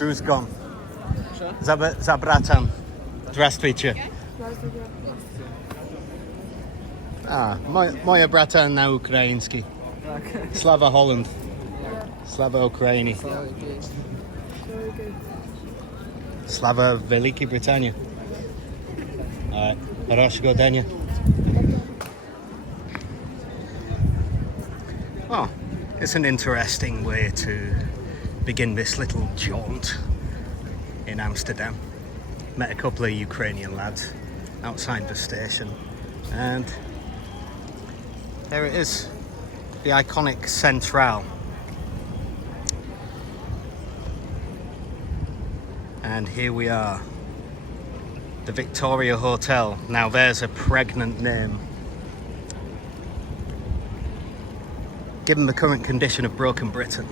Druzgon. Za bratan. Здравствуйте. Moja brata na ukraiński. Slava Holland. Slava Ukraini. Slava Wielkiej Brytanii. Хорошего дня. Well, it's an interesting way to begin this little jaunt in Amsterdam. Met a couple of Ukrainian lads outside the station, and there it is, the iconic Centraal. And here we are, the Victoria Hotel. Now there's a pregnant name. Given the current condition of broken Britain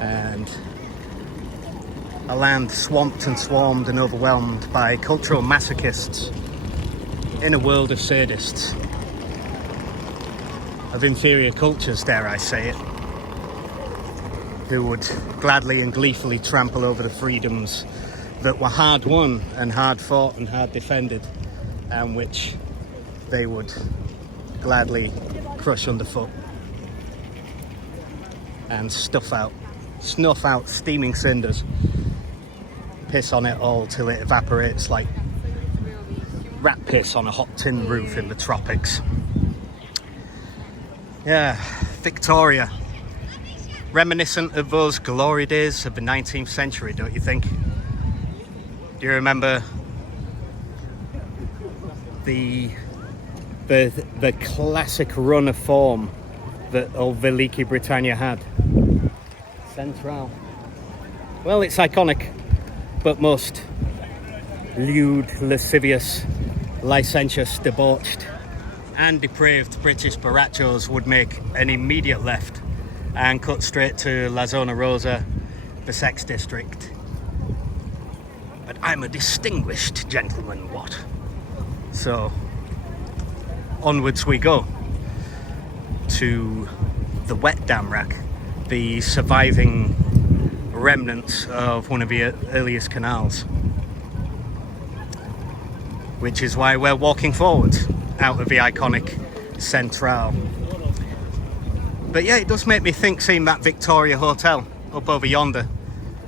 and a land swamped and swarmed and overwhelmed by cultural masochists in a world of sadists, of inferior cultures, dare I say it, who would gladly and gleefully trample over the freedoms that were hard won and hard fought and hard defended, and which they would gladly crush underfoot and snuff out steaming cinders, piss on it all till it evaporates like rat piss on a hot tin roof in the tropics. Yeah, Victoria. Reminiscent of those glory days of the 19th century, don't you think? Do you remember the classic run of form that old Wielkiej Britannia had? Centraal. Well, it's iconic, but most lewd, lascivious, licentious, debauched and depraved British barachos would make an immediate left and cut straight to La Zona Rosa, the sex district. But I'm a distinguished gentleman, what? So, onwards we go to the Wet Damrak, the surviving remnants of one of the earliest canals, which is why we're walking forward out of the iconic Centraal. But yeah, it does make me think, seeing that Victoria Hotel up over yonder,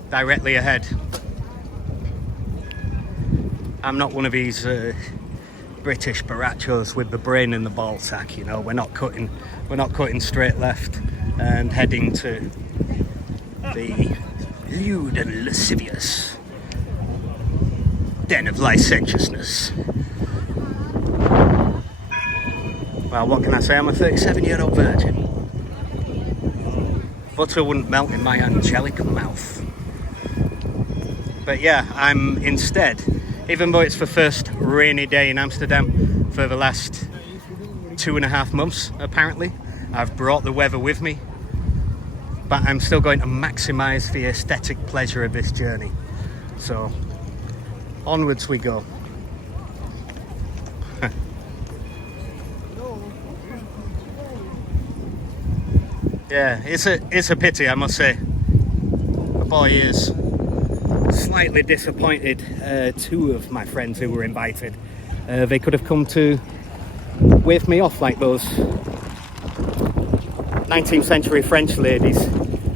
directly ahead. I'm not one of these British barachos with the brain in the ball sack, you know. We're not cutting straight left and heading to the lewd and lascivious den of licentiousness. Well, what can I say? I'm a 37-year-old virgin. Butter wouldn't melt in my angelic mouth. But yeah, I'm instead, even though it's the first rainy day in Amsterdam for the last 2.5 months, apparently, I've brought the weather with me, but I'm still going to maximise the aesthetic pleasure of this journey. So, onwards we go. Yeah, it's a pity, I must say. The boy is slightly disappointed. Two of my friends who were invited, they could have come to wave me off like those 19th century French ladies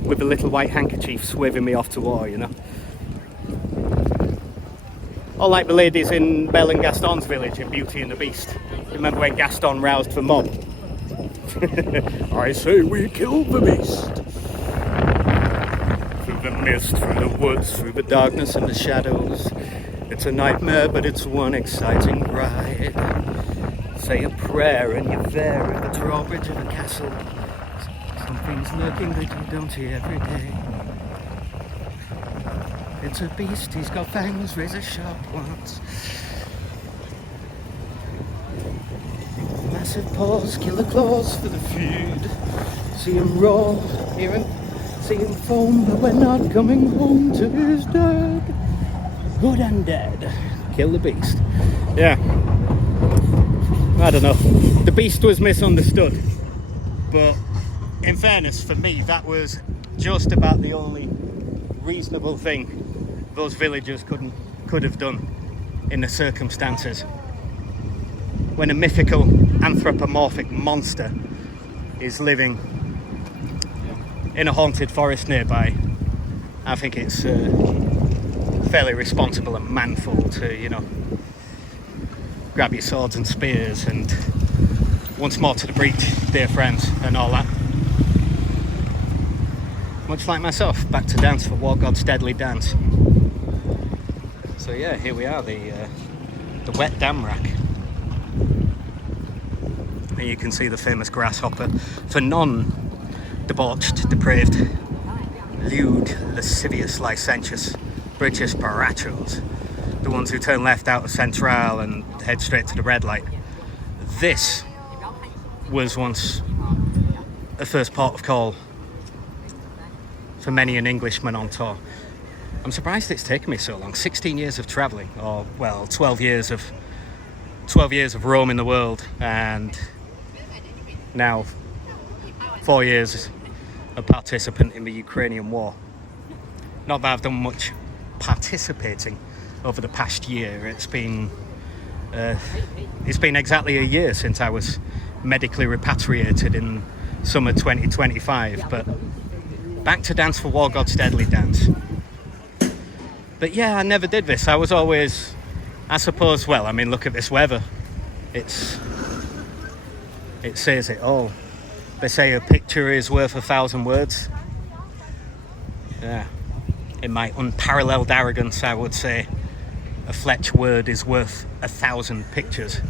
with the little white handkerchiefs waving me off to war, you know. Or like the ladies in Belle and Gaston's village in Beauty and the Beast. Remember when Gaston roused the mob? I say we killed the beast. Through the mist, through the woods, through the darkness and the shadows. It's a nightmare, but it's one exciting ride. Say a prayer and you're there at the drawbridge of a castle. Something's lurking that you don't hear every day. It's a beast, he's got fangs, razor sharp ones. Massive paws, killer claws for the feed. See him roar, hear him, see him foam, but we're not coming home till he's dead. Good and dead. Kill the beast. Yeah. I don't know. The beast was misunderstood. But in fairness, for me, that was just about the only reasonable thing those villagers could have done in the circumstances. When a mythical anthropomorphic monster is living in a haunted forest nearby, I think it's fairly responsible and manful to, you know, grab your swords and spears and once more to the breach, dear friends, and all that. Much like myself, back to dance for War God's deadly dance. So yeah, here we are, the Wet Damrak. And you can see the famous grasshopper for non-debauched, depraved, lewd, lascivious, licentious British parachos, the ones who turn left out of Centraal and head straight to the red light. This was once a first port of call for many an Englishman on tour. I'm surprised it's taken me so long. 16 years of travelling, or well, 12 years of roaming the world, and now 4 years a participant in the Ukrainian war. Not that I've done much participating over the past year. It's been exactly a year since I was medically repatriated in summer 2025, but back to dance for War God's deadly dance. But yeah, I never did this. I was always, I suppose, well, I mean, look at this weather. It says it all. They say a picture is worth 1,000 words. Yeah. In my unparalleled arrogance, I would say a Fletch word is worth 1,000 pictures.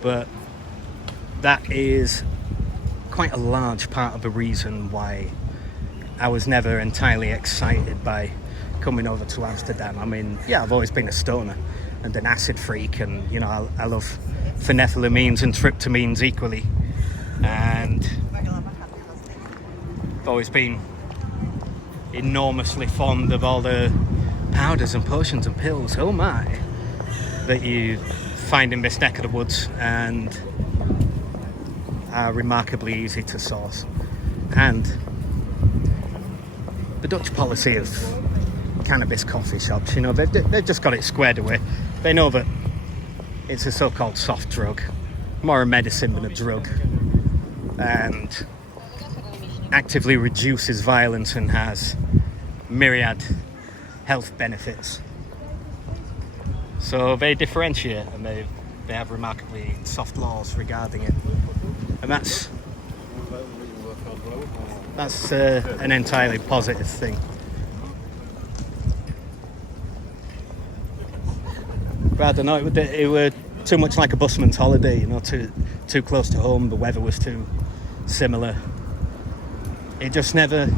But that is quite a large part of the reason why I was never entirely excited by coming over to Amsterdam. I mean, yeah, I've always been a stoner and an acid freak, and, you know, I love phenethylamines and tryptamines equally. And I've always been enormously fond of all the powders and potions and pills, oh my, that you find in this neck of the woods and are remarkably easy to source. And the Dutch policy of cannabis coffee shops, you know, they've just got it squared away. They know that it's a so-called soft drug, more a medicine than a drug, and actively reduces violence and has myriad health benefits. So they differentiate, and they have remarkably soft laws regarding it, and that's an entirely positive thing. But I don't know, it were too much like a busman's holiday, you know, too close to home. The weather was too similar. It just never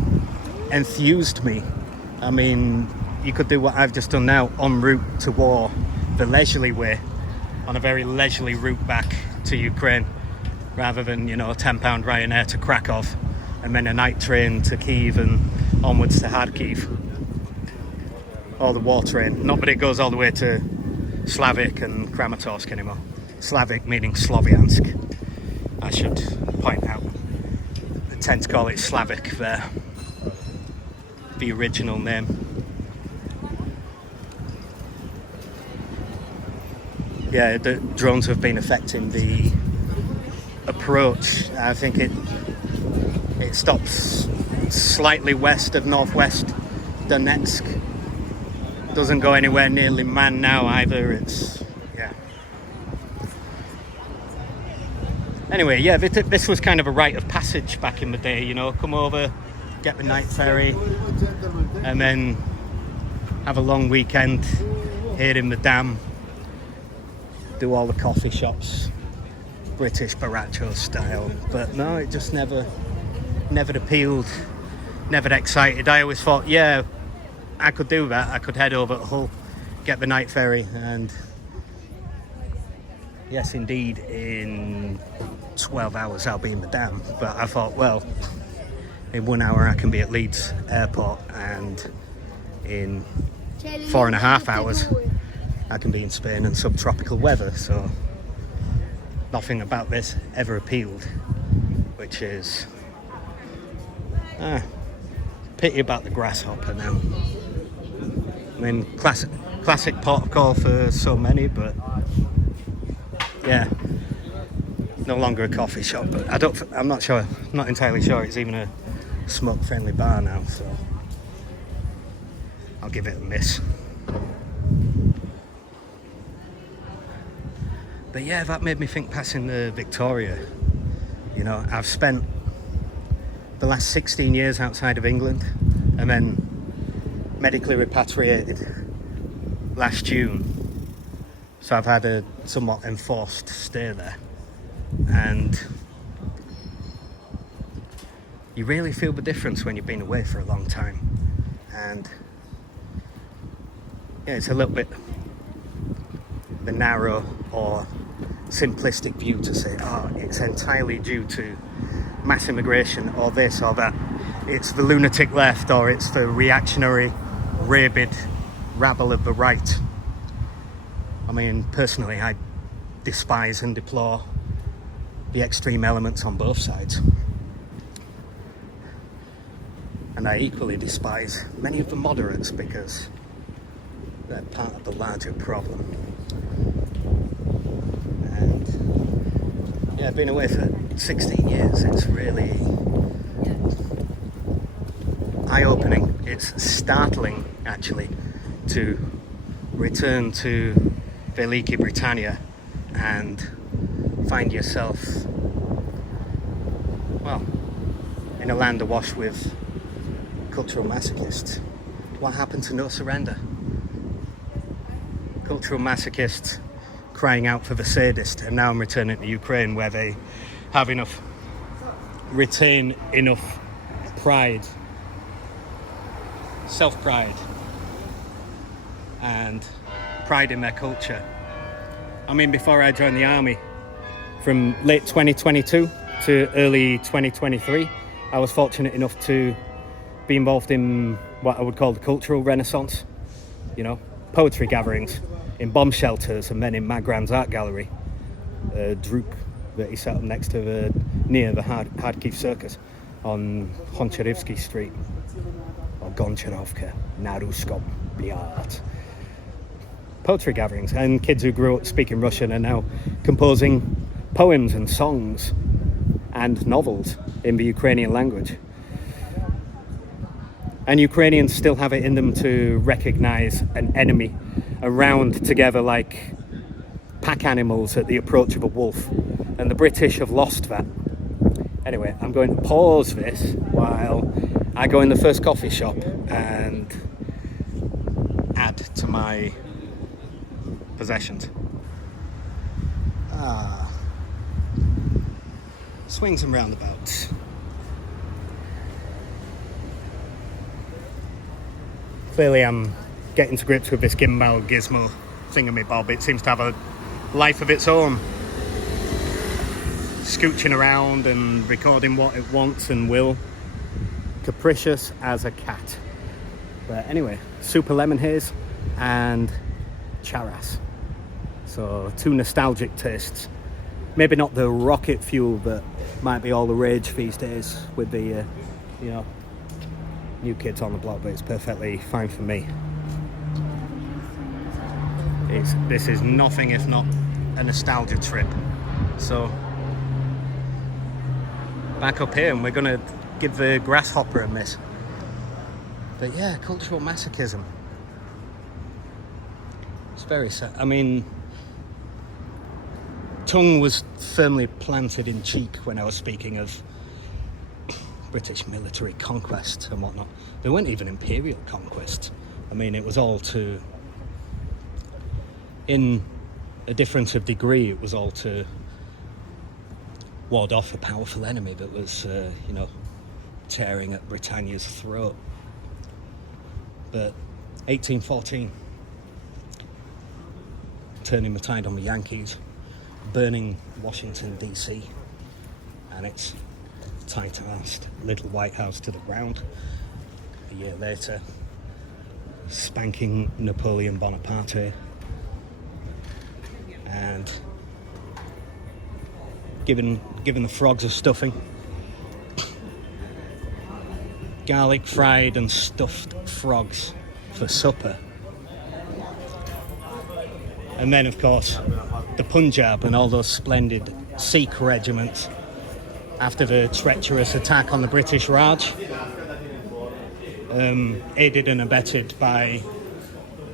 enthused me. I mean, you could do what I've just done now, en route to war, the leisurely way, on a very leisurely route back to Ukraine, rather than, you know, a £10 Ryanair to Krakow, and then a night train to Kyiv and onwards to Kharkiv, or the war train. Not that it goes all the way to Slavic and Kramatorsk anymore. Slavic meaning Sloviansk, I should point out. They tend to call it Slavic there, the original name. Yeah, the drones have been affecting the approach. I think it stops slightly west of northwest Donetsk. Doesn't go anywhere near Liman now either. Yeah. Anyway, yeah, this was kind of a rite of passage back in the day, you know, come over, get the night ferry, and then have a long weekend here in the dam, do all the coffee shops, British Baracho style. But no, it just never appealed, never excited. I always thought, yeah, I could do that. I could head over to Hull, get the night ferry, and yes, indeed, in 12 hours I'll be in the dam. But I thought, well, in 1 hour I can be at Leeds Airport, and in 4.5 hours I can be in Spain in subtropical weather. So nothing about this ever appealed, which is pity about the grasshopper now. mean, classic port of call for so many, but yeah, no longer a coffee shop. But I'm not sure. I'm not entirely sure it's even a smoke-friendly bar now. So I'll give it a miss. But yeah, that made me think passing the Victoria. You know, I've spent the last 16 years outside of England and then medically repatriated last June. So I've had a somewhat enforced stay there. And you really feel the difference when you've been away for a long time. And yeah, it's a little bit the narrow or simplistic view to say, oh, it's entirely due to mass immigration or this or that. It's the lunatic left or it's the reactionary, rabid rabble of the right. I mean, personally, I despise and deplore the extreme elements on both sides. And I equally despise many of the moderates because they're part of the larger problem. And yeah, I've been away for 16 years. It's really eye-opening. It's startling, actually, to return to Veliki Britannia and find yourself, well, in a land awash with cultural masochists. What happened to no surrender? Cultural masochists crying out for the sadist, and now I'm returning to Ukraine where they have retain enough pride, self-pride, and pride in their culture. I mean, before I joined the army, from late 2022 to early 2023, I was fortunate enough to be involved in what I would call the cultural renaissance. You know, poetry gatherings in bomb shelters and then in Magran's art gallery, Druk, that he set up next to near the Kharkiv Circus on Honcharivsky Street, or Goncharovka, Naruskom, Biat. Poetry gatherings, and kids who grew up speaking Russian are now composing poems and songs and novels in the Ukrainian language. And Ukrainians still have it in them to recognize an enemy around together like pack animals at the approach of a wolf. And the British have lost that. Anyway, I'm going to pause this while I go in the first coffee shop and add to my possessions. Swings and roundabouts. Clearly I'm getting to grips with this gimbal gizmo thingamabob. It seems to have a life of its own. Scooching around and recording what it wants and will. Capricious as a cat. But anyway, super lemon haze and charas. So 2 nostalgic tastes. Maybe not the rocket fuel that might be all the rage these days with the, new kids on the block, but it's perfectly fine for me. This is nothing if not a nostalgia trip. So back up here, and we're going to give the grasshopper a miss. But yeah, cultural masochism. It's very sad. I mean, tongue was firmly planted in cheek when I was speaking of British military conquest and whatnot. They weren't even imperial conquest. I mean, it was all to, in a difference of degree, it was all to ward off a powerful enemy that was, tearing at Britannia's throat. But 1814, turning the tide on the Yankees, burning Washington DC, and its tight-assed little White House to the ground. A year later, spanking Napoleon Bonaparte and giving the frogs a stuffing. Garlic fried and stuffed frogs for supper And then, of course, the Punjab and all those splendid Sikh regiments after the treacherous attack on the British Raj, aided and abetted by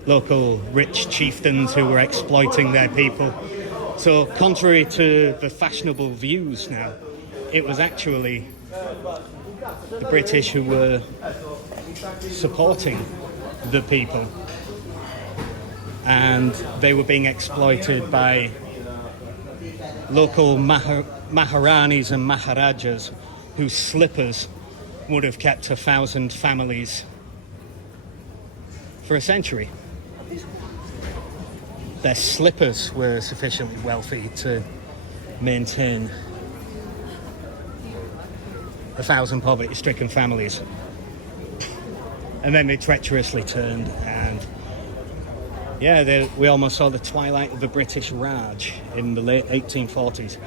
local rich chieftains who were exploiting their people. So contrary to the fashionable views now, it was actually the British who were supporting the people, and they were being exploited by local Maharanis and Maharajas whose slippers would have kept 1,000 families for a century. Their slippers were sufficiently wealthy to maintain 1,000 poverty-stricken families. And then they treacherously turned, and we almost saw the twilight of the British Raj in the late 1840s.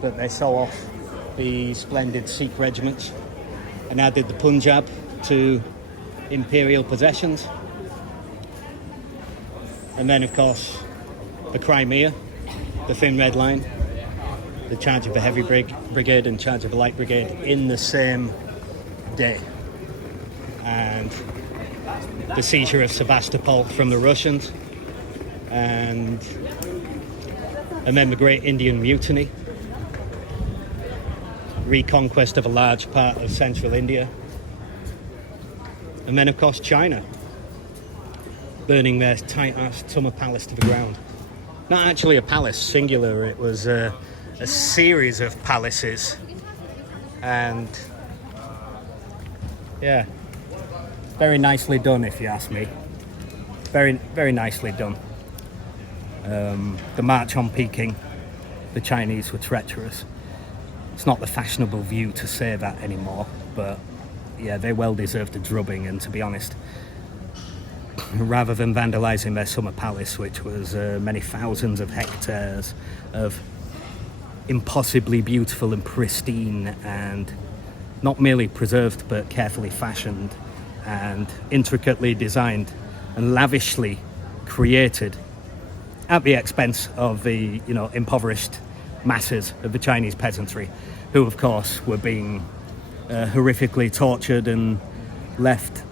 But they saw off the splendid Sikh regiments and added the Punjab to imperial possessions. And then, of course, the Crimea, the Thin Red Line, the charge of the Heavy Brigade and charge of the Light Brigade in the same day. And the seizure of Sevastopol from the Russians. And then the Great Indian Mutiny. Reconquest of a large part of central India. And then, of course, China, burning their tight-ass summer palace to the ground. Not actually a palace, singular, it was a series of palaces. And, yeah, very nicely done, if you ask me. Very, very nicely done. The march on Peking, the Chinese were treacherous. It's not the fashionable view to say that anymore, but yeah, they well deserved a drubbing. And to be honest, rather than vandalising their summer palace, which was many thousands of hectares of impossibly beautiful and pristine and not merely preserved but carefully fashioned and intricately designed and lavishly created at the expense of the impoverished masses of the Chinese peasantry, who of course were being horrifically tortured and left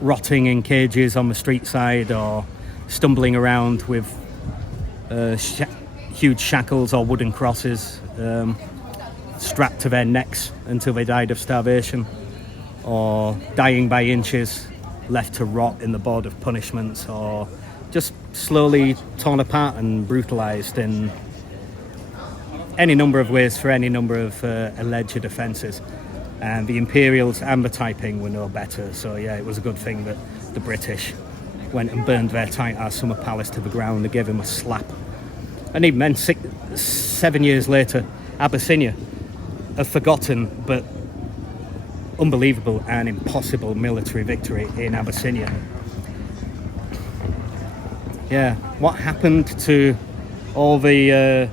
rotting in cages on the street side or stumbling around with huge shackles or wooden crosses strapped to their necks until they died of starvation, or dying by inches, left to rot in the board of punishments, or just slowly torn apart and brutalised in any number of ways for any number of alleged offences. And the Imperials and the Taiping were no better. So yeah, it was a good thing that the British went and burned their tight-ass summer palace to the ground. They gave him a slap. And even then, 7 years later, Abyssinia, a forgotten but unbelievable and impossible military victory in Abyssinia. Yeah, what happened to all the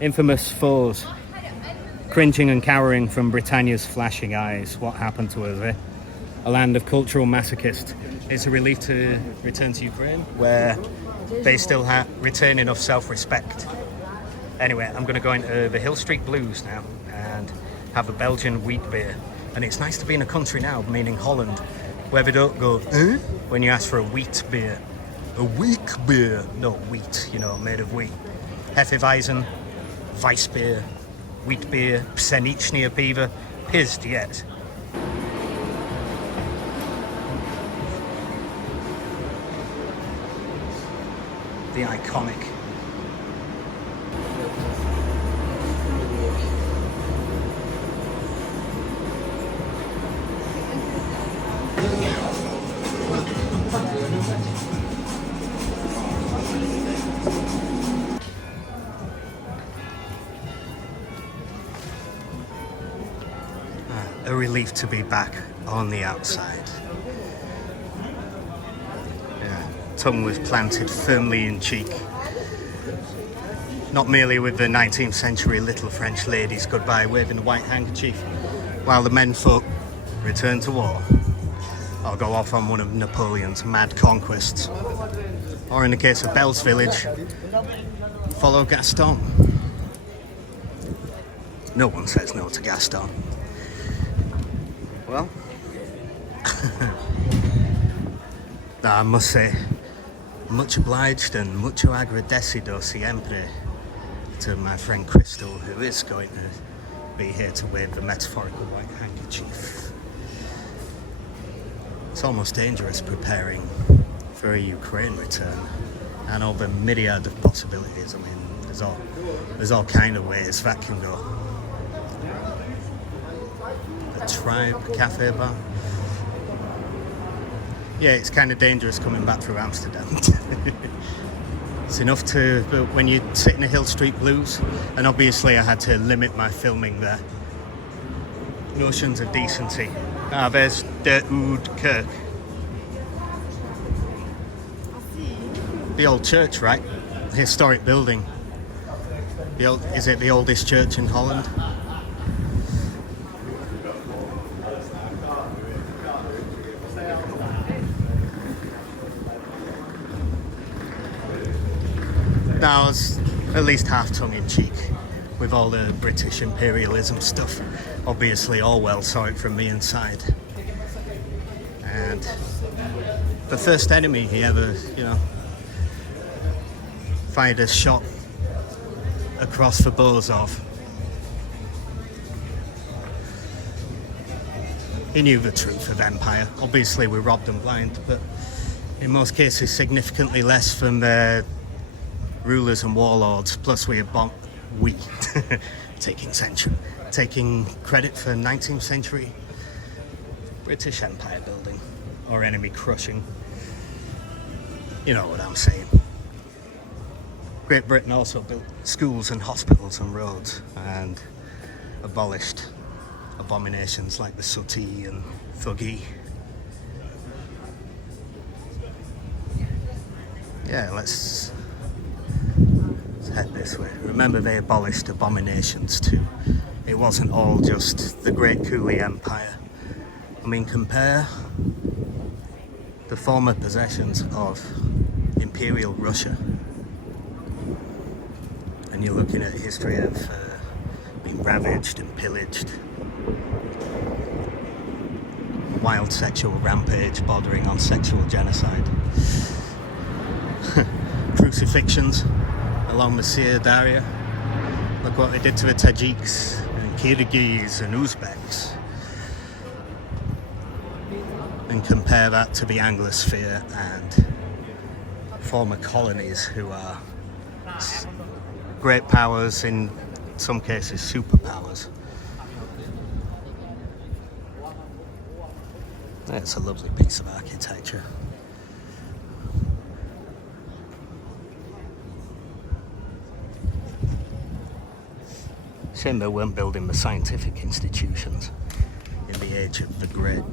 infamous foes cringing and cowering from Britannia's flashing eyes? What happened to us, eh? A land of cultural masochists. It's a relief to return to Ukraine, where they still retain enough self-respect. Anyway, I'm going to go into the Hill Street Blues now and have a Belgian wheat beer. And it's nice to be in a country now, meaning Holland, where they don't go, when you ask for a wheat beer. A weak beer, no wheat, made of wheat. Hefeweizen, Weissbier, wheat beer, pszeniczne piwa, pissed yet. The iconic. A relief to be back on the outside. Tongue was planted firmly in cheek, not merely with the 19th century little French ladies goodbye waving a white handkerchief while the men folk returned to war. or go off on one of Napoleon's mad conquests. Or in the case of Belle's village, follow Gaston. No one says no to Gaston. Well, I must say, much obliged and mucho agradecido siempre to my friend Crystal, who is going to be here to wave the metaphorical white handkerchief. It's almost dangerous preparing for a Ukraine return, and all the myriad of possibilities. I mean, there's all kind of ways that can go. The Tribe Cafe Bar. Yeah, it's kind of dangerous coming back through Amsterdam. It's enough to, but when you sit in the Hill Street Blues, and obviously I had to limit my filming there. Notions of decency. There's the Oude Kerk. The old church, right? Historic building. Is it the oldest church in Holland? Now, I was at least half tongue-in-cheek with all the British imperialism stuff. Obviously, Orwell saw it from me inside. And the first enemy he ever, fired a shot across the bows of. He knew the truth of empire. Obviously, we robbed them blind, but in most cases, significantly less than their rulers and warlords. Plus, taking credit for 19th century British empire building or enemy crushing. You know what I'm saying. Great Britain also built schools and hospitals and roads and abolished abominations like the sooty and thuggee. Yeah, let's head this way. Remember, they abolished abominations too. It wasn't all just the Great Coolie Empire. I mean, compare the former possessions of Imperial Russia, and you're looking at a history of being ravaged and pillaged, wild sexual rampage bordering on sexual genocide, crucifixions along the Sir Daria. Look what they did to the Tajiks and Kyrgyz and Uzbeks, and compare that to the Anglosphere and former colonies who are great powers, in some cases superpowers. It's a lovely piece of architecture. Shame they weren't building the scientific institutions in the age of the great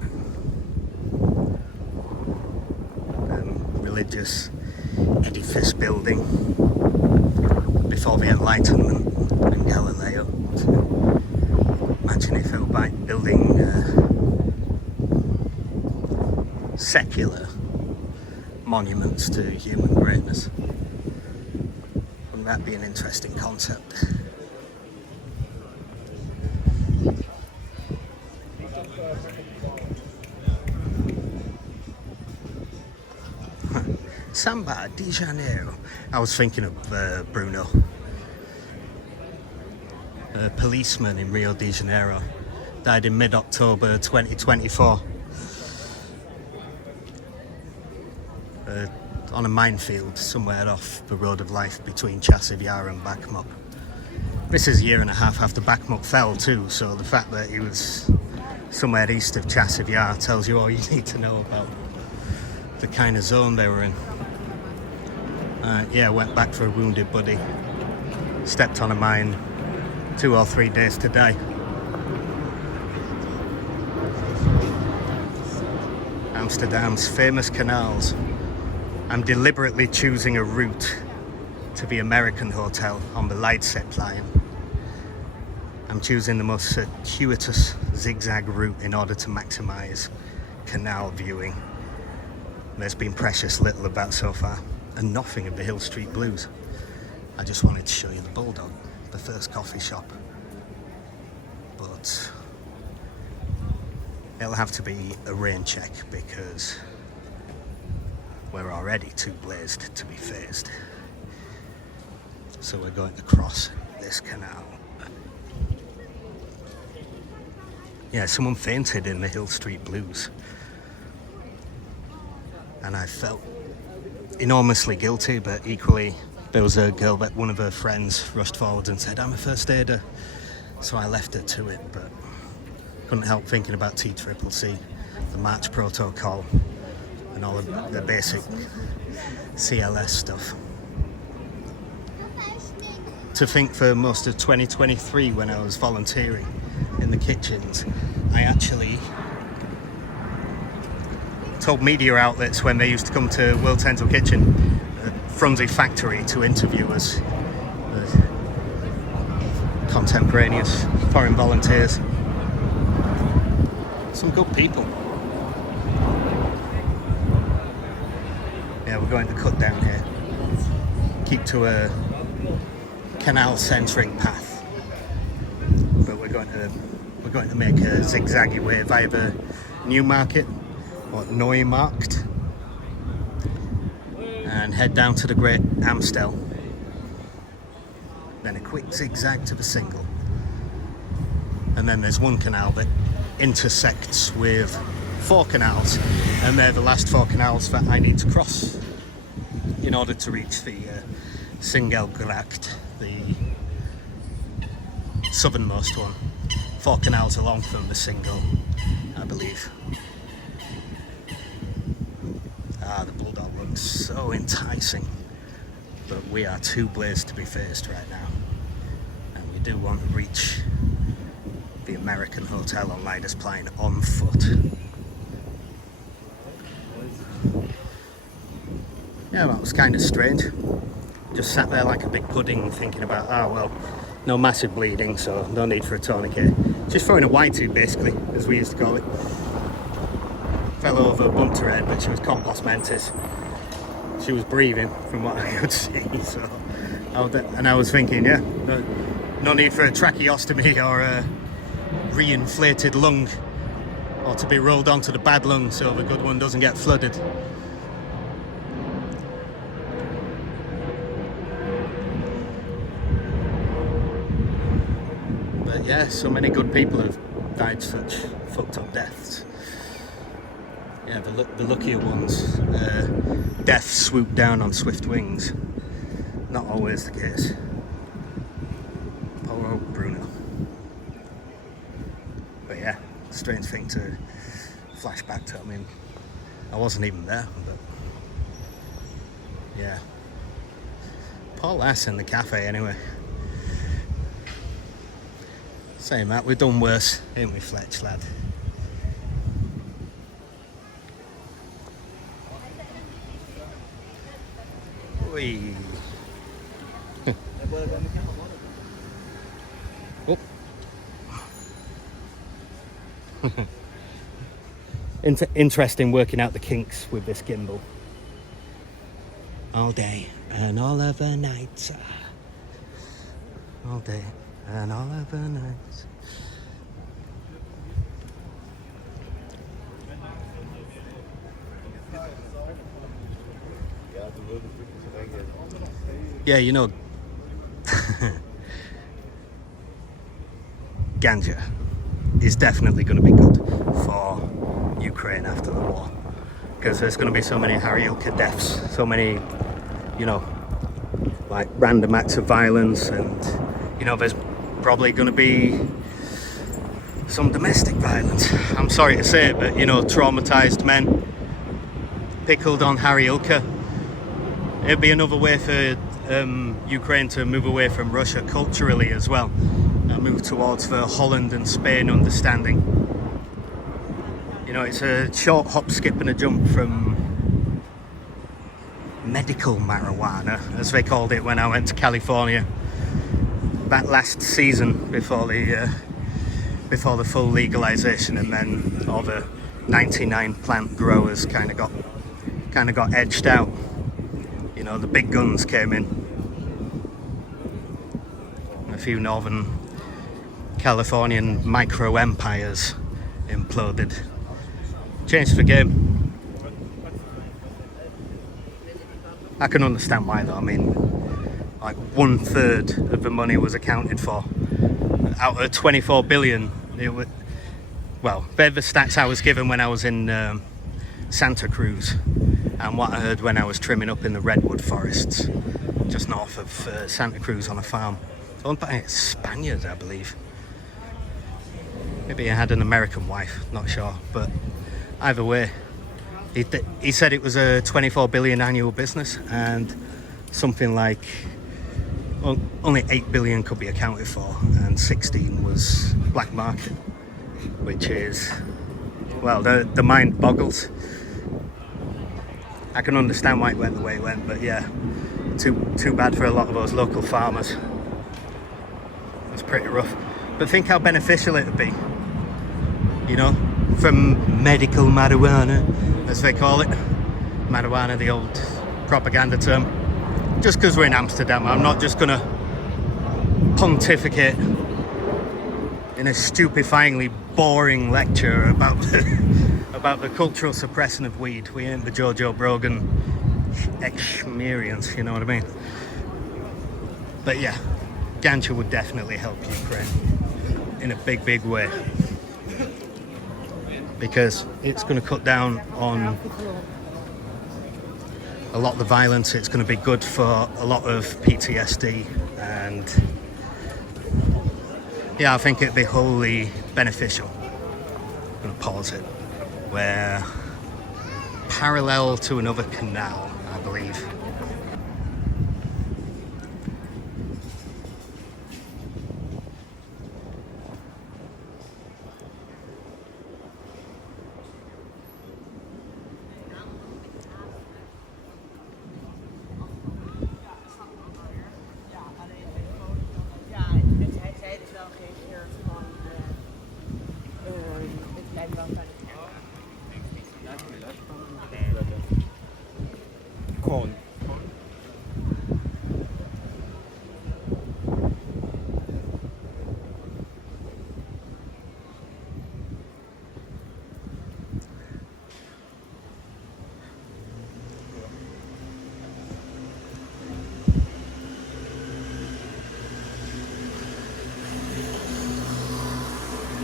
religious edifice building before the Enlightenment and Galileo. Imagine if they were building secular monuments to human greatness. Wouldn't that be an interesting concept? Samba de Janeiro. I was thinking of Bruno, a policeman in Rio de Janeiro, died in mid-October 2024 on a minefield somewhere off the road of life between Chasivyar and Bakhmut. This is a year and a half after Bakhmut fell too, so the fact that he was somewhere east of Chasivyar tells you all you need to know about the kind of zone they were in. Went back for a wounded buddy. Stepped on a mine, 2 or 3 days to die. Amsterdam's famous canals. I'm deliberately choosing a route to the American hotel on the Leidsegracht line. I'm choosing the most circuitous zigzag route in order to maximize canal viewing. There's been precious little of that so far, and nothing of the Hill Street Blues. I just wanted to show you the Bulldog, the first coffee shop. But it'll have to be a rain check because we're already too blazed to be phased. So we're going to cross this canal. Yeah, someone fainted in the Hill Street Blues. And I felt enormously guilty, but equally there was a girl that one of her friends rushed forward and said, "I'm a first aider." So I left her to it, but couldn't help thinking about TCCC, the March Protocol, and all of the basic CLS stuff. To think for most of 2023 when I was volunteering in the kitchens, I actually told media outlets when they used to come to World Central Kitchen, Frunzy Factory, to interview us, contemporaneous foreign volunteers. Some good people. Yeah, we're going to cut down here. Keep to a canal-centric path, but we're going to make a zigzaggy way via the Newmarket, or Neumarkt, and head down to the Great Amstel. Then a quick zigzag to the Singel, and then there's one canal that intersects with 4 canals, and they're the last 4 canals that I need to cross in order to reach the Singelgracht, the southernmost one. 4 canals along from the Singel, I believe. The Bulldog looks so enticing, but we are too blazed to be faced right now, and we do want to reach the American Hotel on Leidsegracht on foot. Yeah, that was kind of strange. Just sat there like a big pudding thinking about, well, no massive bleeding, so no need for a tourniquet. Just throwing a whitey, basically, as we used to call it. Fell over, bumped her head, but she was compos mentis. She was breathing from what I could see, so I was thinking, yeah, no need for a tracheostomy or a reinflated lung, or to be rolled onto the bad lung so the good one doesn't get flooded. But yeah, so many good people have died such fucked up deaths. Yeah, the luckier ones, death swooped down on swift wings. Not always the case. Poor old Bruno. But yeah, strange thing to flash back to. I mean, I wasn't even there, but yeah. Poor lass in the cafe anyway. Saying that, we've done worse, ain't we, Fletch, lad? Oi. Oh. Interesting working out the kinks with this gimbal. All day and all of the nights. All day and all of the nights. Yeah, you know, ganja is definitely going to be good for Ukraine after the war, because there's going to be so many Haryilka deaths, so many, you know, like random acts of violence, and you know, there's probably going to be some domestic violence. I'm sorry to say it, but you know, traumatized men pickled on Haryilka. It'd be another way for Ukraine to move away from Russia culturally as well, and move towards the Holland and Spain understanding. You know, it's a short hop, skip and a jump from medical marijuana, as they called it when I went to California that last season before the full legalization, and then all the 99 plant growers kind of got edged out. You know, the big guns came in. A few northern Californian micro empires imploded. Changed the game. I can understand why though. I mean, like 1/3 of the money was accounted for. Out of 24 billion, it was, well, they're the stats I was given when I was in Santa Cruz, and what I heard when I was trimming up in the redwood forests just north of Santa Cruz on a farm owned by a Spaniard, I believe. Maybe he had an American wife, not sure, but either way, he said it was a 24 billion annual business, and something like only 8 billion could be accounted for, and 16 was black market, which is, well, the mind boggles. I can understand why it went the way it went, but yeah, too bad for a lot of those local farmers. It's pretty rough. But think how beneficial it would be, you know, from medical marijuana, as they call it. Marijuana, the old propaganda term. Just because we're in Amsterdam, I'm not just gonna pontificate in a stupefyingly boring lecture about the cultural suppressing of weed. We ain't the Jojo Brogan experience, you know what I mean? But yeah, ganja would definitely help Ukraine in a big way, because it's going to cut down on a lot of the violence. It's going to be good for a lot of PTSD, and yeah, I think it'd be wholly beneficial. I'm going to pause it. We're parallel to another canal, I believe.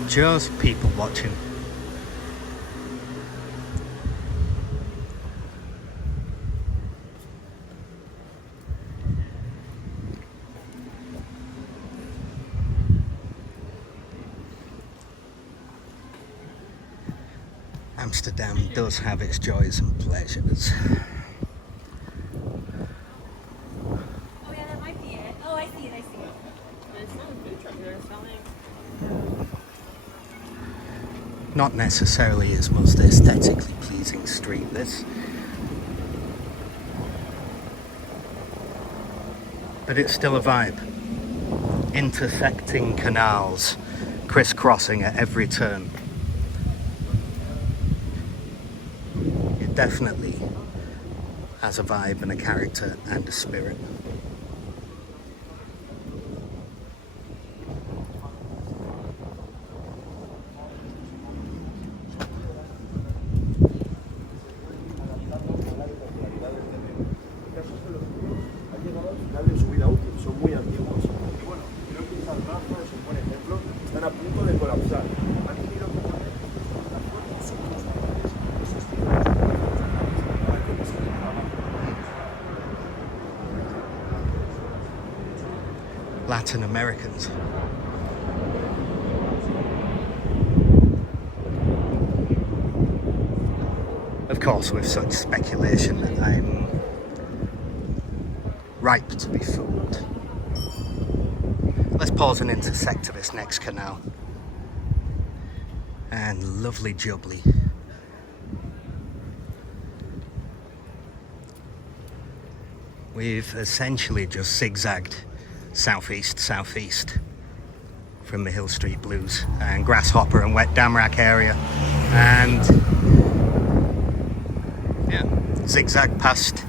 Just people watching. Amsterdam does have its joys and pleasures. Oh yeah, that might be it. Oh, I see it. There's some food truck there selling. Not necessarily his most aesthetically pleasing street, this. But it's still a vibe. Intersecting canals, crisscrossing at every turn. It definitely has a vibe and a character and a spirit. Latin Americans. Of course, with such speculation, I'm ripe to be fooled. Let's pause and intersect to this next canal. And lovely jubbly. We've essentially just zigzagged southeast from the Hill Street Blues and Grasshopper and Wet Damrak area And yeah, zigzag past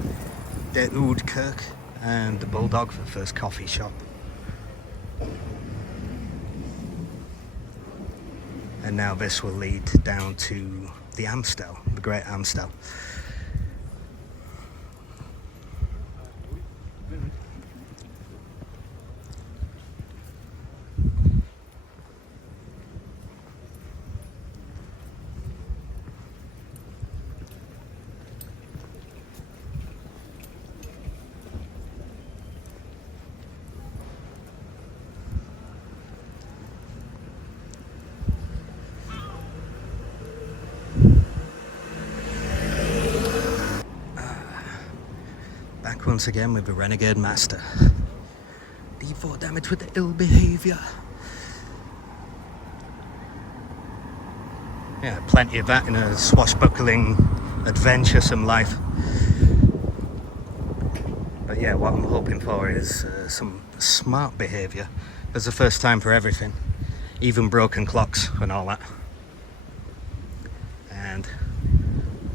the Oude Kerk and the Bulldog for the first coffee shop. And now this will lead down to the Amstel, the Great Amstel. Back once again with the renegade master. D4 damage with the ill behaviour. Yeah, plenty of that in a swashbuckling, adventuresome life. But yeah, what I'm hoping for is some smart behaviour. There's the first time for everything, even broken clocks and all that. And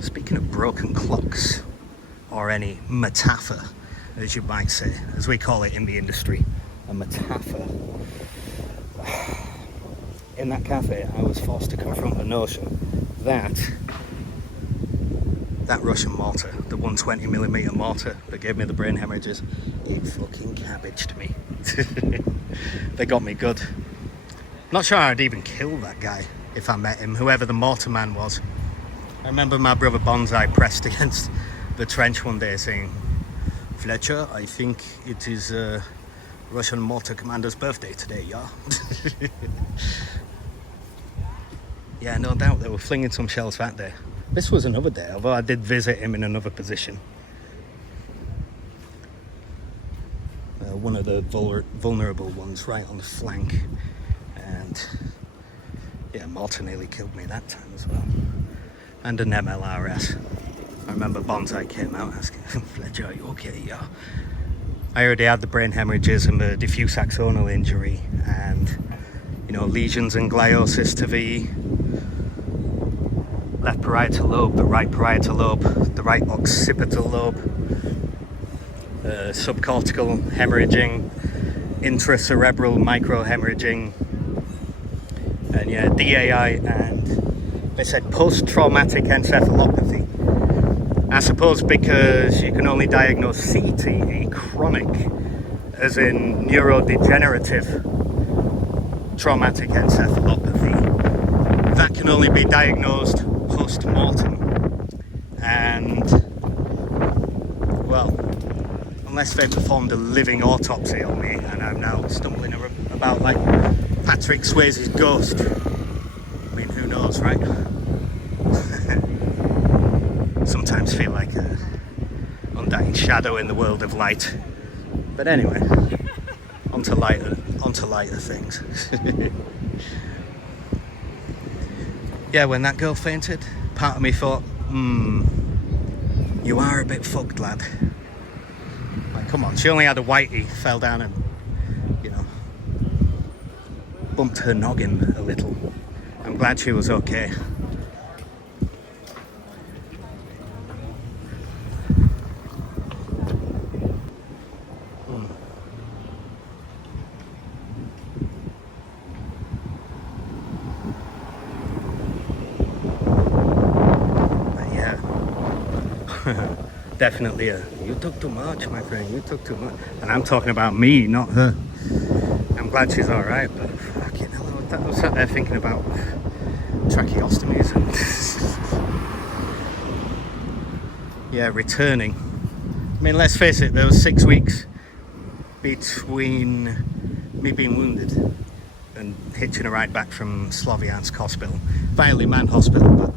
speaking of broken clocks, or any metaphor, as you might say, as we call it in the industry, a metaphor. In that cafe, I was forced to confront the notion that Russian mortar, the 120mm mortar that gave me the brain hemorrhages, it fucking cabbaged me. They got me good. Not sure I'd even kill that guy if I met him, whoever the mortar man was. I remember my brother Bonsai pressed against the trench one day saying, "Fletcher, I think it is Russian mortar commander's birthday today, yeah?" Yeah, no doubt they were flinging some shells that day. This was another day, although I did visit him in another position. One of the vulnerable ones right on the flank. And yeah, mortar nearly killed me that time as well. And an MLRS. I remember Bonsai came out asking, "Fletcher, are you okay?" Yeah. I already had the brain hemorrhages and the diffuse axonal injury and, lesions and gliosis to the left parietal lobe, the right parietal lobe, the right occipital lobe, subcortical hemorrhaging, intracerebral microhemorrhaging, and yeah, DAI, and they said post-traumatic encephalopathy. I suppose because you can only diagnose CTE, chronic, as in neurodegenerative traumatic encephalopathy. That can only be diagnosed post-mortem. And, well, unless they performed a living autopsy on me, and I'm now stumbling about like Patrick Swayze's ghost. I mean, who knows, right? Sometimes feel like a undying shadow in the world of light. But anyway, onto lighter things. Yeah, when that girl fainted, part of me thought, you are a bit fucked, lad. Like, come on, she only had a whitey, fell down and, bumped her noggin a little. I'm glad she was okay. Definitely you took too much, my friend, you took too much. And I'm talking about me, not her. I'm glad she's alright, but fucking hell, I was sat there thinking about tracheostomies and yeah, returning. I mean, let's face it, there was 6 weeks between me being wounded and hitching a ride back from Sloviansk Hospital, via Liman Hospital, but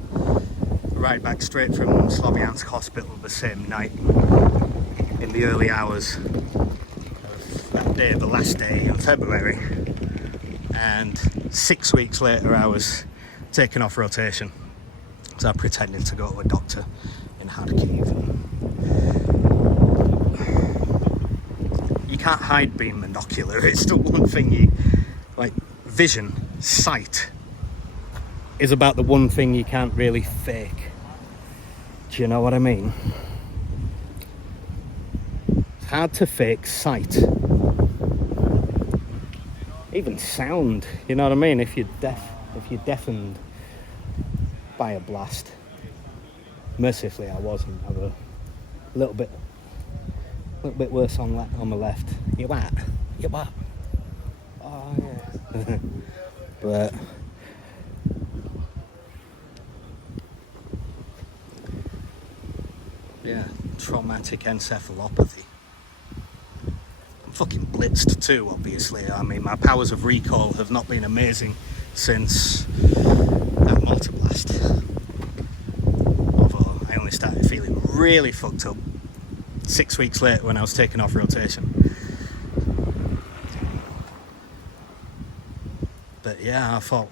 ride back straight from Sloviansk Hospital the same night in the early hours of that day, the last day in February. And 6 weeks later I was taken off rotation, so I'm pretending to go to a doctor in Kharkiv. You can't hide being monocular. It's the one thing you, like, vision, sight, is about the one thing you can't really fake. Do you know what I mean? It's hard to fake sight. Even sound, you know what I mean? If you're deafened by a blast. Mercifully, I wasn't. I was a little bit worse on my left. You what? Oh yeah. But yeah, traumatic encephalopathy. I'm fucking blitzed too, obviously. I mean, my powers of recall have not been amazing since that motor blast. Although I only started feeling really fucked up 6 weeks later when I was taken off rotation. But yeah, I thought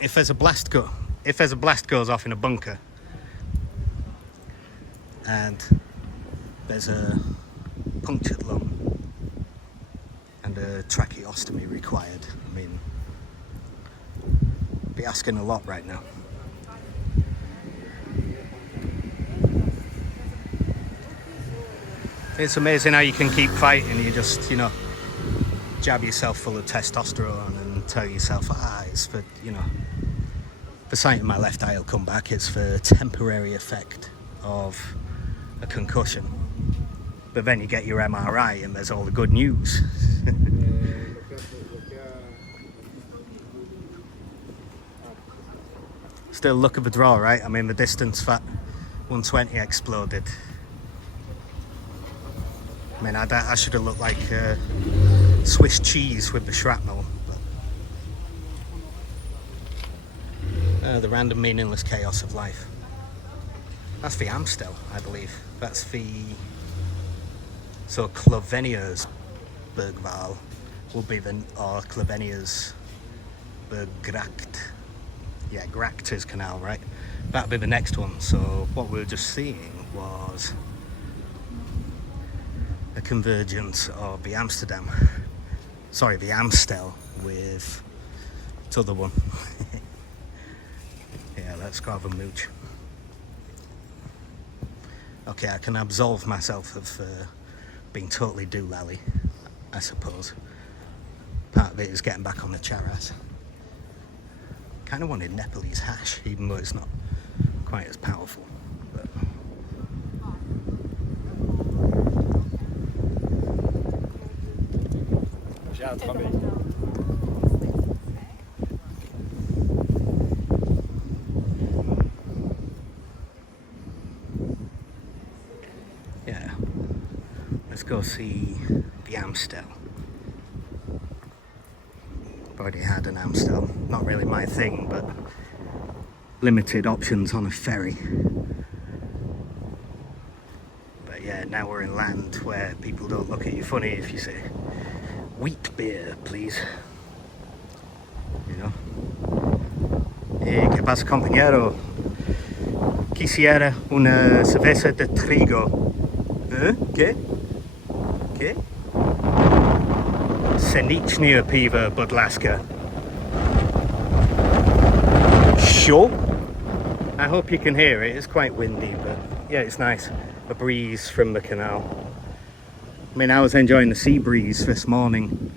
if there's a blast goes off in a bunker and there's a punctured lung and a tracheostomy required, I mean, be asking a lot right now. It's amazing how you can keep fighting. You just, jab yourself full of testosterone and tell yourself, it's for, the sight in my left eye will come back. It's for temporary effect of a concussion. But then you get your MRI and there's all the good news. Still luck of the draw, right? I mean, the distance that 120 exploded. I mean, I should have looked like Swiss cheese with the shrapnel. But, the random meaningless chaos of life. That's the Amstel, I believe. That's the... So Clovenia's Bergval will be the... Or Clovenia's Berggracht. Yeah, Gracht is canal, right? That'll be the next one. So what we were just seeing was a convergence of the Amsterdam. Sorry, the Amstel with the other one. Yeah, let's go have a mooch. Okay, I can absolve myself of being totally doolally, I suppose. Part of it is getting back on the charas. Kind of wanted Nepalese hash, even though it's not quite as powerful. But... yeah, let's go see the Amstel. I've already had an Amstel, not really my thing, but limited options on a ferry. But yeah, now we're in land where people don't look at you funny if you say wheat beer, please. ¿Qué pasa, compañero? Quisiera una cerveza de trigo. ¿Qué? Sceniczne piwo Budlaska. Sure. I hope you can hear it. It's quite windy, but yeah, it's nice. A breeze from the canal. I mean, I was enjoying the sea breeze this morning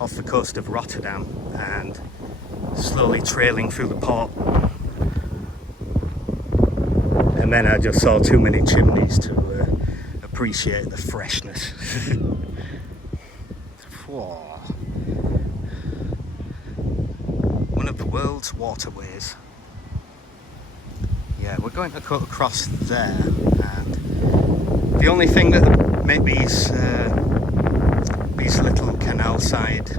off the coast of Rotterdam and slowly trailing through the port. And then I just saw too many chimneys to appreciate the freshness. One of the world's waterways. Yeah, we're going to cut across there, and the only thing that make these little canal side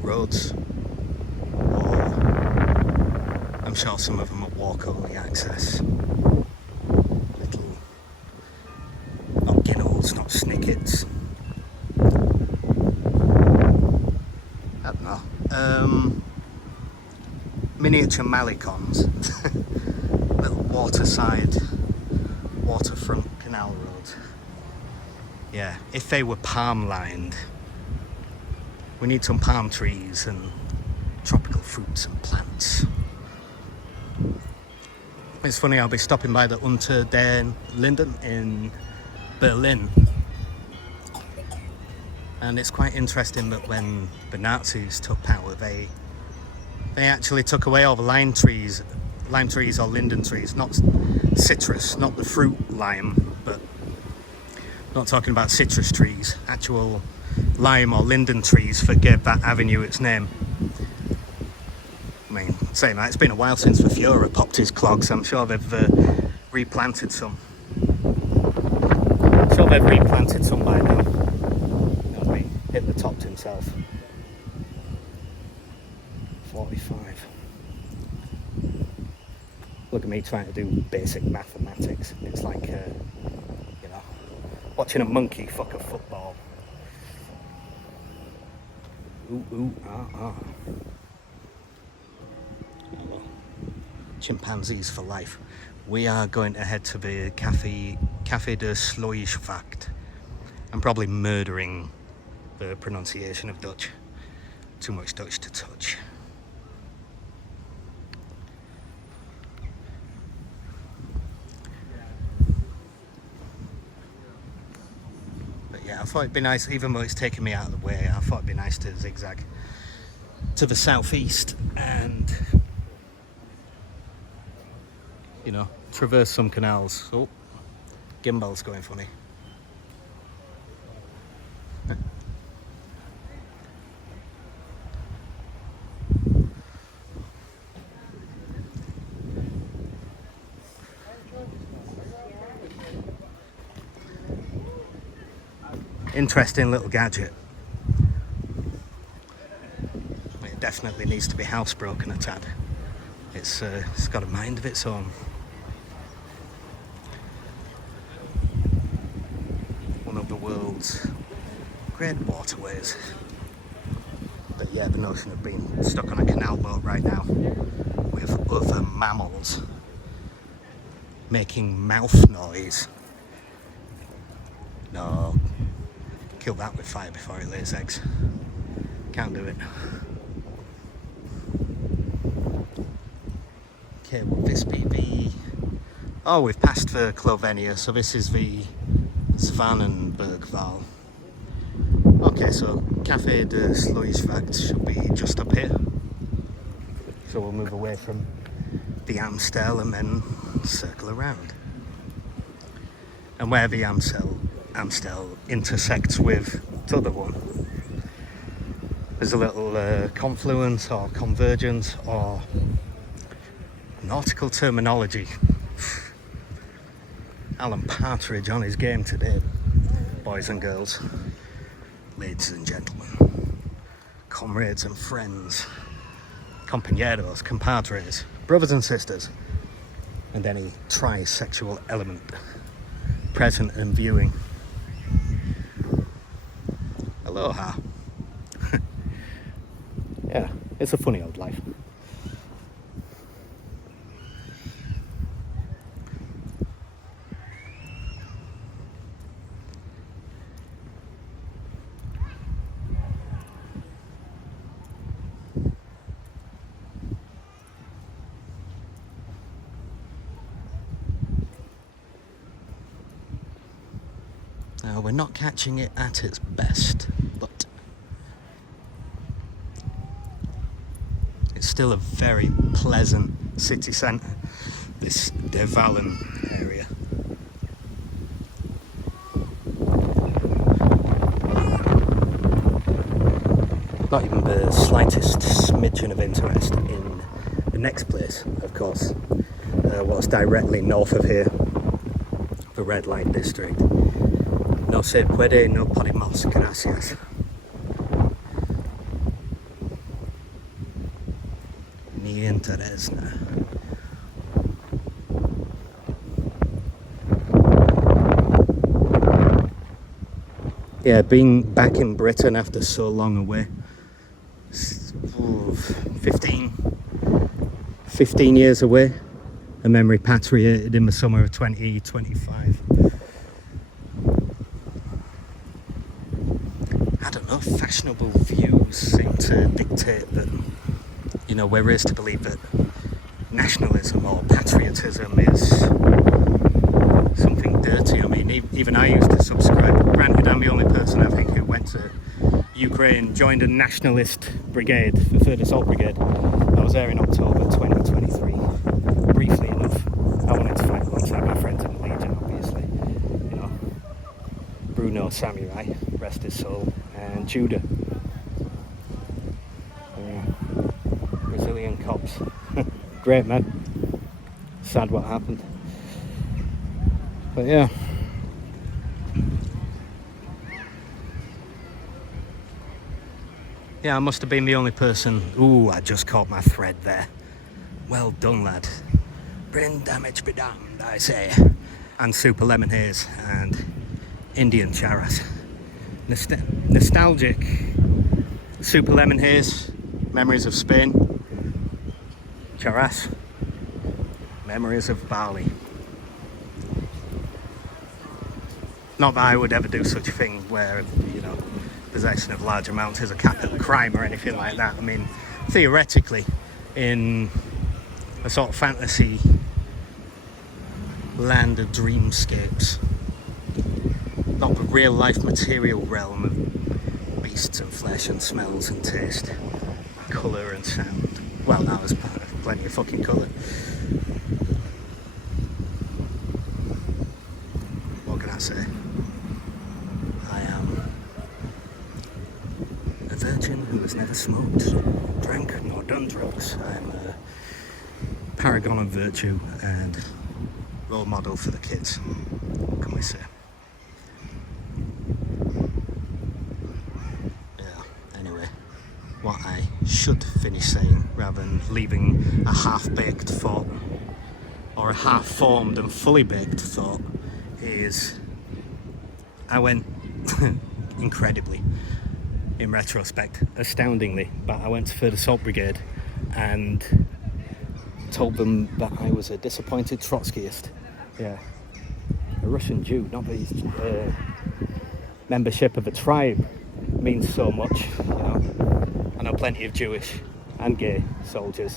roads, or I'm sure some of them are walk only access, little, not ginnels, not snickets, I don't know, miniature malicons. Little waterfront canal roads. Yeah, if they were palm lined, we need some palm trees and tropical fruits and plants. It's funny, I'll be stopping by the Unter den Linden in Berlin. And it's quite interesting that when the Nazis took power, they actually took away all the lime trees or linden trees, not citrus, not the fruit lime, but not talking about citrus trees, actual lime or linden trees that gave that avenue its name. I mean, saying that, it's been a while since the Führer popped his clogs. I'm sure they've replanted some. I'm sure they've replanted some by now. He hit the top himself. 45. Look at me trying to do basic mathematics. It's like, watching a monkey fuck a football. Ooh, ooh, ah, ah. Chimpanzees for life. We are going to head to the Café Sluyswacht. I'm probably murdering the pronunciation of Dutch. Too much Dutch to touch. I thought it'd be nice, even though it's taking me out of the way, I thought it'd be nice to zigzag to the southeast and, traverse some canals. Oh, gimbal's going funny. Interesting little gadget. It definitely needs to be housebroken a tad. It's got a mind of its own. One of the world's great waterways. But yeah, the notion of being stuck on a canal boat right now with other mammals making mouth noise. No. Kill that with fire before it lays eggs. Can't do it. Okay, will this be the... Oh, we've passed the Clovenia, so this is the Zwanenbergval. Okay, so Café de Sluyswacht should be just up here. So we'll move away from the Amstel and then circle around. And where the Amstel intersects with the other one, there's a little confluence or convergence or nautical terminology. Alan Partridge on his game today, boys and girls, ladies and gentlemen, comrades and friends, compañeros, compadres, brothers and sisters, and any trisexual element present and viewing. Aloha. Yeah, it's a funny old life. Now, we're not catching it at its best, but it's still a very pleasant city centre, this De Vallen area. Not even the slightest smidgen of interest in the next place, of course, what's directly north of here, the red light district. No se puede, no podemos, gracias. Ni interesna. Yeah, being back in Britain after so long away, 15 years away, and then repatriated in the summer of 2025. I don't know, fashionable views seem to dictate that, we're raised to believe that nationalism or patriotism is something dirty. I mean, even I used to subscribe. Granted, I'm the only person I think who went to Ukraine, joined a nationalist brigade, the 3rd Assault Brigade. I was there in October 2023. Briefly enough, I wanted to fight alongside my friends in the Legion, obviously. You know, Bruno Samurai, rest his soul, and Judah. Brazilian cops. Great, man. Sad what happened. But yeah. Yeah, I must have been the only person. Ooh, I just caught my thread there. Well done, lad. Brain damage be damned, I say. And super lemon haze and Indian charas. Nostalgic. Super lemon haze. Memories of Spain. Charas. Memories of Bali. Not that I would ever do such a thing where, you know, possession of large amounts is a capital crime or anything like that. I mean, theoretically, in a sort of fantasy land of dreamscapes, not the real life material realm of beasts and flesh and smells and taste, colour and sound. Well, that was plenty of fucking colour. What can I say? I am a virgin who has never smoked, drank, nor done drugs. I am a paragon of virtue and role model for the kids. What can we say? Yeah, anyway, what I should finish saying, rather than leaving a half-baked thought, or a half-formed and fully-baked thought, is I went incredibly, in retrospect, astoundingly, but I went to 3rd Assault Brigade and told them that I was a disappointed Trotskyist. Yeah, a Russian Jew. Not that his membership of a tribe means so much, you know. I know plenty of Jewish and gay soldiers,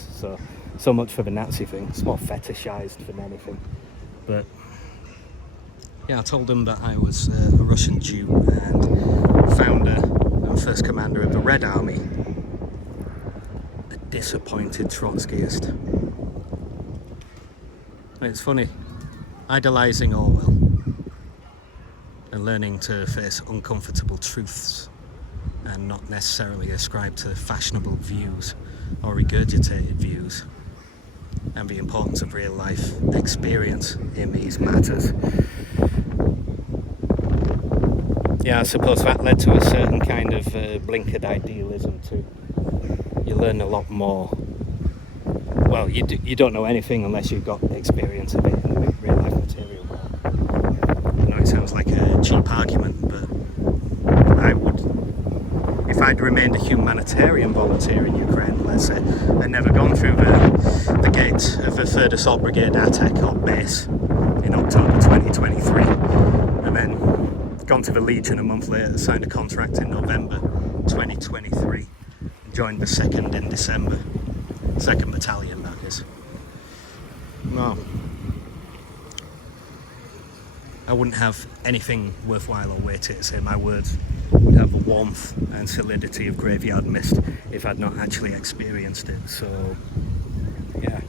so much for the Nazi thing. It's more fetishized than anything. But yeah, I told them that I was a Russian Jew and founder and first commander of the Red Army. A disappointed Trotskyist. And it's funny, idolizing Orwell and learning to face uncomfortable truths and not necessarily ascribe to fashionable views or regurgitated views, and the importance of real life experience in these matters. Yeah, I suppose that led to a certain kind of blinkered idealism too. You learn a lot more. Well, you don't know anything unless you've got experience of it in the real life material. I know it sounds like a cheap argument, but I would, if I'd remained a humanitarian volunteer in Ukraine, let's say, and never gone through the gates of the 3rd Assault Brigade ATEC or base in October 2023, and then gone to the Legion a month later, signed a contract in November 2023, joined the 2nd in December, 2nd Battalion, that is. No. I wouldn't have anything worthwhile or weighty to say. My words would have the warmth and solidity of graveyard mist if I'd not actually experienced it. So, yeah.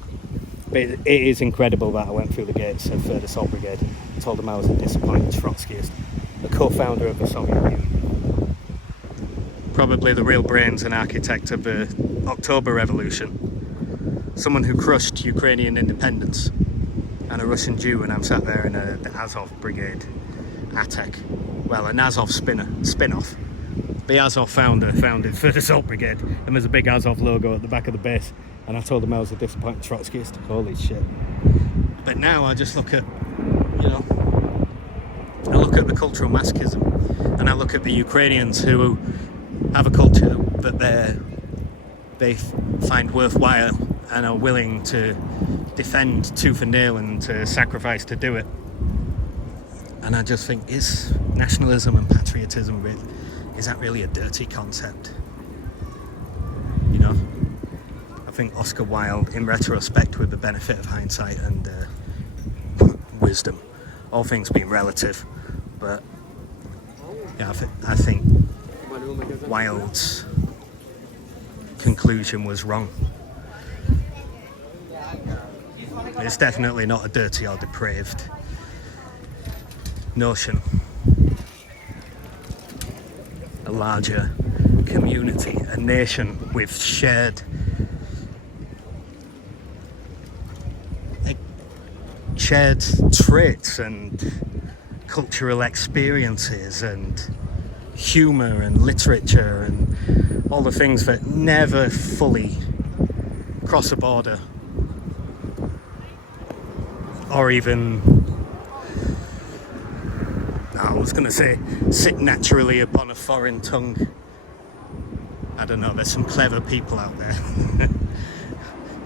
But it is incredible that I went through the gates of 3rd Assault Brigade. I told them I was a disappointed Trotskyist, a co-founder of the Soviet Union. Probably the real brains and architect of the October Revolution. Someone who crushed Ukrainian independence. And a Russian Jew, and I'm sat there in the Azov Brigade ATEC. Well, an Azov spin-off. The Azov founder founded 3rd Assault Brigade, and there's a big Azov logo at the back of the base. And I told them I was a disappointed Trotskyist. Holy shit. But now I just look at, you know, I look at the cultural masochism, and I look at the Ukrainians who have a culture that they find worthwhile and are willing to defend tooth and nail and to sacrifice to do it. And I just think, is nationalism and patriotism is that really a dirty concept? You know, I think Oscar Wilde, in retrospect, with the benefit of hindsight and wisdom, all things being relative, but yeah, I think Wilde's conclusion was wrong. It's definitely not a dirty or depraved notion. A larger community, a nation with shared traits and cultural experiences and humour and literature and all the things that never fully cross a border or even, I was going to say, sit naturally upon a foreign tongue. I don't know, there's some clever people out there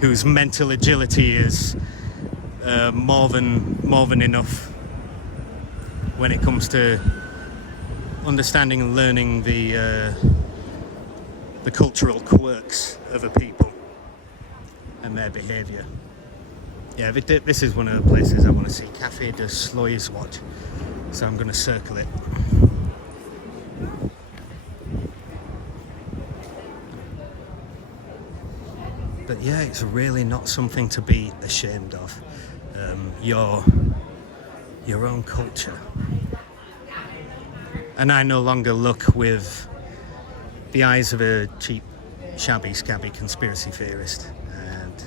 whose mental agility is more than enough when it comes to understanding and learning the cultural quirks of a people and their behaviour. Yeah, this is one of the places I want to see, Café Sluyswacht, so I'm going to circle it. But yeah, it's really not something to be ashamed of. Your own culture. And I no longer look with the eyes of a cheap, shabby, scabby conspiracy theorist and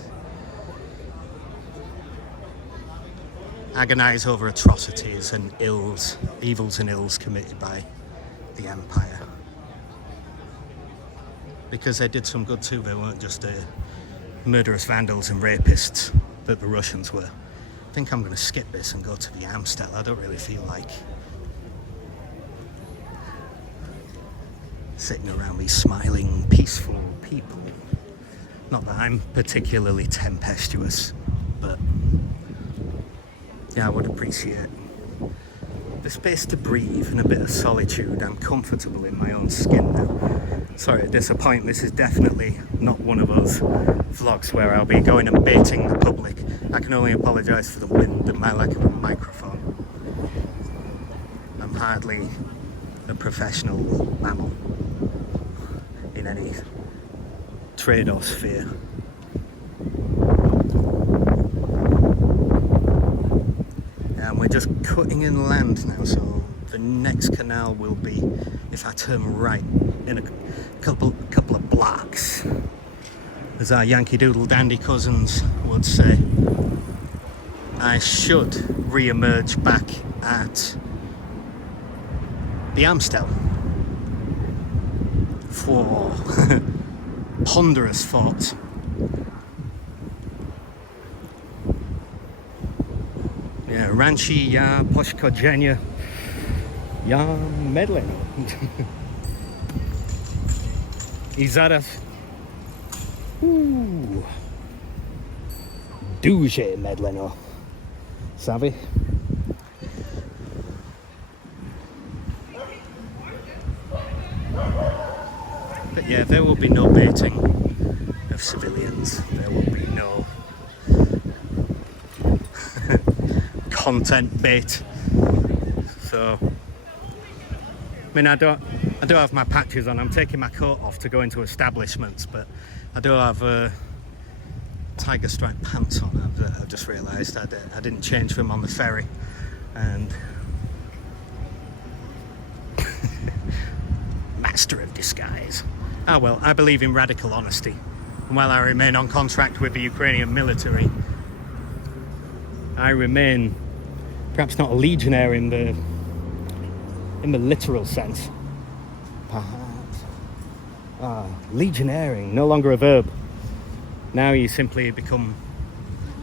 agonise over atrocities and evils and ills committed by the empire. Because they did some good too, they weren't just murderous vandals and rapists that the Russians were. I think I'm going to skip this and go to the Amstel. I don't really feel like sitting around these smiling, peaceful people. Not that I'm particularly tempestuous, but yeah, I would appreciate the space to breathe and a bit of solitude. I'm comfortable in my own skin now. Sorry to disappoint, this is definitely not one of those vlogs where I'll be going and baiting the public. I can only apologise for the wind and my lack of a microphone. I'm hardly a professional mammal in any trade or sphere. And we're just cutting inland now, so the next canal will be, if I turn right, in a couple of blocks, as our Yankee Doodle Dandy cousins would say. I should re-emerge back at the Amstel for ponderous thoughts. Yeah, Ranchi ya poszkodzenia ja medleno. I zaraz duże medleno. Savvy? But yeah, there will be no baiting of civilians. There will be no content bait. So, I mean, I do have my patches on. I'm taking my coat off to go into establishments, but I do have tiger stripe pants on. I've just realised I didn't change them on the ferry, and master of disguise. Ah well, I believe in radical honesty, and while I remain on contract with the Ukrainian military, I remain perhaps not a legionnaire in the literal sense, perhaps. Legionnaire, no longer a verb. Now you simply become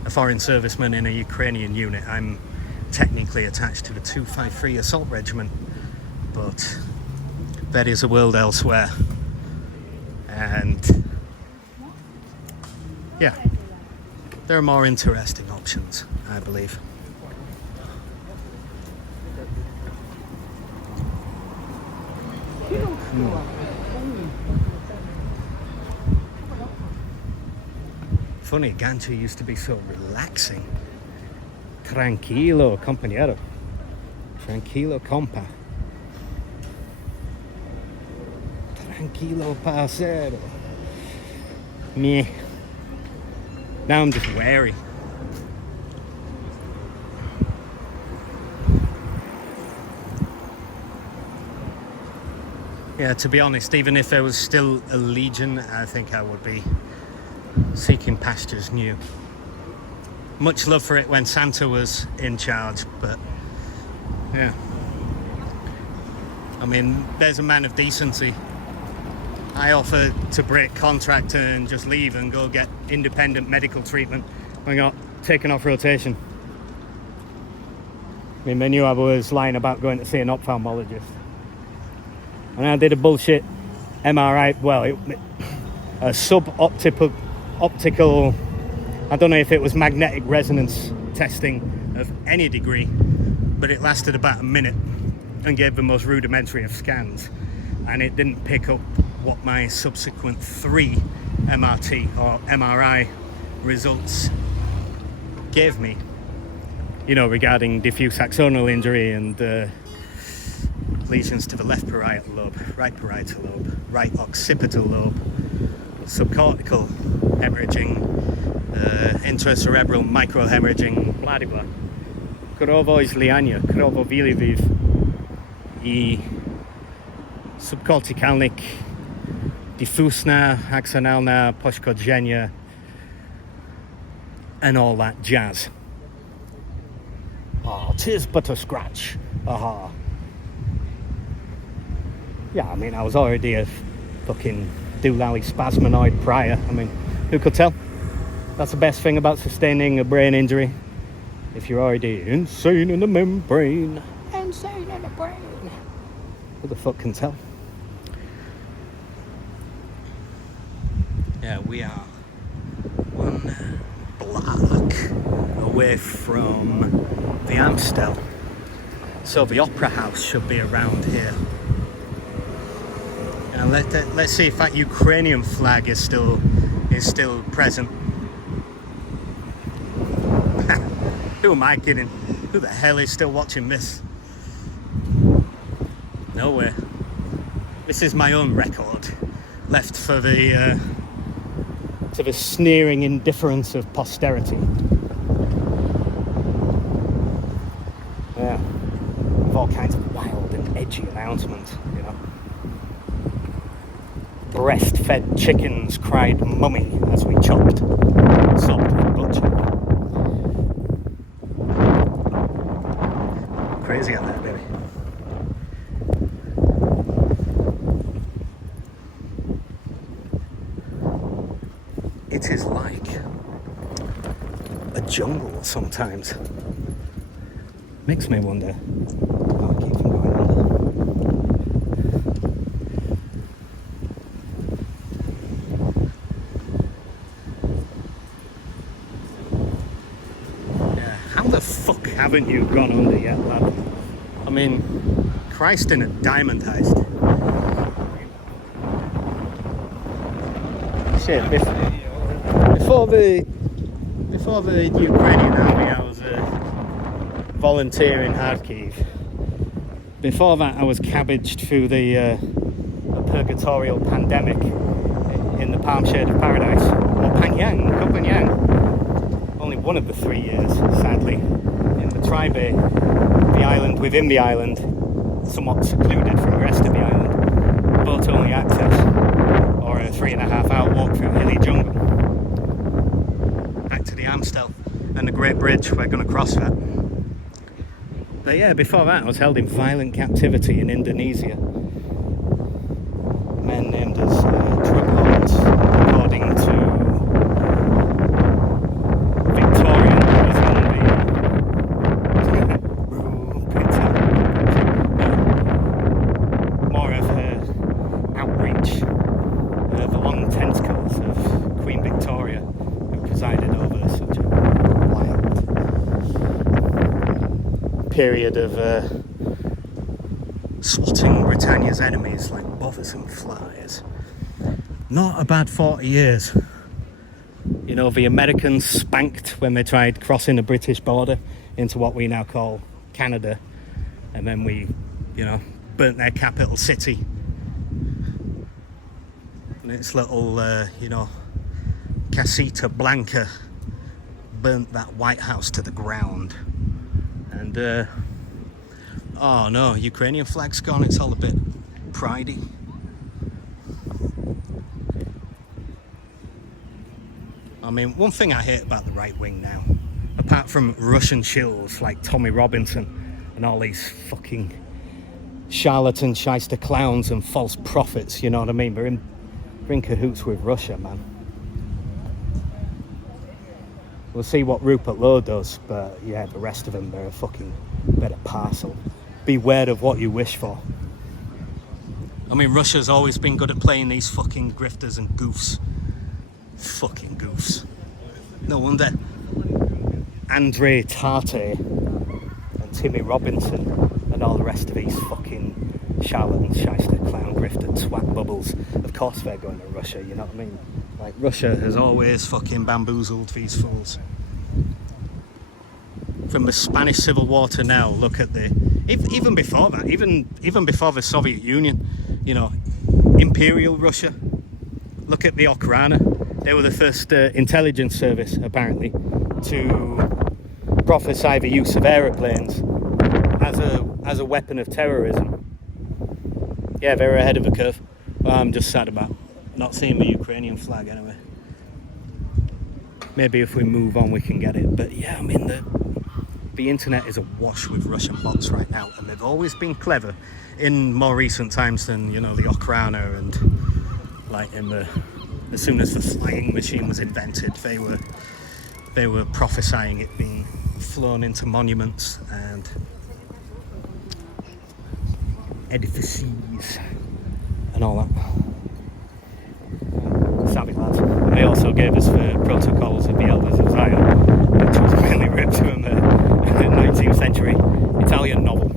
a foreign serviceman in a Ukrainian unit. I'm technically attached to the 253 Assault Regiment, but that is a world elsewhere. And yeah, there are more interesting options, I believe. funny, ganja used to be so relaxing. Tranquilo, compañero. Tranquilo, compa. Tranquilo, parcero. Meh. Now I'm just wary. Yeah, to be honest, even if there was still a legion, I think I would be seeking pastures new. Much love for it when Santa was in charge, but yeah. I mean, there's a man of decency. I offered to break contract and just leave and go get independent medical treatment when I got taken off rotation. I mean, they knew I was lying about going to see an ophthalmologist. And I did a bullshit MRI, a sub-optical, I don't know if it was magnetic resonance testing of any degree, but it lasted about a minute and gave the most rudimentary of scans. And it didn't pick up what my subsequent 3 MRT or MRI results gave me, regarding diffuse axonal injury and lesions to the left parietal lobe, right parietal lobe, right occipital lobe, subcortical hemorrhaging, intracerebral microhemorrhaging, blah blah blah. Krovo izliania, krovo viliviv I subcortikalnik diffusna, axonalna, poszkodzenia, and all that jazz. Oh, 'tis but a scratch. Aha. Yeah, I mean, I was already a fucking doolally spasmonoid prior. I mean, who could tell? That's the best thing about sustaining a brain injury. If you're already insane in the membrane. Insane in the brain. Who the fuck can tell? Yeah, we are 1 block away from the Amstel. So the Opera House should be around here. And let's see if that Ukrainian flag is still present. Who am I kidding? Who the hell is still watching this? No way. This is my own record, left for the to the sneering indifference of posterity. Yeah, with all kinds of wild and edgy announcements, Breast-fed chickens cried mummy as we chopped, sobbed the butcher. Crazy out there, baby. It is like a jungle sometimes. Makes me wonder. I'll keep from going under. Yeah, how the fuck haven't you gone under yet, lad? I mean, Christ in a diamond heist. Shit, before the Ukrainian army, I was a volunteer in Kharkiv. Before that, I was cabbaged through the purgatorial pandemic in the palm shade of paradise, or Panyang. Only one of the 3 years, sadly, in the Tri-Bay, the island within the island, somewhat secluded from the rest of the island, boat-only access, or a 3.5-hour walk through hilly jungle. Back to the Amstel and the Great Bridge, we're going to cross that. But yeah, before that I was held in violent captivity in Indonesia. Men named as drug lords, according to Victorian more of her outreach, the long tentacles of Queen Victoria, who presided over such a wild period of swatting Britannia's enemies like bothersome flies. Not a bad 40 years. You know, the Americans spanked when they tried crossing the British border into what we now call Canada. And then we, you know, burnt their capital city. And its little, you know, Casita Blanca burnt that White House to the ground. And, oh no, Ukrainian flag's gone. It's all a bit pridey. I mean, one thing I hate about the right wing now, apart from Russian shills like Tommy Robinson and all these fucking charlatan shyster clowns and false prophets, you know what I mean? They're in cahoots with Russia, man. We'll see what Rupert Lowe does, but yeah, the rest of them, they're a fucking better parcel. Beware of what you wish for. I mean, Russia's always been good at playing these fucking grifters and goofs. Fucking goofs. No wonder Andre Tate and Timmy Robinson and all the rest of these fucking charlatan, shyster, clown, grifter, twat bubbles, of course they're going to Russia, you know what I mean? Like, Russia has always fucking bamboozled these fools. From the Spanish Civil War to now, look at the... Even before that, even before the Soviet Union, you know, Imperial Russia. Look at the Okhrana. They were the first intelligence service, apparently, to prophesy the use of aeroplanes as a weapon of terrorism. Yeah, they were ahead of the curve. Well, I'm just sad about not seeing the Ukrainian flag anyway. Maybe if we move on we can get it. But yeah, I mean, the internet is awash with Russian bots right now, and they've always been clever in more recent times than, you know, the Okhrana, and like as soon as the flying machine was invented, they were prophesying it being flown into monuments and edifices and all that. Savvy lads. And they also gave us the protocols of the Elders of Zion, which was mainly ripped from a 19th century Italian novel.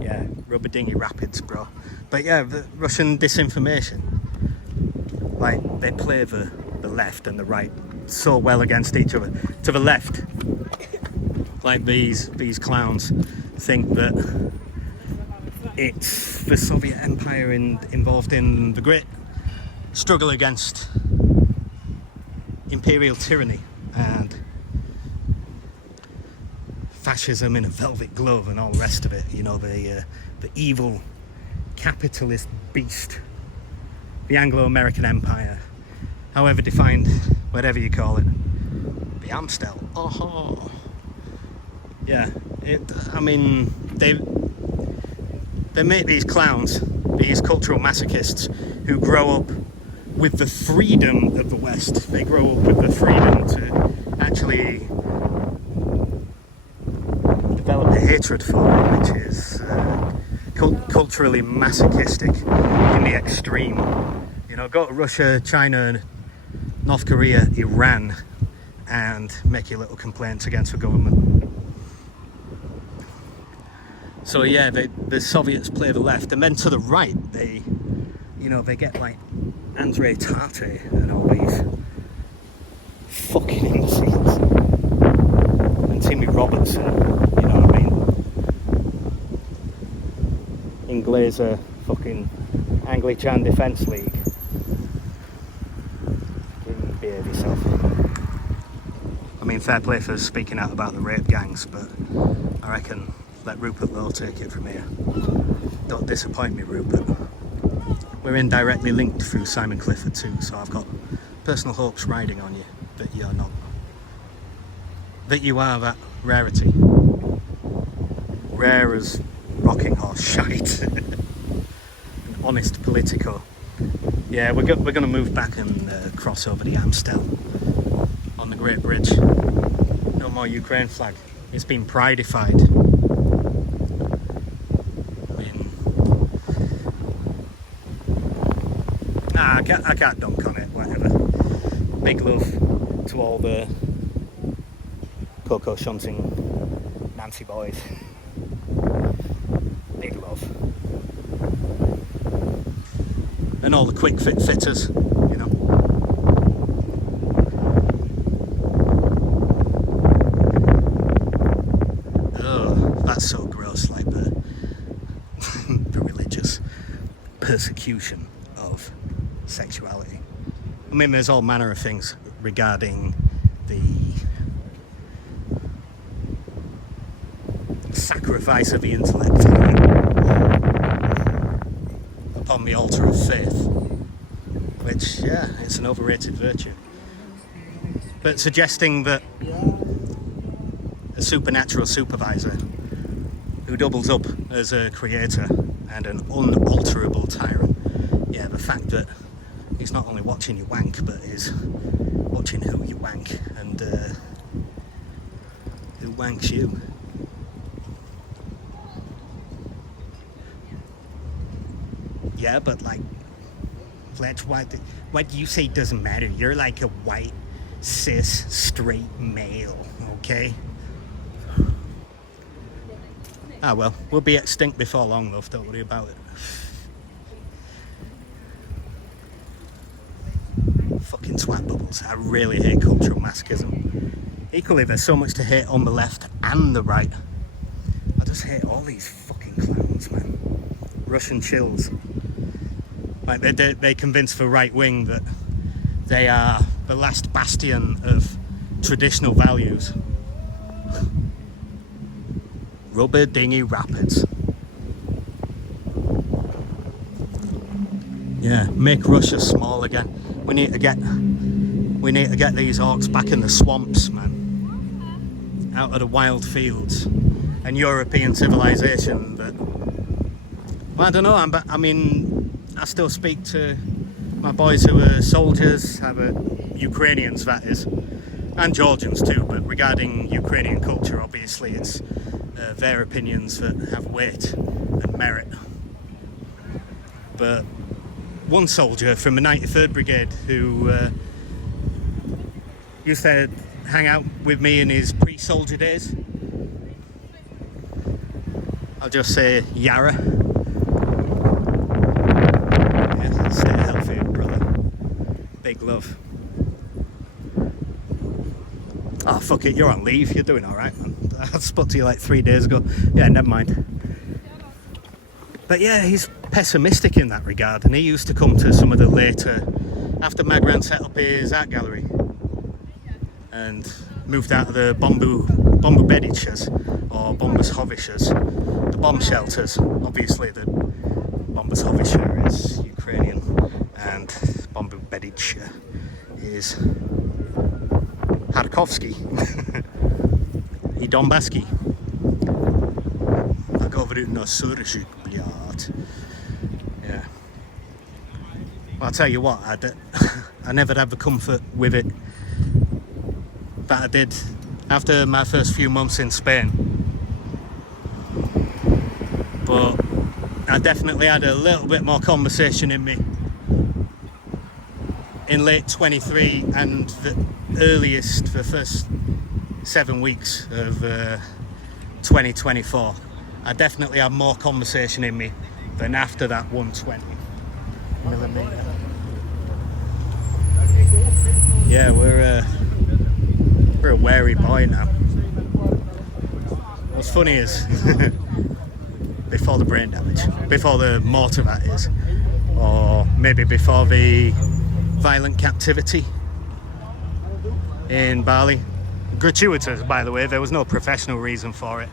Yeah, rubber dinghy rapids, bro. But yeah, the Russian disinformation, like, they play the left and the right so well against each other. To the left, like these clowns think that it's the Soviet Empire involved in the great struggle against imperial tyranny and fascism in a velvet glove and all the rest of it. You know, the evil capitalist beast, the Anglo-American Empire, however defined, whatever you call it, the Amstel. Oh, yeah. I mean, they make these clowns, these cultural masochists, who grow up with the freedom of the West. They grow up with the freedom to actually develop a hatred for it, which is culturally masochistic in the extreme. You know, go to Russia, China, North Korea, Iran, and make your little complaints against the government. So yeah, the Soviets play the left, and then to the right, they get like Andre Tate and all these fucking imbeciles, and Timmy Robertson, you know what I mean? Inglaser, fucking Anglican Defence League. Behave yourself. I mean, fair play for speaking out about the rape gangs, but I reckon let Rupert Lowe take it from here. Don't disappoint me, Rupert. We're indirectly linked through Simon Clifford too, so I've got personal hopes riding on you that you're not. That you are that rarity. Rare as rocking horse shite. An honest politico. Yeah, we're going to move back and cross over the Amstel on the Great Bridge. No more Ukraine flag. It's been prideified. I can't dunk on it, whatever. Big love to all the Coco shunting Nancy boys. Big love. and all the quick fit fitters, you know. Oh, that's so gross, like the religious persecution of sexuality. I mean, there's all manner of things regarding the sacrifice of the intellect upon the altar of faith, which, yeah, it's an overrated virtue. But suggesting that a supernatural supervisor who doubles up as a creator and an unalterable tyrant, yeah, the fact that he's not only watching you wank, but is watching who you wank and who wanks you. Yeah, but like, Fletch, what you say doesn't matter. You're like a white, cis, straight male, okay? Ah well, we'll be extinct before long, love, don't worry about it. Fucking twat bubbles. I really hate cultural masochism. Equally, there's so much to hate on the left and the right. I just hate all these fucking clowns, man. Russian chills. Like, they convince the right wing that they are the last bastion of traditional values. Rubber dinghy rapids. Yeah, make Russia small again. We need to get these orcs back in the swamps, man. Out of the wild fields and European civilization that, well, I don't know, I mean, I still speak to my boys who are soldiers, Ukrainians that is, and Georgians too, but regarding Ukrainian culture, obviously it's their opinions that have weight and merit. But one soldier from the 93rd Brigade who used to hang out with me in his pre-soldier days, I'll just say Yara. Yeah, stay healthy, brother. Big love. Oh, fuck it, you're on leave. You're doing alright, man. I spoke to you like 3 days ago. Yeah, never mind. But yeah, he's pessimistic in that regard, and he used to come to some of the later, after Magran set up his art gallery and moved out of the bombu bedicas or bombushovisches, the bomb shelters. Obviously the bombushovische is Ukrainian and bombu bedica is Harkovsky. I Donbaski. I говорю на суржик, блядь. Yeah. Well, I'll tell you what, I never had the comfort with it that I did after my first few months in Spain. But I definitely had a little bit more conversation in me in late 23 and the first 7 weeks of 2024. I definitely have more conversation in me than after that 120mm. Yeah, we're a wary boy now. What's funny is before the brain damage, before the mortar that is, or maybe before the violent captivity in Bali. Gratuitous, by the way, there was no professional reason for it.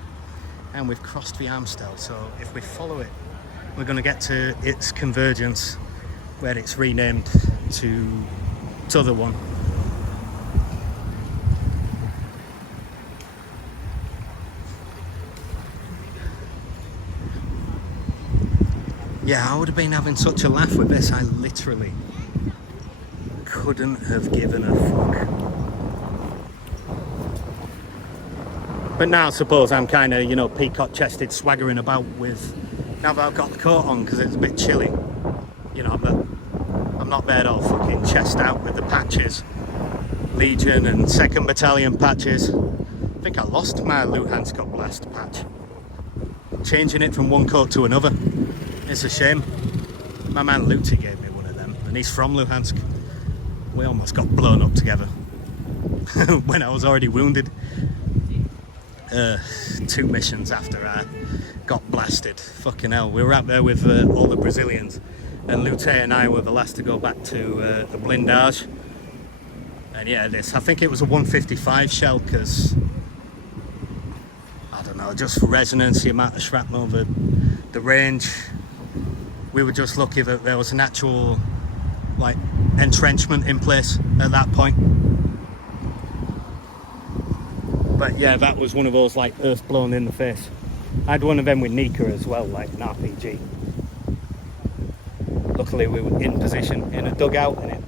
And we've crossed the Amstel, so if we follow it, we're going to get to its convergence, where it's renamed to t'other one. Yeah, I would have been having such a laugh with this. I literally couldn't have given a fuck. But now I suppose I'm kind of, peacock-chested swaggering about with, now that I've got the coat on because it's a bit chilly. I'm not there all fucking chest out with the patches. Legion and 2nd Battalion patches. I think I lost my Luhansk Oblast patch. Changing it from one coat to another. It's a shame. My man Luty gave me one and he's from Luhansk. We almost got blown up together when I was already wounded. 2 missions after I got blasted. Fucking hell, we were out there with all the Brazilians, and Lute and I were the last to go back to the blindage. And yeah, I think it was a 155 shell, because I don't know, just for resonance, the amount of shrapnel, the range. We were just lucky that there was an actual like entrenchment in place at that point. But yeah, that was one of those like earth blown in the face. I had one of them with Nika as well, like an RPG. Luckily we were in position in a dugout, and it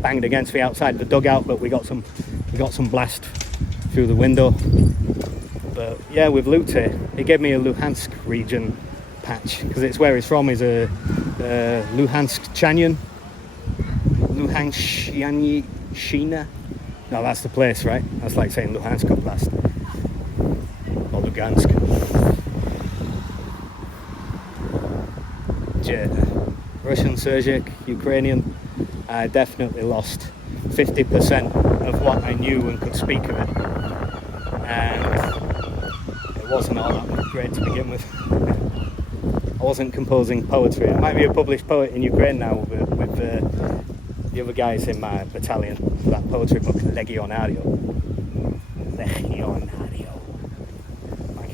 banged against the outside of the dugout, but we got some blast through the window. But yeah, with Lute, he gave me a Luhansk region patch, because it's where he's from. He's a Luhansk-Chanyan. Luhansk-Shina. No, that's the place, right? That's like saying Luhansk Oblast. Or Lugansk. Russian, Sergic, Ukrainian. I definitely lost 50% of what I knew and could speak of it. And it wasn't all that great to begin with. I wasn't composing poetry. I might be a published poet in Ukraine now with the other guys in my battalion for that poetry book, Legionario. Like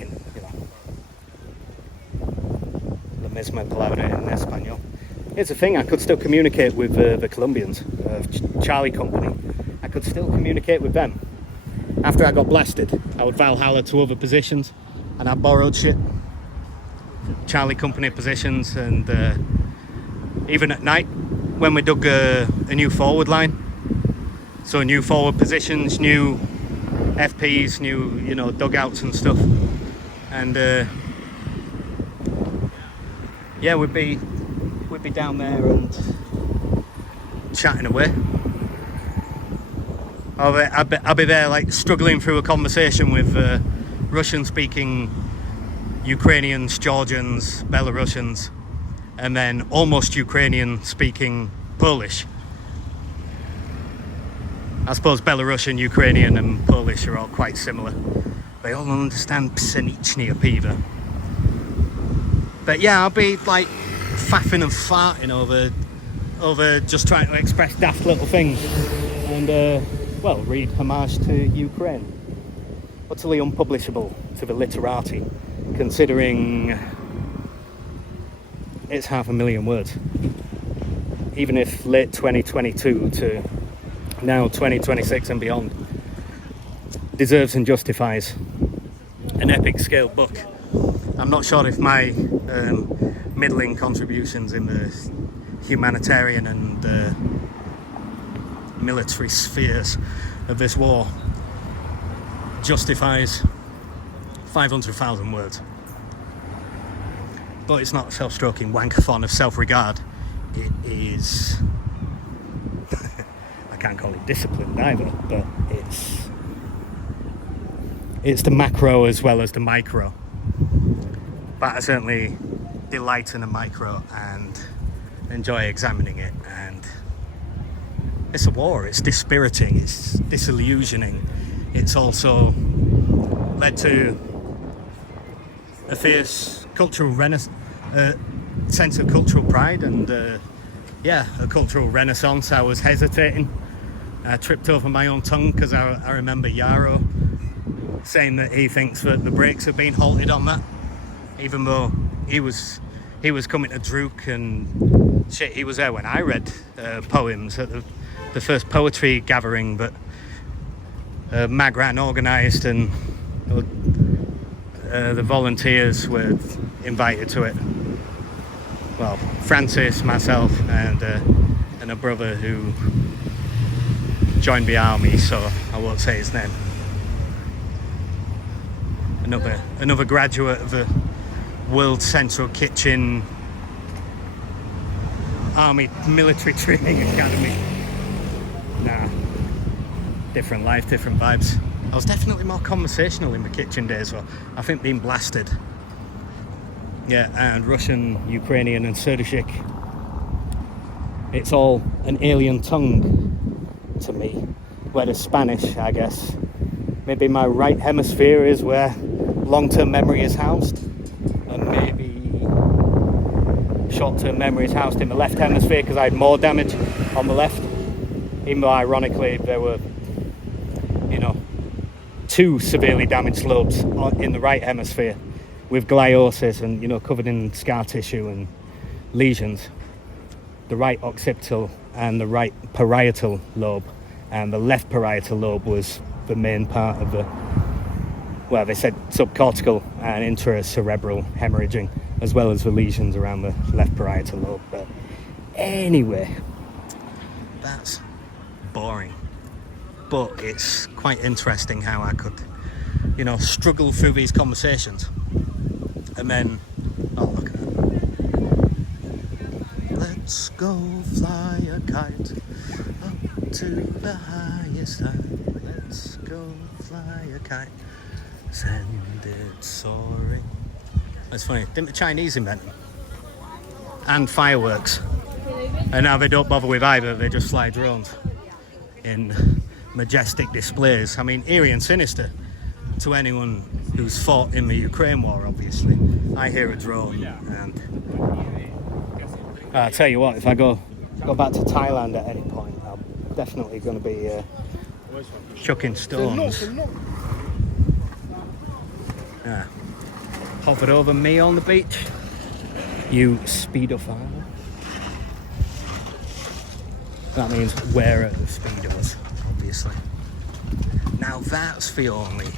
in, you know, la misma palabra en español. Here's the thing, I could still communicate with the Colombians, Charlie Company. I could still communicate with them. After I got blasted, I would Valhalla to other positions, and I borrowed shit. Charlie Company positions, and even at night when we dug a new forward line, so new forward positions, new FPs, new, you know, dugouts and stuff, and yeah, we'd be down there and chatting away. I'll be there like struggling through a conversation with Russian speaking Ukrainians, Georgians, Belarusians, and then almost Ukrainian speaking Polish. I suppose Belarusian, Ukrainian and Polish are all quite similar. They all understand Psenichnia Piva. But yeah, I'll be like faffing and farting over just trying to express daft little things, and well, read homage to Ukraine. Utterly unpublishable to the literati, considering it's 500,000 words. Even if late 2022 to now 2026 and beyond deserves and justifies an epic scale book. I'm not sure if my middling contributions in the humanitarian and military spheres of this war justifies 500,000 words. But it's not a self-stroking wankathon of self-regard. It is... I can't call it disciplined either, but it's the macro as well as the micro. But I certainly delight in the micro and enjoy examining it. And it's a war, it's dispiriting, it's disillusioning. It's also led to a fierce cultural sense of cultural pride and a cultural renaissance. I was hesitating. I tripped over my own tongue because I remember Yarrow saying that he thinks that the brakes have been halted on that, even though he was coming to Druk and shit. He was there when I read poems at the first poetry gathering that Magran organised, and the volunteers were invited to it. Well, Francis, myself, and a brother who joined the army, so I won't say his name. Another graduate of the World Central Kitchen Army Military Training Academy. Nah, different life, different vibes. I was definitely more conversational in the kitchen days, though. I think being blasted. Yeah, and Russian, Ukrainian and Serdichik. it's all an alien tongue to me. Where the Spanish, I guess, maybe my right hemisphere is where long-term memory is housed, and maybe short-term memory is housed in the left hemisphere because I had more damage on the left, even though ironically there were, you know, 2 severely damaged lobes in the right hemisphere with gliosis and, you know, covered in scar tissue and lesions. The right occipital and the right parietal lobe, and the left parietal lobe was the main part of the, well, they said subcortical and intracerebral hemorrhaging, as well as the lesions around the left parietal lobe. But anyway, that's boring. But it's quite interesting how I could, you know, struggle through these conversations. And then, oh, look at that. Let's go fly a kite up to the highest height. Let's go fly a kite. Send it soaring. That's funny. Didn't the Chinese invent them? And fireworks. And now they don't bother with either. They just fly drones in majestic displays. I mean, eerie and sinister to anyone who's fought in the Ukraine war, obviously. I hear a drone, and I'll tell you what, if I go back to Thailand at any point, I'm definitely going to be chucking stones. Hovered over me on the beach, you speedophile. That means wearer of speedos, obviously. Now that's the only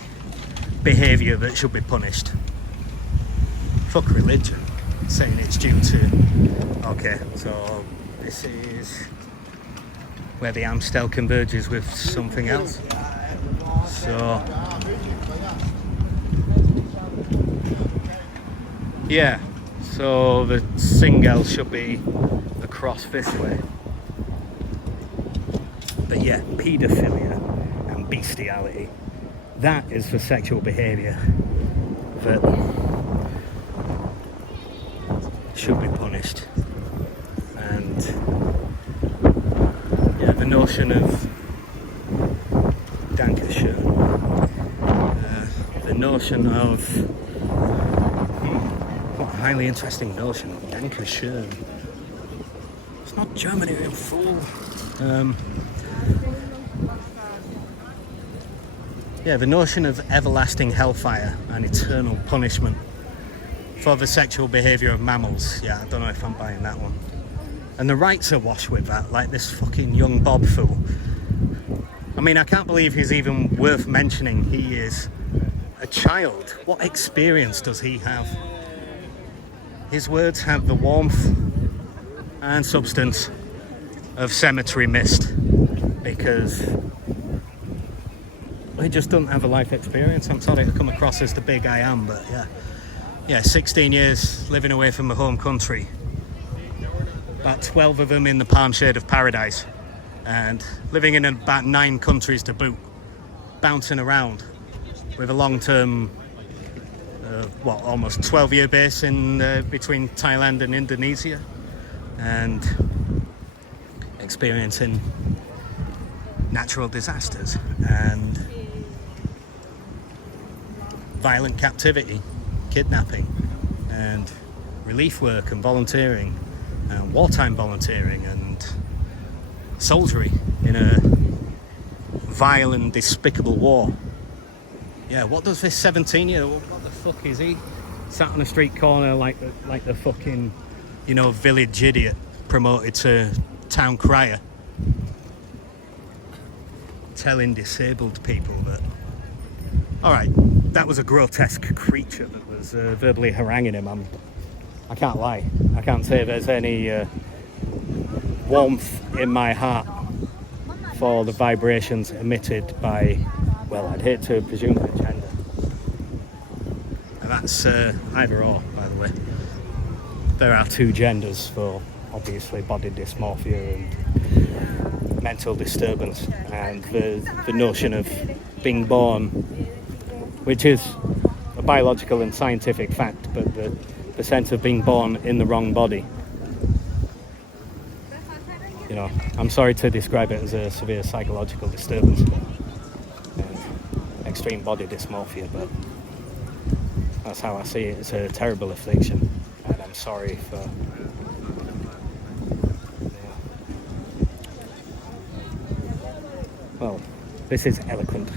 behaviour that should be punished. Fuck religion, saying it's due to... Okay, so this is where the Amstel converges with something else. So... yeah, so the Singel should be across this way. But yeah, paedophilia and bestiality, that is for sexual behaviour that should be punished. And yeah, the notion of Dankeschön, the notion of what a highly interesting notion, Dankeschön. It's not Germany, you fool. Yeah, the notion of everlasting hellfire and eternal punishment for the sexual behaviour of mammals. Yeah, I don't know if I'm buying that one. And the rights are washed with that, like this fucking young Bob fool. I mean, I can't believe he's even worth mentioning. He is a child. What experience does he have? His words have the warmth and substance of cemetery mist, because he just doesn't have a life experience. I'm sorry to come across as the big I am, but yeah, 16 years living away from the home country, about 12 of them in the palm shade of paradise, and living in about 9 countries to boot, bouncing around with a long-term almost 12-year base in between Thailand and Indonesia, and experiencing natural disasters and violent captivity, kidnapping, and relief work and volunteering, and wartime volunteering, and soldiery in a vile and despicable war. Yeah, what does this 17-year, what the fuck is he? Sat on a street corner like the fucking, you know, village idiot promoted to town crier, telling disabled people that, alright, that was a grotesque creature that was verbally haranguing him. I can't lie. I can't say there's any warmth in my heart for the vibrations emitted by, well, I'd hate to presume the gender. And that's either or, by the way. There are 2 genders for, obviously, body dysmorphia and mental disturbance, and the notion of being born, which is a biological and scientific fact, but the sense of being born in the wrong body. know, I'm sorry to describe it as a severe psychological disturbance and extreme body dysmorphia, but that's how I see it. It's a terrible affliction, and I'm sorry for... Well, this is eloquent.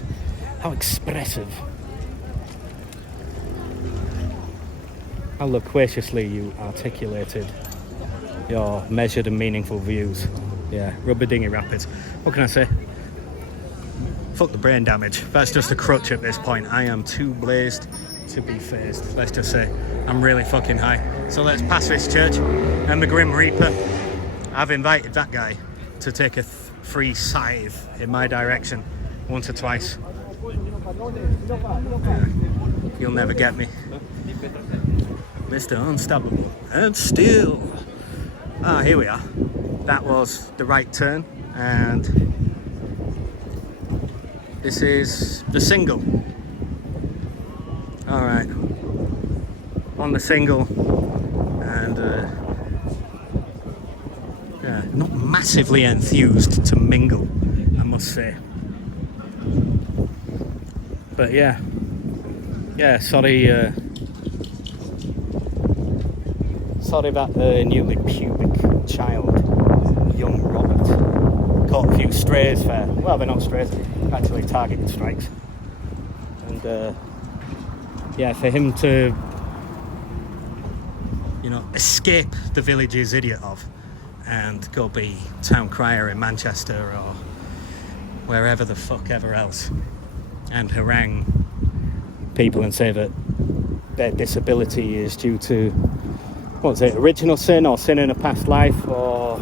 How expressive. How loquaciously you articulated your measured and meaningful views. Yeah, rubber dinghy rapids. What can I say? Fuck the brain damage. That's just a crutch at this point. I am too blazed to be phased. Let's just say I'm really fucking high. So let's pass this church and the Grim Reaper. I've invited that guy to take a free scythe in my direction once or twice. You'll never get me. Mr. Unstoppable. And still. Ah, here we are. That was the right turn, and this is the Singel. Alright. On the Singel, and yeah, not massively enthused to mingle, I must say. But yeah, sorry about the newly pubic child, young Robert. Caught a few strays there. Well, they're not strays, actually targeted strikes. And yeah, for him to, you know, escape the village he's idiot of and go be town crier in Manchester or wherever the fuck ever else, and harangue people and say that their disability is due to, what's it, original sin or sin in a past life, or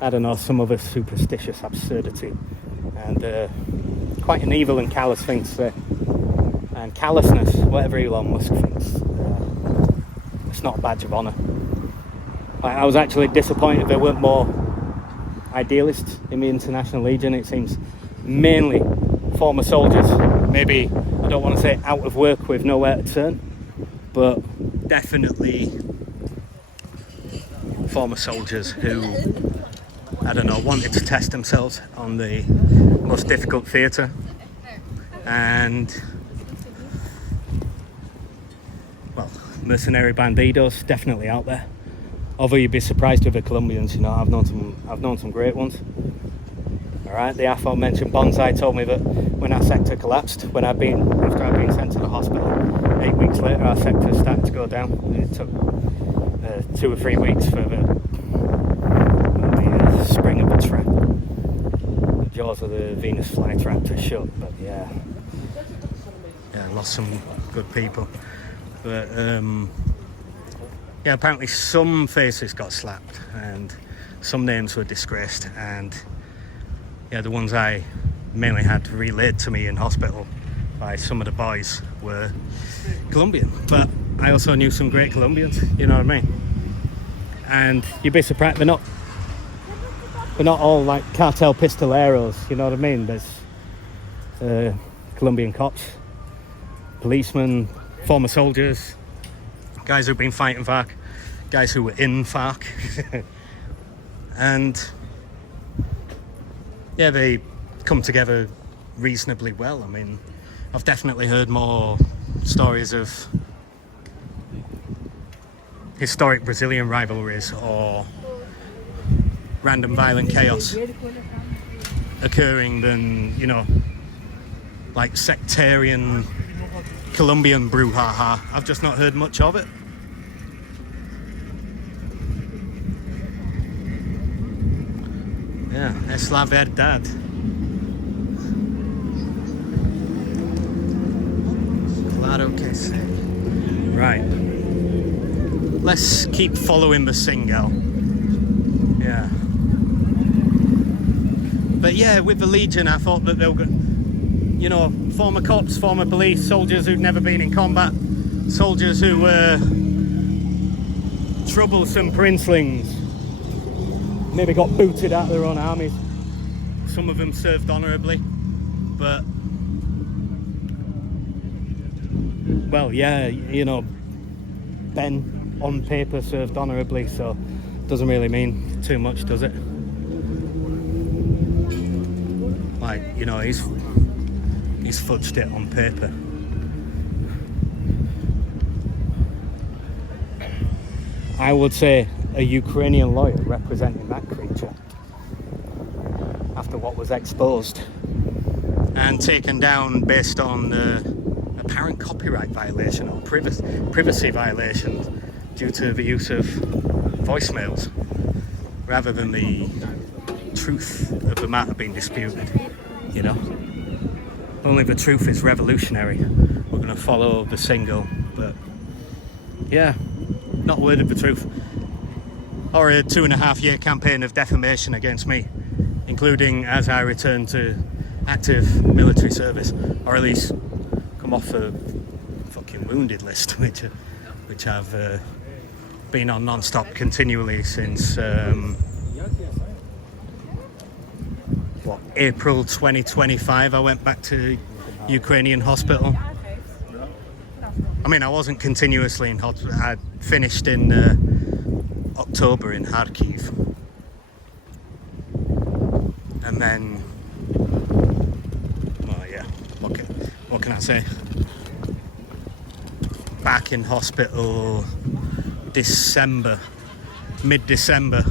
I don't know, some other superstitious absurdity. And quite an evil and callous thing to say. And callousness, whatever Elon Musk thinks, it's not a badge of honour. I was actually disappointed there weren't more idealists in the International Legion. It seems mainly former soldiers, maybe, I don't want to say out of work with nowhere to turn, but definitely former soldiers who, I don't know, wanted to test themselves on the most difficult theatre. And, well, mercenary bandidos definitely out there. Although you'd be surprised with the Colombians, you know, I've known some great ones. Alright, the aforementioned Bonsai told me that when our sector collapsed, after I'd been sent to the hospital, 8 weeks later our sector started to go down. It took 2 or 3 weeks for the spring of the trap, the jaws of the Venus flytrap to shut. But yeah, lost some good people. But yeah, apparently some faces got slapped and some names were disgraced, and yeah, the ones I mainly had relayed to me in hospital by some of the boys were Colombian. But I also knew some great Colombians, you know what I mean? And you'd be surprised, they're not all like cartel pistoleros, you know what I mean? There's Colombian cops, policemen, former soldiers, guys who've been fighting FARC, guys who were in FARC. And yeah, they come together reasonably well. I mean, I've definitely heard more stories of historic Brazilian rivalries or random violent chaos occurring than, you know, like sectarian Colombian brouhaha. I've just not heard much of it. Yeah, es la verdad. Claro que sí. Right. Let's keep following the Singel. Yeah. But yeah, with the Legion, I thought that they were, you know, former cops, former police, soldiers who'd never been in combat, soldiers who were troublesome princelings, maybe got booted out of their own armies. Some of them served honourably, but, well, yeah, you know, Ben on paper served honourably, so doesn't really mean too much, does it? like, you know, he's fudged it on paper. I would say a Ukrainian lawyer representing that creature after what was exposed and taken down based on apparent copyright violation or privacy violations due to the use of voicemails rather than the truth of the matter being disputed, you know. Only the truth is revolutionary. We're going to follow the Singel, but yeah, not a word of the truth. Or a 2.5-year campaign of defamation against me, including as I return to active military service, or at least come off a fucking wounded list, which I've been on non-stop continually since April 2025. I went back to Ukrainian hospital. I mean, I wasn't continuously in hospital. I finished in October in Kharkiv, and then, well, yeah, what can I say? Back in hospital mid-December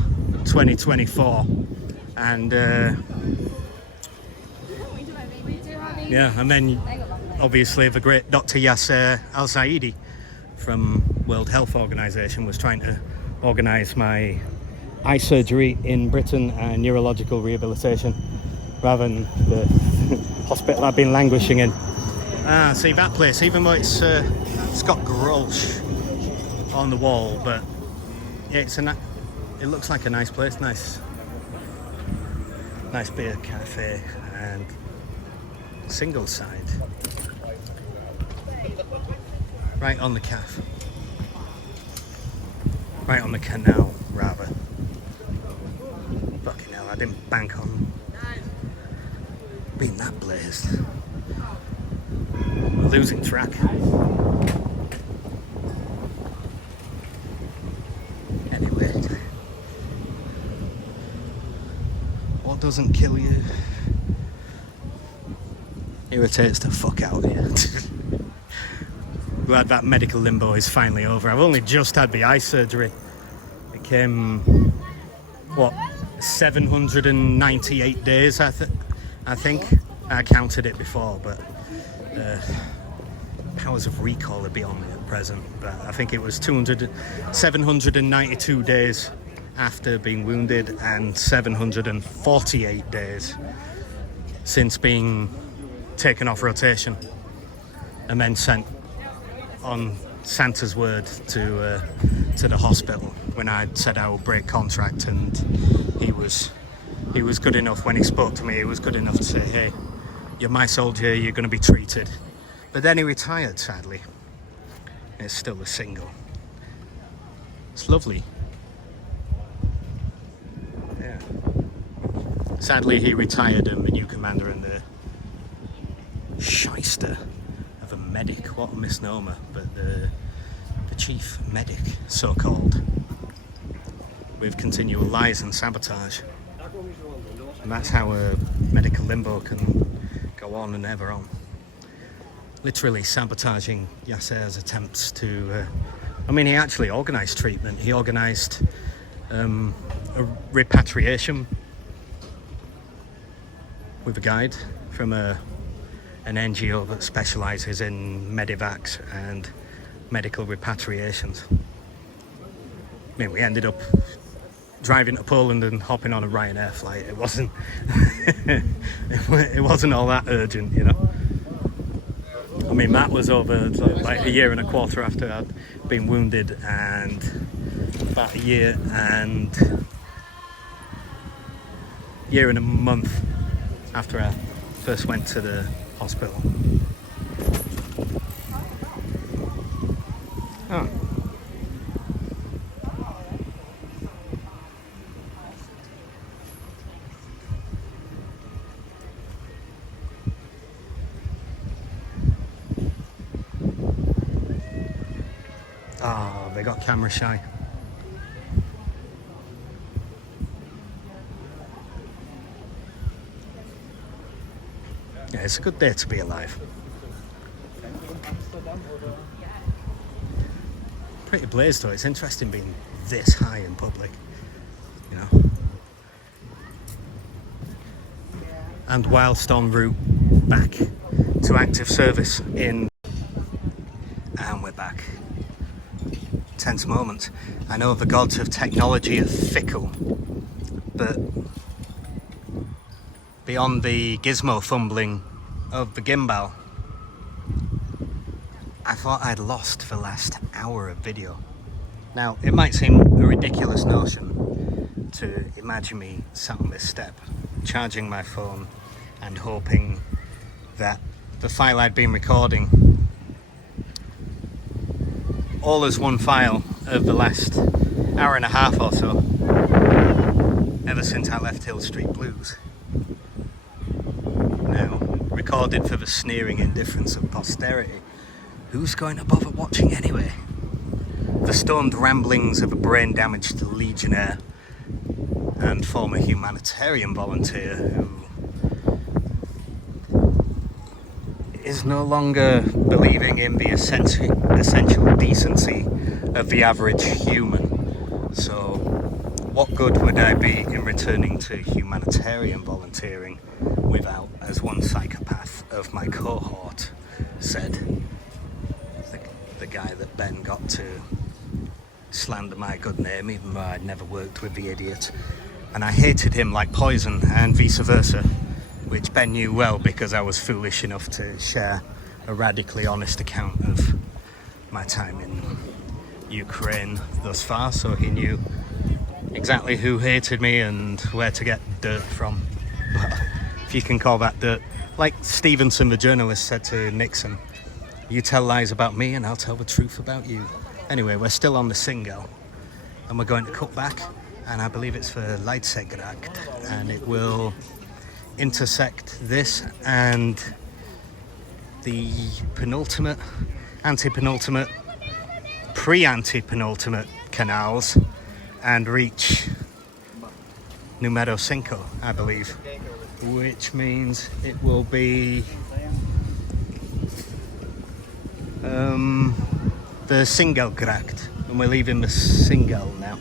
2024, and yeah, and then obviously the great Dr. Yasser Al-Saidi from World Health Organization was trying to organise my eye surgery in Britain and neurological rehabilitation rather than the hospital I've been languishing in. See that place, even though it's got Grolsch on the wall, but yeah, it looks like a nice place, nice beer cafe and single side. Right on the calf. Right on the canal, rather. Fucking hell, I didn't bank on being that blazed. We're losing track. Anyway. What doesn't kill you irritates the fuck out of you. Glad that medical limbo is finally over. I've only just had the eye surgery. It came, 798 days, I think. I counted it before, but powers of recall are beyond me at present. But I think it was 792 days after being wounded and 748 days since being taken off rotation and then sent on Santa's word to the hospital when I said I would break contract, and he was good enough when he spoke to me. He was good enough to say, "Hey, you're my soldier. You're going to be treated." But then he retired, sadly. It's still a single. It's lovely. Yeah. Sadly, he retired, and the new commander and the shyster of a medic, what a misnomer, but the chief medic, so-called, with continual lies and sabotage. And that's how a medical limbo can go on and ever on. Literally sabotaging Yasser's attempts to... he actually organised treatment. He organised a repatriation with a guide from an NGO that specialises in medivacs and medical repatriations. We ended up driving to Poland and hopping on a Ryanair flight. It wasn't it wasn't all that urgent, you know. That was over like a year and a quarter after I'd been wounded, and about a year and a month after I first went to the hospital. Oh. Oh, they got camera shy. it's a good day to be alive. Pretty blaze though. It's interesting being this high in public, you know. And whilst en route back to active service and we're back. Tense moment. I know the gods of technology are fickle, but beyond the gizmo fumbling of the gimbal, I thought I'd lost the last hour of video. Now, it might seem a ridiculous notion to imagine me sat on this step, charging my phone and hoping that the file I'd been recording, all as one file of the last hour and a half or so, ever since I left Hill Street Blues, now recorded for the sneering indifference of posterity. Who's going to bother watching anyway? The stoned ramblings of a brain-damaged legionnaire and former humanitarian volunteer who is no longer believing in the essential decency of the average human. So what good would I be in returning to humanitarian volunteering without, as one psychopath of my cohort said, the guy that Ben got to slander my good name even though I'd never worked with the idiot, and I hated him like poison, and vice versa, which Ben knew well because I was foolish enough to share a radically honest account of my time in Ukraine thus far, so he knew exactly who hated me and where to get dirt from. But if you can call that dirt. Like Stevenson, the journalist, said to Nixon, you tell lies about me and I'll tell the truth about you. Anyway, we're still on the Singel and we're going to cut back, and I believe it's for Leidsegracht, and it will intersect this and the penultimate, antepenultimate, pre-antepenultimate canals and reach numero 5, I believe, which means it will be the Singelgracht, and we're leaving the Singel now.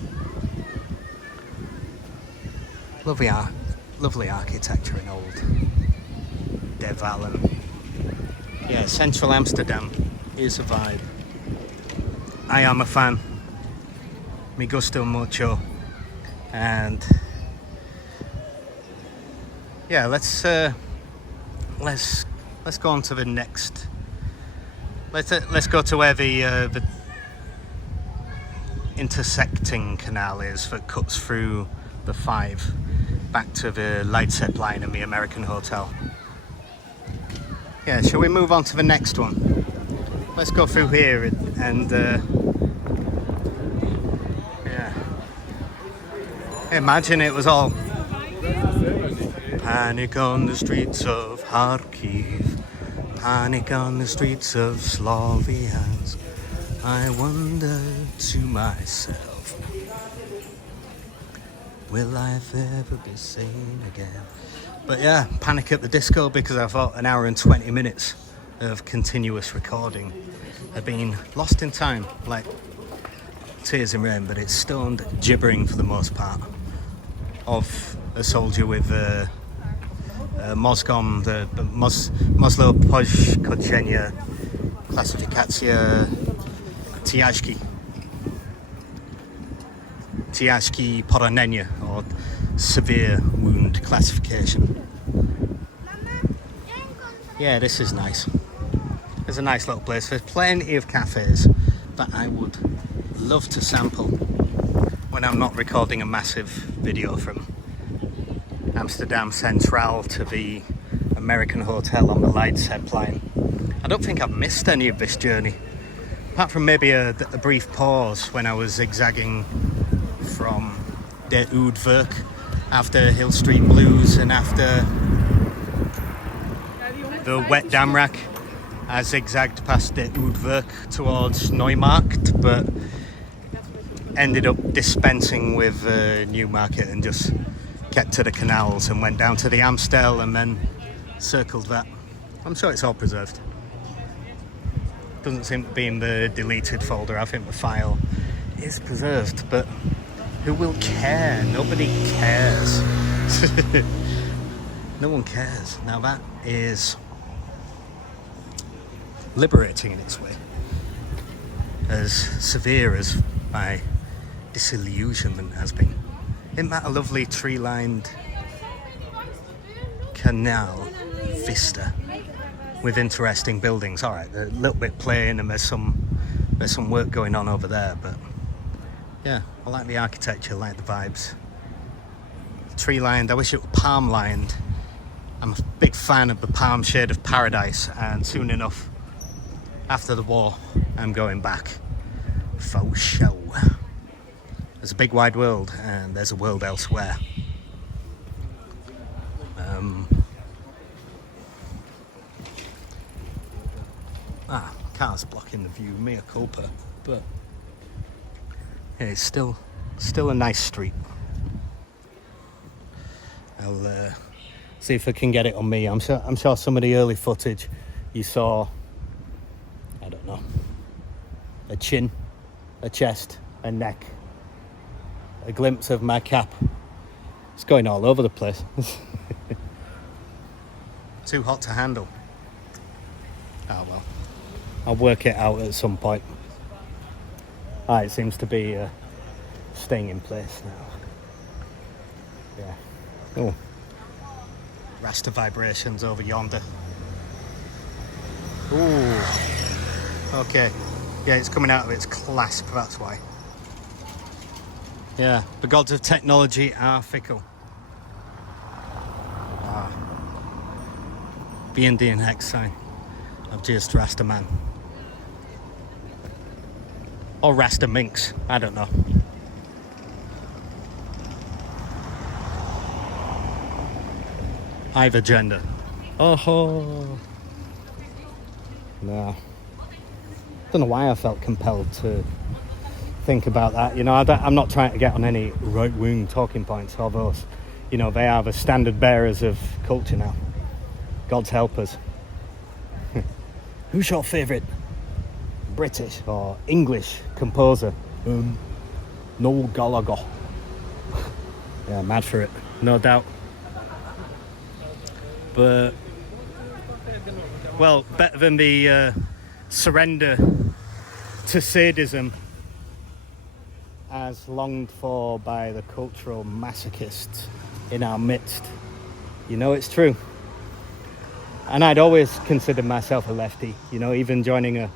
Lovely architecture in old De Vallen. Yeah, Central Amsterdam is a vibe. I am a fan. Me gusto mucho. And yeah, let's go on to the next. Let's go to where the intersecting canal is that cuts through the 5 back to the Leidsegracht line and the American Hotel. Yeah, shall we move on to the next one? Let's go through here and yeah. Imagine it was all panic on the streets of Kharkiv, panic on the streets of Sloviansk. I wonder to myself, will I ever be sane again? But yeah, Panic at the Disco, because I thought an hour and 20 minutes of continuous recording had been lost in time, like Tears in Rain, but it's stoned gibbering for the most part of a soldier with Moscom, the Moslo Poshkodzenia Klasyfikacja Ciężkie poranenie, or severe wound classification. Yeah, this is nice. It's a nice little place. There's plenty of cafes that I would love to sample when I'm not recording a massive video from Amsterdam Centraal to the American Hotel on the Leidsegracht line. I don't think I've missed any of this journey, apart from maybe a brief pause when I was zigzagging from the Oude Kerk after Hill Street Blues and after the Wet Damrak. I zigzagged past the Oude Kerk towards Neumarkt, but ended up dispensing with Newmarket and just kept to the canals and went down to the Amstel and then circled that I'm sure it's all preserved. Doesn't seem to be in the deleted folder. I think the file is preserved, but who will care? Nobody cares. No one cares. Now that is liberating in its way. As severe as my disillusionment has been. Isn't that a lovely tree-lined canal vista with interesting buildings? All right, they're a little bit plain, and there's some work going on over there, but yeah, I like the architecture, I like the vibes. Tree-lined. I wish it were palm-lined. I'm a big fan of the palm shade of paradise, and soon enough, after the war, I'm going back. Faux show. There's a big wide world, and there's a world elsewhere. Cars blocking the view, mea culpa, but yeah, it's still a nice street. I'll see if I can get it on me. I'm sure some of the early footage you saw, I don't know, a chin, a chest, a neck, a glimpse of my cap. It's going all over the place. Too hot to handle. Ah, well, I'll work it out at some point. It seems to be staying in place now. Yeah. Oh, raster vibrations over yonder. Ooh. Okay. Yeah, it's coming out of its clasp, that's why. Yeah, the gods of technology are fickle. The Indian hex sign of just Rasta man. Or Rasta minx, I don't know. Either gender. Oh, no. Don't know why I felt compelled to think about that. You know, I'm not trying to get on any right-wing talking points, although, you know, they are the standard bearers of culture now. God's help us. Who's your favourite British or English composer? Noel Gallagher. Yeah, mad for it, no doubt. But, well, better than the surrender to sadism as longed for by the cultural masochists in our midst. You know, it's true. And I'd always considered myself a lefty, you know, even joining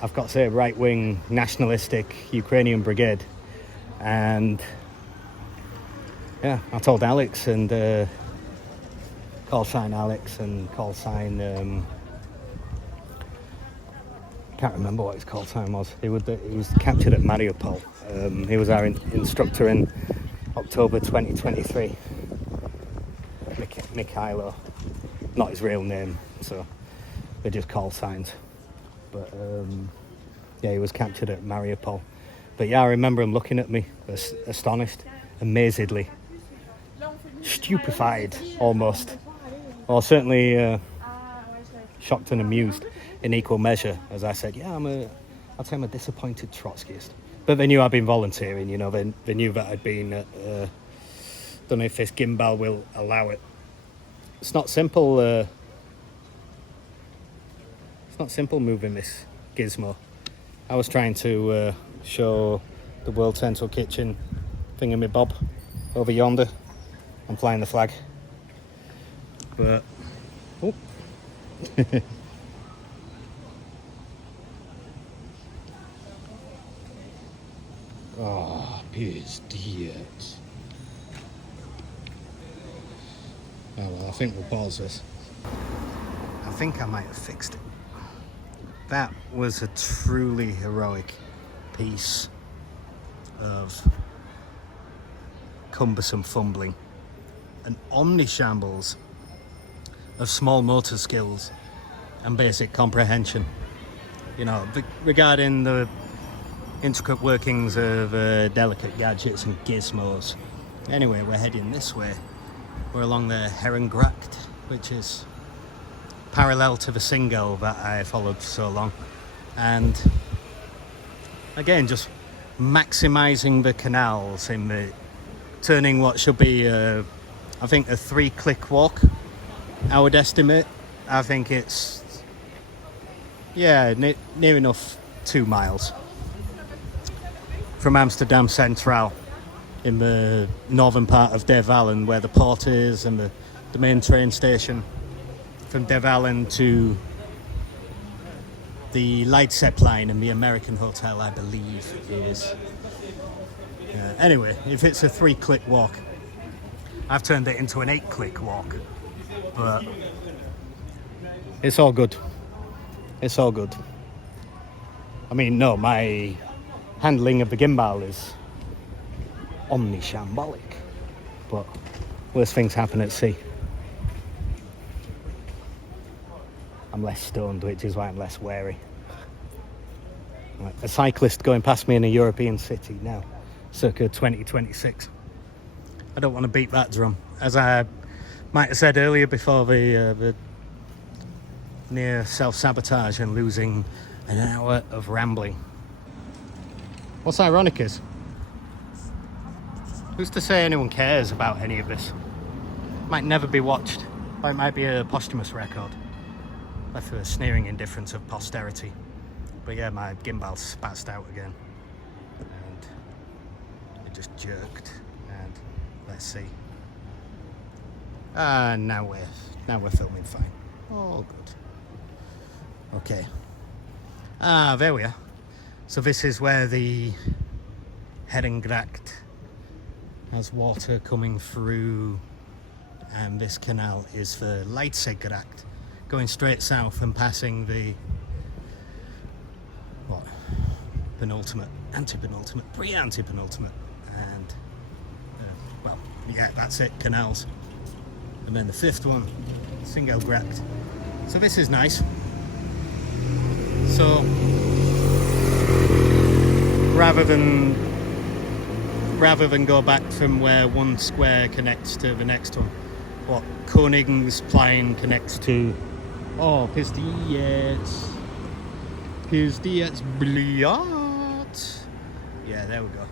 I've got to say, a right-wing nationalistic Ukrainian brigade. And yeah, I told Alex and call sign Alex and call sign can't remember what his call sign was. He was captured at Mariupol. He was our instructor in October 2023. Mikhailo, not his real name, so they just call signs. But yeah, he was captured at Mariupol. But yeah, I remember him looking at me, astonished, amazedly, stupefied almost, or certainly shocked and amused in equal measure, as I said, yeah, I'd say I'm a disappointed Trotskyist. But they knew I'd been volunteering, you know, they knew that I'd been, don't know if this gimbal will allow it. It's not simple, it's not simple moving this gizmo. I was trying to show the World Central Kitchen thingamabob over yonder. I'm flying the flag. But, oh. Oh, pizdiet. Oh well, I think we'll pause this. I think I might have fixed it. That was a truly heroic piece of cumbersome fumbling, an omnishambles of small motor skills and basic comprehension. You know, regarding the intricate workings of delicate gadgets and gizmos. Anyway, we're heading this way. We're along the Herrengracht, which is parallel to the Singel that I followed for so long. And again, just maximising the canals in the turning what should be, I think, a 3-click walk, I would estimate. I think it's, yeah, near enough 2 miles from Amsterdam Centraal in the northern part of Devalen, where the port is, and the main train station from Devalen to the Leidsegracht line and the American hotel, I believe, is. Anyway, if it's a 3-click walk, I've turned it into an 8-click walk, but it's all good. It's all good. I mean, no, my handling of the gimbal is omni-shambolic, but worse things happen at sea. I'm less stoned, which is why I'm less wary. Right, a cyclist going past me in a European city now, circa 2026. I don't want to beat that drum. As I might have said earlier, before the near self-sabotage and losing an hour of rambling. What's ironic is, who's to say anyone cares about any of this? Might never be watched, or it might be a posthumous record, left for a sneering indifference of posterity. But yeah, my gimbal's spazzed out again, and it just jerked. And let's see. Now we're filming fine. All good. Okay. There we are. So this is where the Singelgracht has water coming through, and this canal is the Leidsegracht, going straight south and passing the penultimate, antepenultimate, pre-antepenultimate, and well, yeah, that's it, canals. And then the 5th one, Singelgracht. So this is nice. So rather than go back from where one square connects to the next one, what Koningsplein connects to, bis die jetzt Bliat. Yeah, there we go.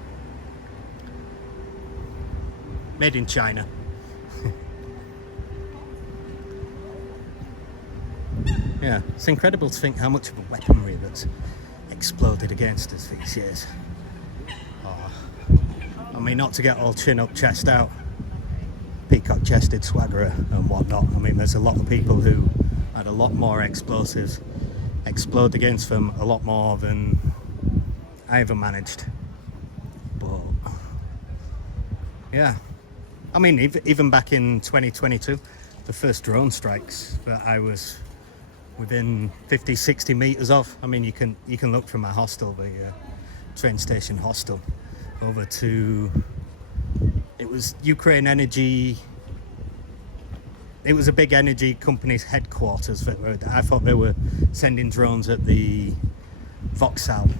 Made in China. Yeah, it's incredible to think how much of a weaponry that's exploded against us these years. I mean, not to get all chin up, chest out, peacock-chested swaggerer and whatnot. I mean, there's a lot of people who had a lot more explosives explode against them, a lot more than I ever managed. But yeah, I mean, even back in 2022, the first drone strikes that I was within 50-60 meters of, I mean, you can look from my hostel, the train station hostel, over to, it was Ukraine Energy. It was a big energy company's headquarters that I thought they were sending drones at the Vauxhall,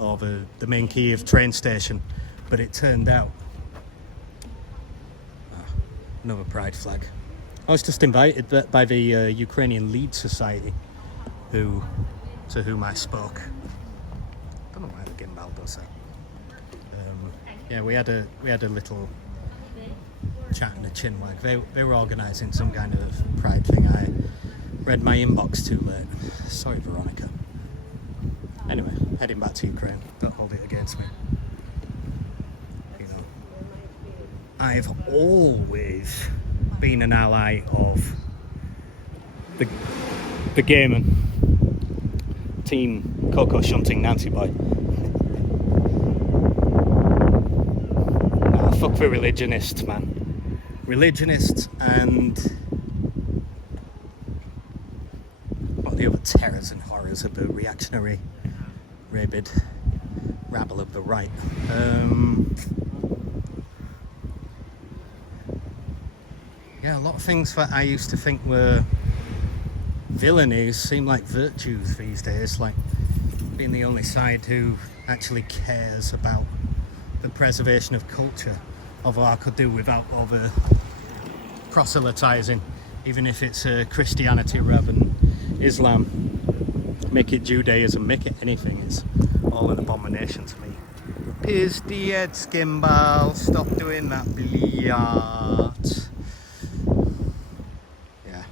or the main Kiev train station, but it turned out another pride flag. I was just invited by the Ukrainian Lead Society, to whom I spoke. I don't know why the gimbal does that. Yeah, we had a little chat and a chin wag. They were organising some kind of pride thing. I read my inbox too late. Sorry, Veronica. Anyway, heading back to Ukraine. Don't hold it against me. You know, I've always been an ally of the Gaiman team, Coco shunting Nancy boy. Fuck the religionists, man. Religionists and what the other terrors and horrors of the reactionary, rabid rabble of the right. Yeah, a lot of things that I used to think were villainies seem like virtues these days, like being the only side who actually cares about the preservation of culture, although I could do without over proselytizing, even if it's Christianity rather than Islam, make it Judaism, make it anything. It's all an abomination to me. Piss the head, Skimbal. Stop doing that, billiard. Yeah.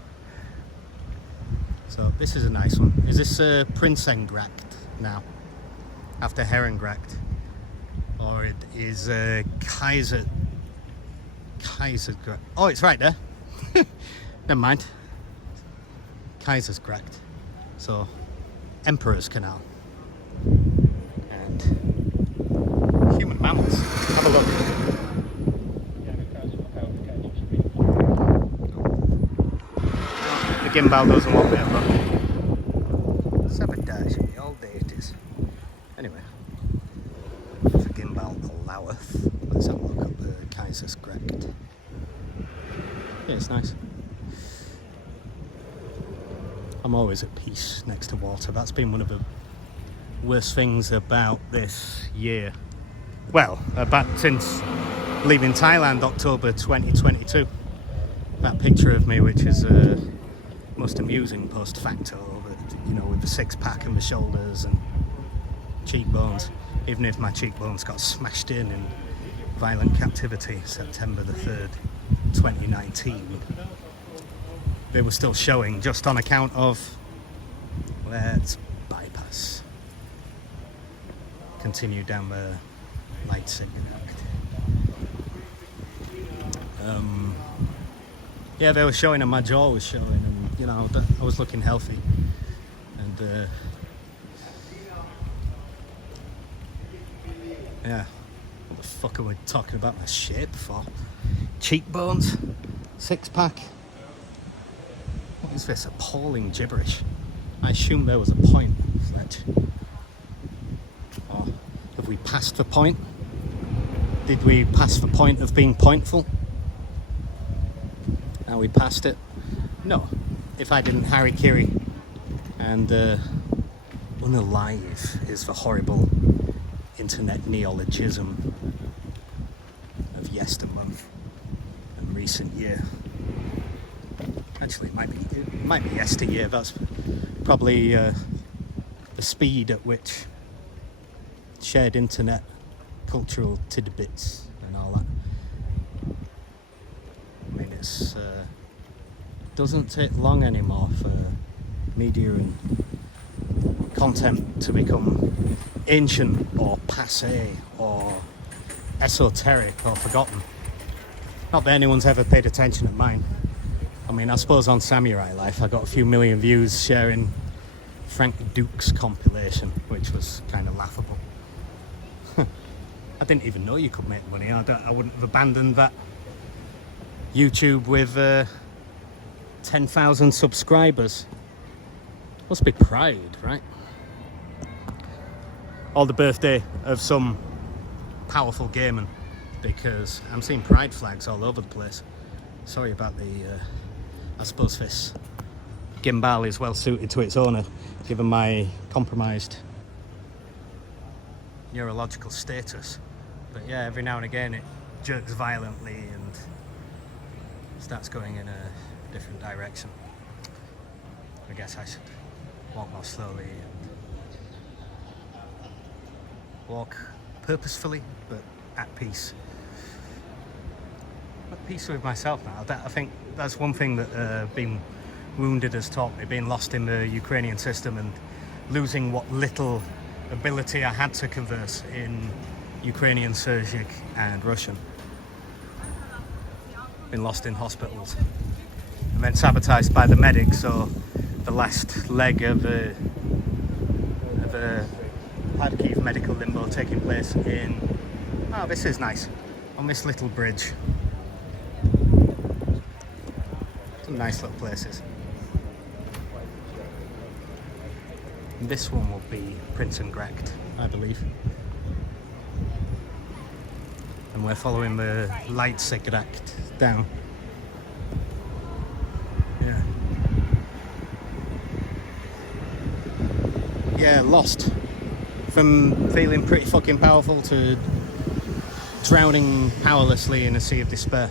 So this is a nice one. Is this Prinsengracht now? After Herrengracht? Or it is Kaisergracht? Oh, it's right there. Never mind. Kaisersgracht. So, Emperor's Canal. And human mammals. Have a look. The gimbal doesn't want me to look. Sabotage me all day it is. Anyway, if the gimbal alloweth, let's have a look at the Kaisersgracht. Yeah, it's nice. I'm always at peace next to water. That's been one of the worst things about this year. Well, about since leaving Thailand, October 2022. That picture of me, which is most amusing post facto, you know, with the six pack and the shoulders and cheekbones. Even if my cheekbones got smashed in violent captivity, September the 3rd, 2019. They were still showing just on account of let's bypass. Continue down the Leidsegracht. Yeah, they were showing and my jaw was showing, and you know, I was looking healthy. And yeah, what the fuck are we talking about my shape for? Cheekbones, six pack. What is this appalling gibberish? I assume there was a point, Fletch. Or have we passed the point? Did we pass the point of being pointful? Now we passed it? No. If I didn't harikiri and unalive is the horrible internet neologism of yestermonth and recent year. Actually, it might be yesteryear. That's probably the speed at which shared internet cultural tidbits and all that. I mean, it's doesn't take long anymore for media and content to become ancient or passé or esoteric or forgotten. Not that anyone's ever paid attention to mine. I mean, I suppose on Samurai Life I got a few million views sharing Frank Duke's compilation, which was kind of laughable. I didn't even know you could make money. I wouldn't have abandoned that YouTube with 10,000 subscribers. Must be pride, right? Or the birthday of some powerful gamer, because I'm seeing pride flags all over the place. Sorry about the... I suppose this gimbal is well suited to its owner, given my compromised neurological status. But yeah, every now and again it jerks violently and starts going in a different direction. I guess I should walk more slowly and walk purposefully, but at peace. At peace with myself now. I think that's one thing that being wounded has taught me, being lost in the Ukrainian system and losing what little ability I had to converse in Ukrainian, Sergic and Russian. Been lost in hospitals and then sabotaged by the medics, so the last leg of a Kharkiv medical limbo taking place in, oh, this is nice, on this little bridge. Some nice little places. And this one will be Prinsengracht, I believe. And we're following the Leidsegracht down. Yeah. Yeah, lost. From feeling pretty fucking powerful to drowning powerlessly in a sea of despair.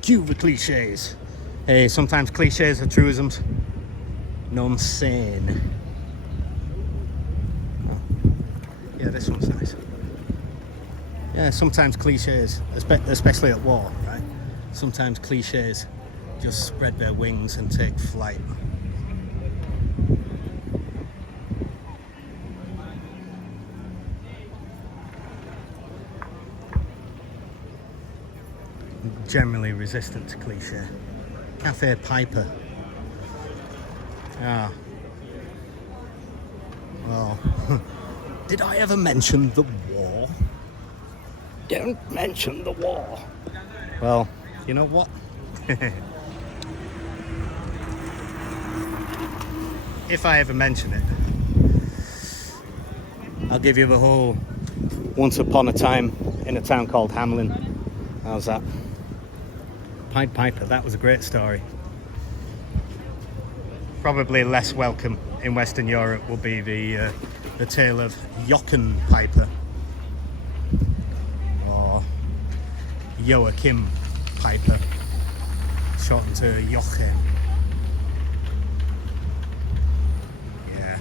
Cue the cliches. Hey, sometimes cliches are truisms. non-sane. Oh. Yeah, this one's nice. Yeah, sometimes cliches, especially at war, right? Sometimes cliches just spread their wings and take flight. Generally resistant to cliche. Cafe Piper. Ah. Well, did I ever mention the war? Don't mention the war. Well, you know what? If I ever mention it, I'll give you the whole once upon a time in a town called Hamlin. How's that? Pied Piper, that was a great story. Probably less welcome in Western Europe will be the tale of Jochen Piper or Joachim Piper, shortened to Jochen. Yeah,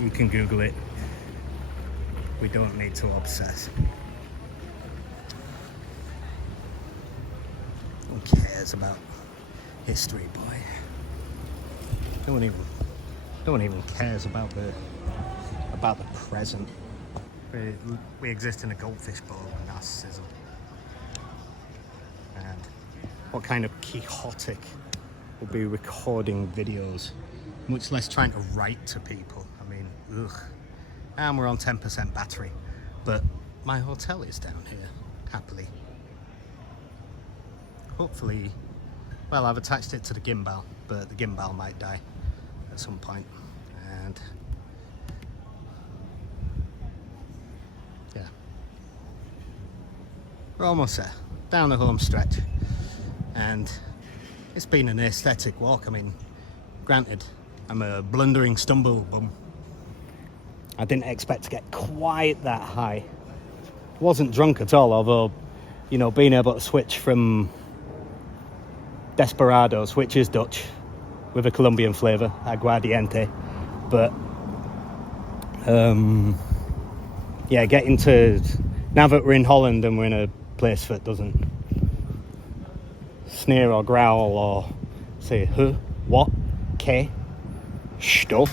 you can Google it. We don't need to obsess. Who cares about history, boy? No one even cares about the present. We exist in a goldfish bowl of narcissism. And what kind of quixotic will be recording videos, much less trying to write to people? I mean, ugh. And we're on 10% battery, but my hotel is down here, happily. Hopefully, well, I've attached it to the gimbal, but the gimbal might die at some point. And yeah, we're almost there, down the home stretch. And it's been an aesthetic walk. I mean, granted, I'm a blundering stumble bum. I didn't expect to get quite that high. Wasn't drunk at all, although, you know, being able to switch from Desperados, which is Dutch, with a Colombian flavour, aguardiente, but yeah, getting to, now that we're in Holland and we're in a place that doesn't sneer or growl or say huh, what, que, sto,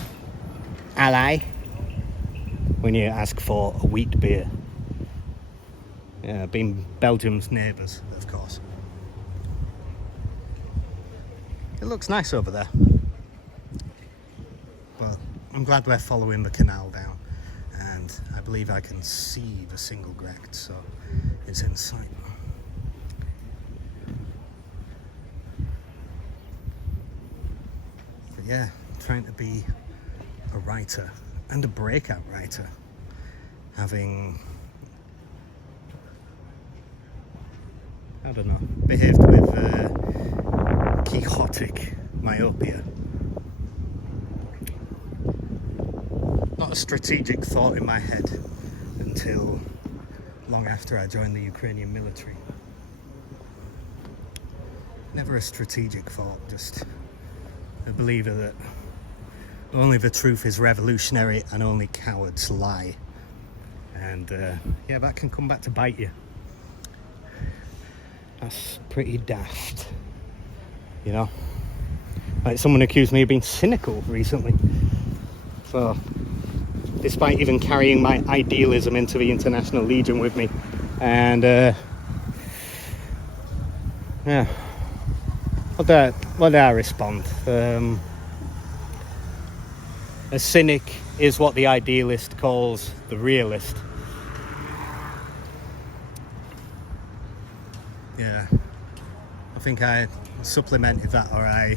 alai, when you ask for a wheat beer. Yeah, being Belgium's neighbours, of course. It looks nice over there. Well, I'm glad we're following the canal down, and I believe I can see the Singelgracht, so it's in sight. But yeah, trying to be a writer and a breakout writer, having, I don't know, behaved with quixotic myopia. Not a strategic thought in my head until long after I joined the Ukrainian military. Never a strategic thought, just a believer that only the truth is revolutionary and only cowards lie. And yeah, that can come back to bite you. That's pretty daft, you know. Like, someone accused me of being cynical recently. So, despite even carrying my idealism into the International Legion with me, and yeah, what did I respond? A cynic is what the idealist calls the realist. Yeah, I think I supplemented that, or I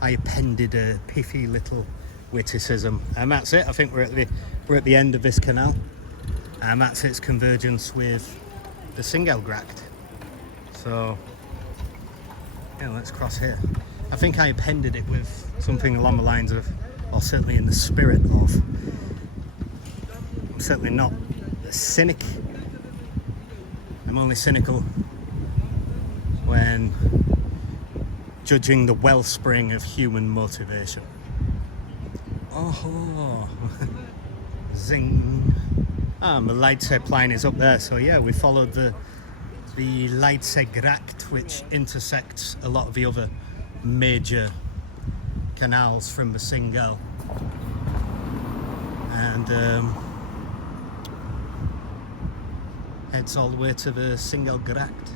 appended a pithy little witticism, and that's it. I think we're at the end of this canal, and that's its convergence with the Singelgracht. So yeah, let's cross here. I think I appended it with something along the lines of, or certainly in the spirit of, I'm certainly not a cynic. I'm only cynical when judging the wellspring of human motivation. Oh, zing. Ah, the Leidsegracht line is up there, so yeah, we followed the Leidsegracht, which intersects a lot of the other major canals from the Singel, and heads all the way to the Singelgracht,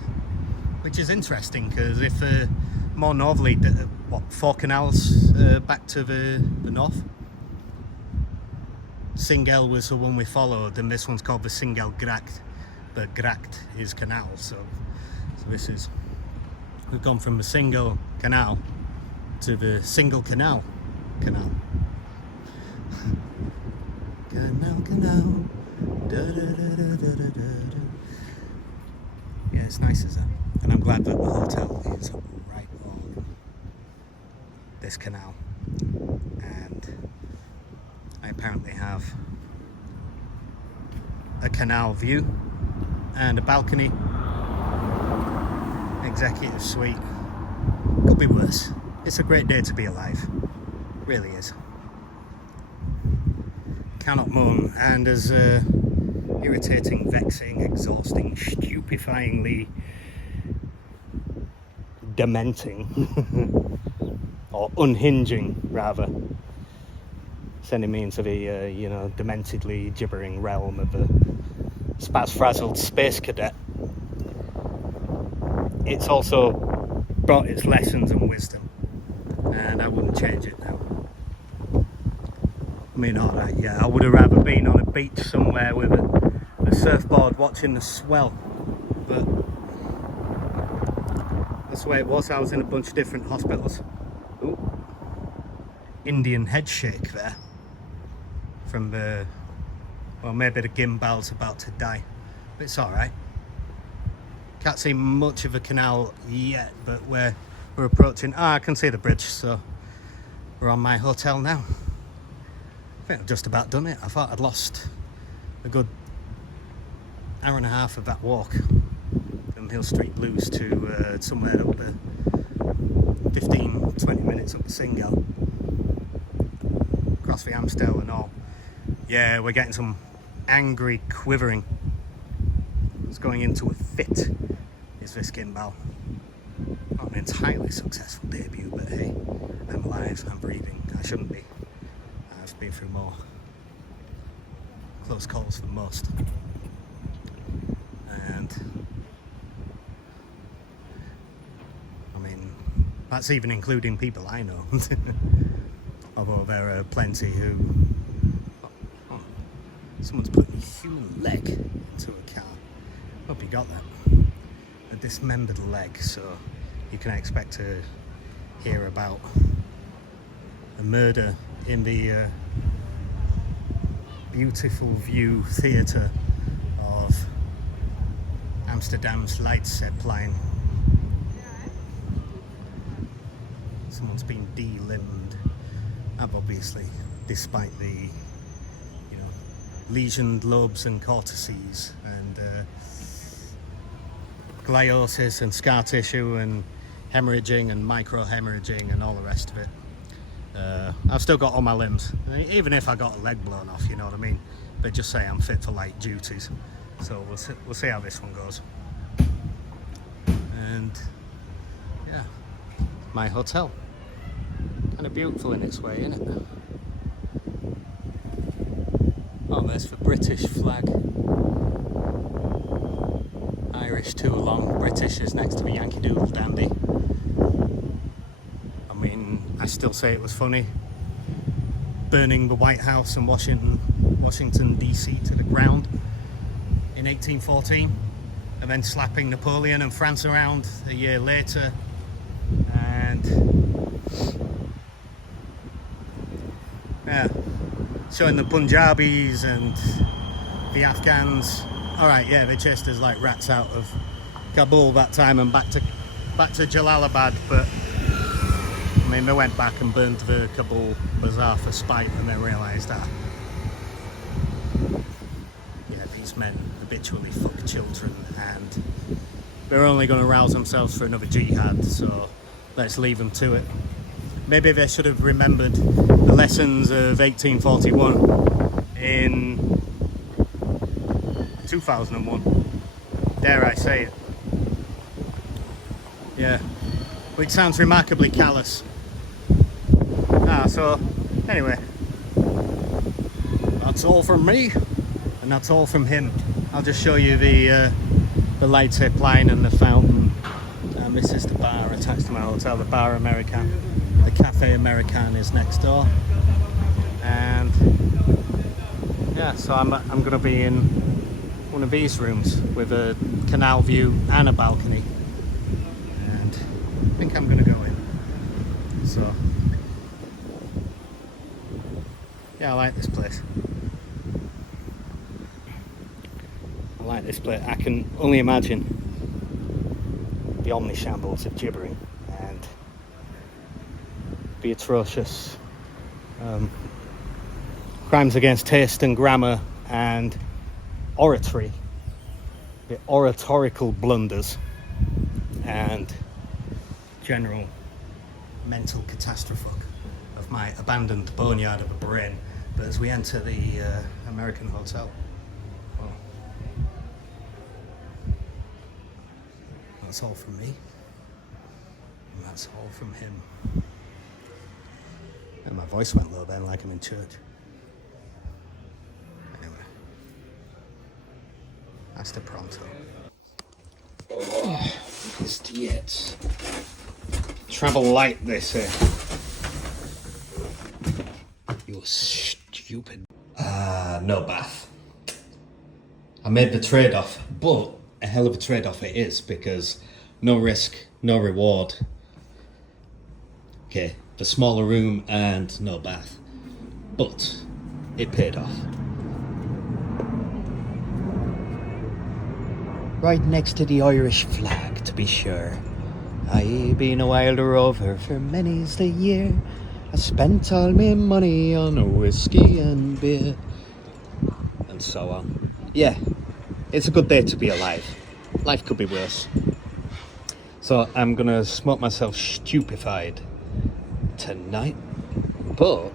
which is interesting because if more northerly, 4 canals back to the north. Singel was the one we followed, and this one's called the Singelgracht, but Gracht is canal, so this is, we've gone from the Singel canal to the Single canal. Canal, da, da, da, da, da, da, da. Yeah, it's nice, isn't it? And I'm glad that the hotel is right on this canal, and I apparently have a canal view and a balcony, executive suite. Could be worse. It's a great day to be alive, really is. Cannot moan, and as irritating, vexing, exhausting, stupefyingly dementing or unhinging rather, sending me into the dementedly gibbering realm of a spaz-frazzled space cadet. It's also brought its lessons and wisdom, and I wouldn't change it now. I mean, alright, yeah, I would have rather been on a beach somewhere with a surfboard watching the swell, but that's the way it was. I was in a bunch of different hospitals. Ooh. Indian head shake there from the, well, maybe the gimbal's about to die, but it's alright. Can't see much of a canal yet, but we're approaching. I can see the bridge, so we're on my hotel now. I think I've just about done it. I thought I'd lost a good hour and a half of that walk from Hill Street Blues to somewhere up the 15-20 minutes up the Singel, across the Amstel and all. Yeah, we're getting some angry quivering. It's going into a fit, is this gimbal. Not an entirely successful debut, but hey, I'm alive, I'm breathing. I shouldn't be. I've been through more close calls than most. And I mean, that's even including people I know. Although there are plenty who... Oh, someone's putting a human leg into a car. Hope you got that. A dismembered leg, so you can expect to hear about a murder in the beautiful view theatre of Amsterdam's Leidsegracht. Someone's been de-limbed. Obviously, despite the lesioned lobes and cortices and gliosis and scar tissue and hemorrhaging and micro-hemorrhaging and all the rest of it. I've still got all my limbs, even if I got a leg blown off, you know what I mean? But just say I'm fit for light duties. So we'll see how this one goes. And yeah, my hotel. Kind of beautiful in its way, isn't it? Oh, there's the British flag. Irish too along. British is next to the Yankee Doodle Dandy. I mean, I still say it was funny burning the White House in Washington DC to the ground in 1814, and then slapping Napoleon and France around a year later, and yeah, showing the Punjabis and the Afghans. All right, yeah, they chased us like rats out of Kabul that time and back to Jalalabad, but I mean, they went back and burned the Kabul bazaar for spite, and then realised that these men habitually fuck children and they're only going to rouse themselves for another jihad, so let's leave them to it. maybe they should have remembered the lessons of 1841 in 2001. Dare I say it? Yeah, which sounds remarkably callous. So anyway, that's all from me, and that's all from him. I'll just show you the Leidsegracht and the fountain. And this is the bar attached to my hotel, the Bar American. The Café American is next door. And yeah, so I'm going to be in one of these rooms with a canal view and a balcony. And I think I'm going to go in. So yeah, I like this place. I like this place. I can only imagine the omnishambles of gibbering and the atrocious crimes against taste and grammar and oratory, the oratorical blunders and general mental catastrophe of my abandoned boneyard of a brain. But as we enter the American hotel, well, that's all from me, and that's all from him. And my voice went low then, like I'm in church. Anyway, hasta pronto. Oh, just yet. Travel light, they say. You're stupid. No bath. I made the trade-off, but a hell of a trade-off it is, because no risk, no reward. Okay, the smaller room and no bath, but it paid off. Right next to the Irish flag, to be sure. I been a wild rover for many's the year. I spent all my money on whiskey and beer, and so on. Yeah, it's a good day to be alive. Life could be worse. So I'm gonna smoke myself stupefied tonight, but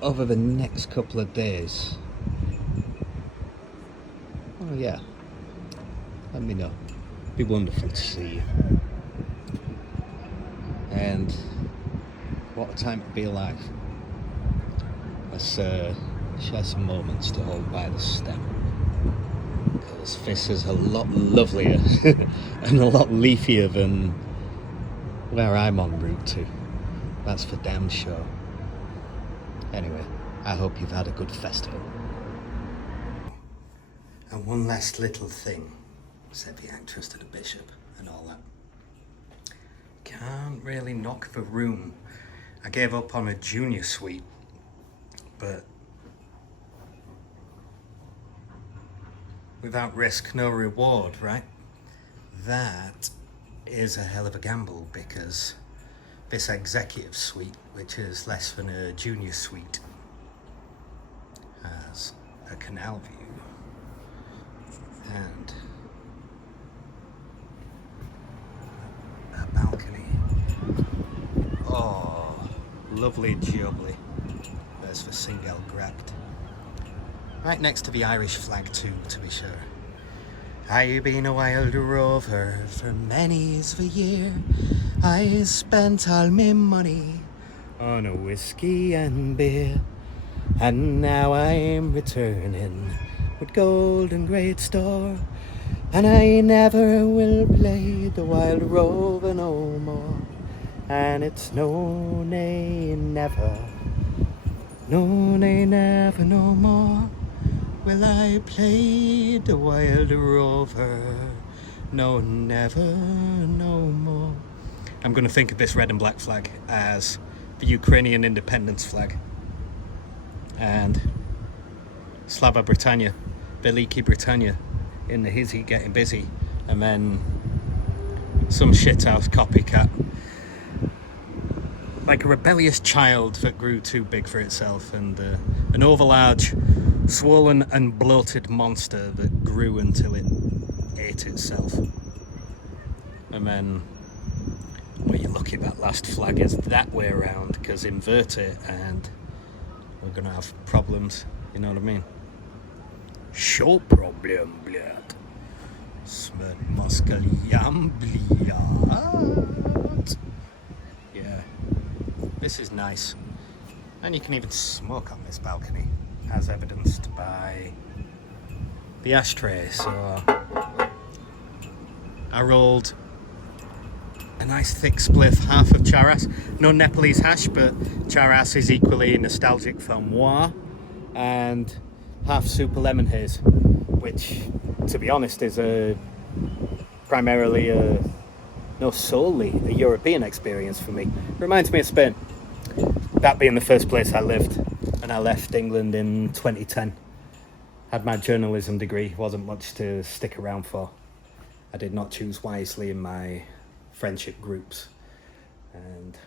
over the next couple of days, oh yeah, let me know. It'd be wonderful to see you. And what a time to be alive. Let's share some moments to hold by the stem, because this is a lot lovelier and a lot leafier than where I'm en route to. That's for damn sure. Anyway, I hope you've had a good festival. And one last little thing, said the actress to the bishop and all that. Can't really knock the room. I gave up on a junior suite, but without risk, no reward, right? That is a hell of a gamble, because this executive suite, which is less than a junior suite, has a canal view and a balcony. Oh, lovely jubbly. There's the Singelgracht. Right next to the Irish flag too, to be sure. I've been a wild rover for many's the year. I spent all my money on a whiskey and beer, and now I'm returning with gold and great store, and I never will play the wild rover no more. And it's no, nay, never, no, nay, never no more will I play the wild rover, no, never, no more. I'm going to think of this red and black flag as the Ukrainian independence flag, and Slava Britannia, Veliki Britannia in the hizzy getting busy, and then some shithouse copycat, like a rebellious child that grew too big for itself, and an overlarge, swollen and bloated monster that grew until it ate itself. And then Well, you're lucky that last flag is that way around, because invert it and we're going to have problems, you know what I mean? Show problem, blöd. Smert Moskaliam, blöd. Yeah, this is nice. And you can even smoke on this balcony, as evidenced by the ashtray. So I rolled a nice thick spliff, half of charas. No Nepalese hash, but charas is equally nostalgic for moi. And half super lemon haze, which, to be honest, is solely a European experience for me. Reminds me of Spain. That being the first place I lived, and I left England in 2010. Had my journalism degree, wasn't much to stick around for. I did not choose wisely in my friendship groups, and